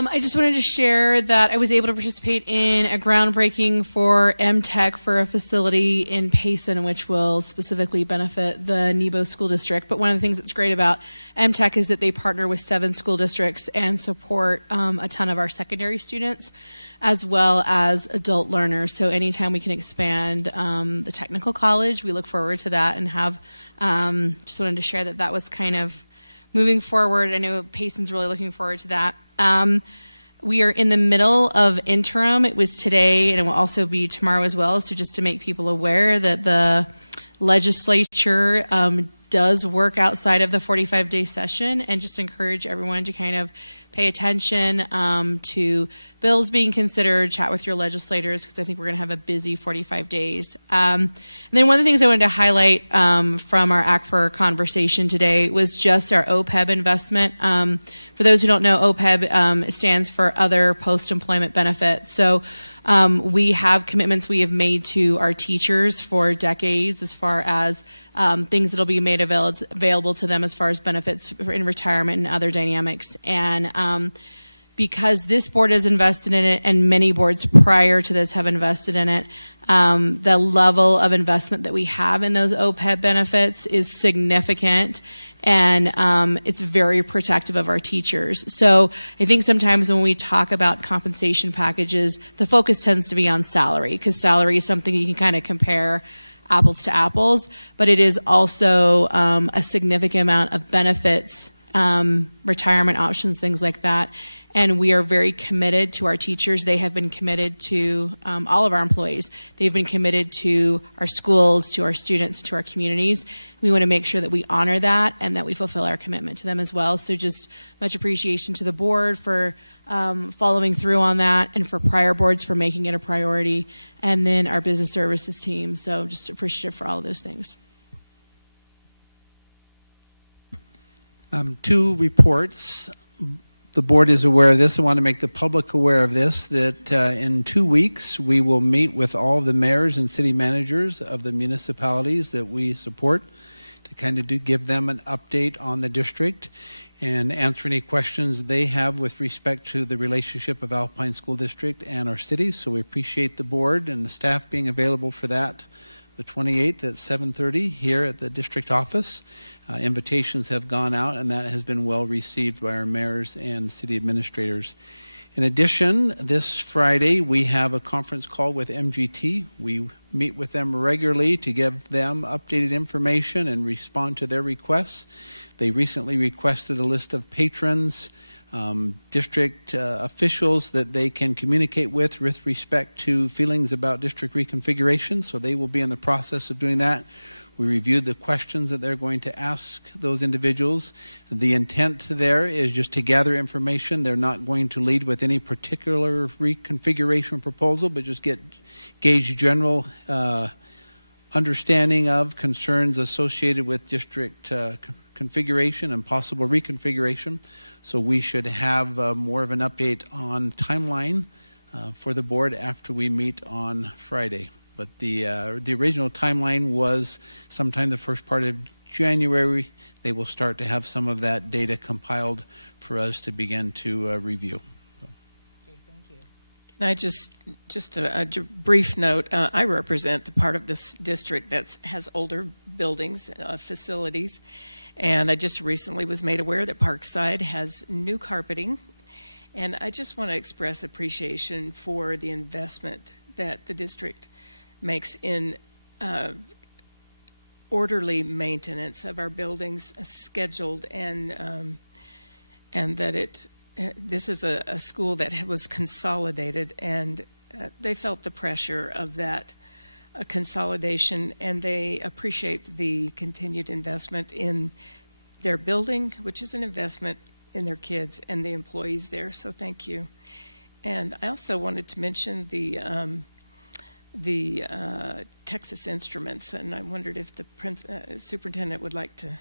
I just wanted to share that I was able to participate in a groundbreaking for MTech for a facility in Payson, which will specifically benefit the Nebo School District. But one of the things that's great about MTech is that they partner with 7 school districts and support a ton of our secondary students as well as adult learners. So anytime we can expand the technical college, we look forward to that and have just wanted to share that was kind of moving forward. I know Payson's really looking forward to that. We are in the middle of interim. It was today and it will also be tomorrow as well. So just to make people aware that the legislature does work outside of the 45-day session, and just encourage everyone to kind of pay attention to bills being considered, chat with your legislators, because I think we're going to have a busy 45 days. Then one of the things I wanted to highlight from our Act for conversation today was just our OPEB investment. For those who don't know, OPEB stands for Other Post-Employment Benefits. So we have commitments we have made to our teachers for decades as far as things that will be made available to them as far as benefits in retirement and other dynamics. And because this board has invested in it and many boards prior to this have invested in it, the level of investment that we have in those OPEB benefits is significant, and it's very protective of our teachers. So I think sometimes when we talk about compensation packages, the focus tends to be on salary, because salary is something you can kind of compare apples to apples, but it is also a significant amount of benefits, retirement options, things like that. And we are very committed to our teachers. They have been committed to all of our employees. They've been committed to our schools, to our students, to our communities. We want to make sure that we honor that and that we fulfill our commitment to them as well. So just much appreciation to the board for following through on that, and for prior boards for making it a priority, and then our business services team. So just appreciative for all those things. two reports. The board is aware of this. I want to make the public aware of this, that in 2 weeks we will meet with all the mayors and city managers of the municipalities that we support to kind of give them an update on the district and answer any questions they have with respect to the relationship of Alpine School District and our city. So we appreciate the board and the staff being available for that. The 28th at 7:30 here at the district office. Invitations have gone out, and that has been well received by our mayors and city administrators. In addition, this Friday we have a conference call with MGT. We meet with them regularly to give them updated information and respond to their requests. They recently requested a list of patrons, district officials that they can communicate with respect to feelings about district reconfiguration, so they will be in the process of doing that. We reviewed the questions that they're going to ask those individuals. The intent there is just to gather information. They're not going to lead with any particular reconfiguration proposal, but just gauge general understanding of concerns associated with district configuration and possible reconfiguration. So we should have more of an update on timeline for the board after we meet on Friday. But the original timeline was sometime the first part of January. They will start to have some of that data compiled for us to begin to review. I just a brief note. I represent part of this district that has older buildings, facilities, and I just recently was made aware that Parkside has new carpeting, and I just want to express appreciation for the investment that the district makes in orderly maintenance of our buildings, scheduled, and that this is a school that was consolidated, and they felt the pressure of that consolidation, and they appreciate the continued investment in their building, which is an investment in their kids and the employees there, so thank you. And I also wanted to mention the Texas Instruments, and I wondered if the superintendent would like to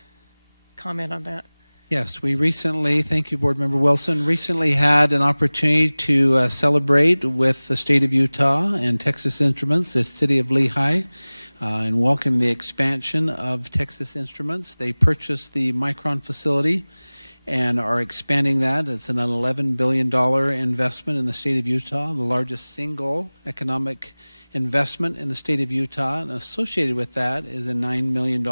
comment on that. Yes, we recently, thank you, Board Member Wilson, recently had an opportunity to celebrate with the state of Utah and Texas Instruments, the city of Lehigh, and welcome the expansion of Texas Instruments. They purchased the Micron facility and are expanding that. It's an $11 billion investment in the state of Utah, the largest single economic investment in the state of Utah. And associated with that is a $9 million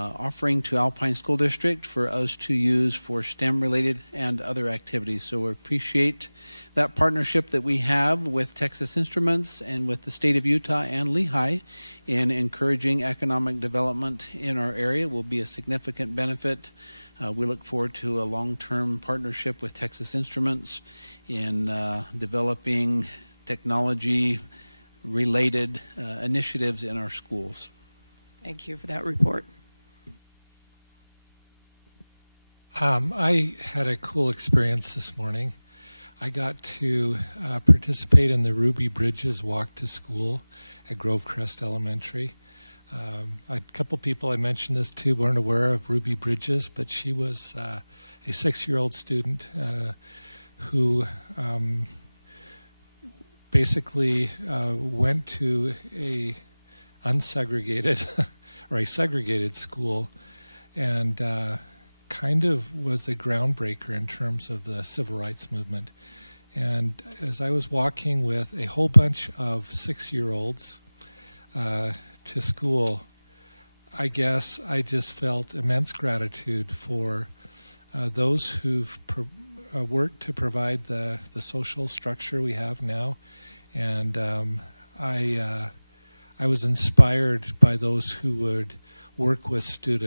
offering to Alpine School District for us to use for STEM-related and other activities. So we appreciate that partnership that we have with Texas Instruments and with the state of Utah and Lehigh, and encouraging economic development in our area will be a significant benefit. We look forward to a long-term partnership with Texas Instruments in developing technology-related initiatives in our schools. Thank you for that report. I had a cool experience this morning. I got to participate in the Ruby Bridges Walk to School at Grove Crest Elementary. A couple people I mentioned this to weren't aware of Ruby Bridges, but she was a 6-year-old student who basically went to a segregated school, and kind of was a groundbreaker in terms of the civil rights movement. And as I was walking with a whole bunch of 6-year-olds to school, I guess I just felt immense gratitude for those who've worked to provide the social structure we have now. And I was inspired by those who would work with students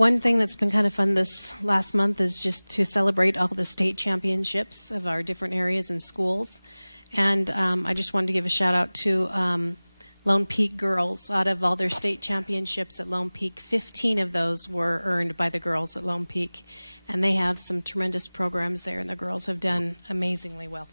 one thing that's been kind of fun this last month is just to celebrate all the state championships of our different areas and schools. And I just wanted to give a shout out to Lone Peak girls. Out of all their state championships at Lone Peak, 15 of those were earned by the girls at Lone Peak. And they have some tremendous programs there, and the girls have done amazingly well.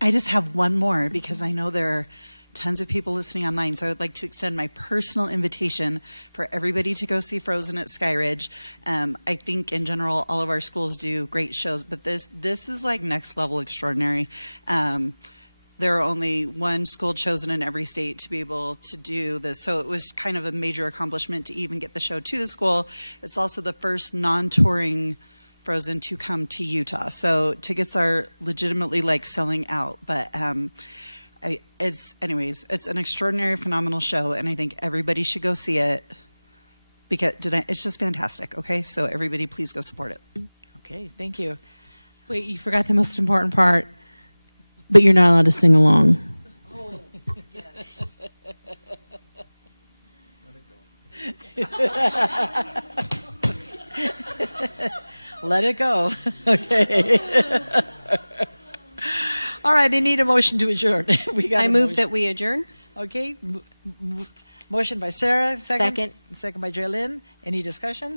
I just have one more because I know there are tons of people listening online, so I'd like to extend my personal invitation for everybody to go see Frozen at Sky Ridge. I think in general all of our schools do great shows, but this is like next level extraordinary. There are only one school chosen in every state to be able to do this, so it was kind of a major accomplishment to even get the show to the school. It's also the first non-touring Frozen to come to Utah, so tickets are legitimately like selling out, but it's an extraordinary, phenomenal show, and I think everybody should go see it because it's just fantastic. Okay, so everybody please go support it. Okay, thank you. Wait, you forgot the most important part, but you're not allowed to sing along. Let it go. Okay. All right, I need a motion to adjourn. I move that we adjourn. Okay. Motion by Sarah, second by Julian. Any discussion?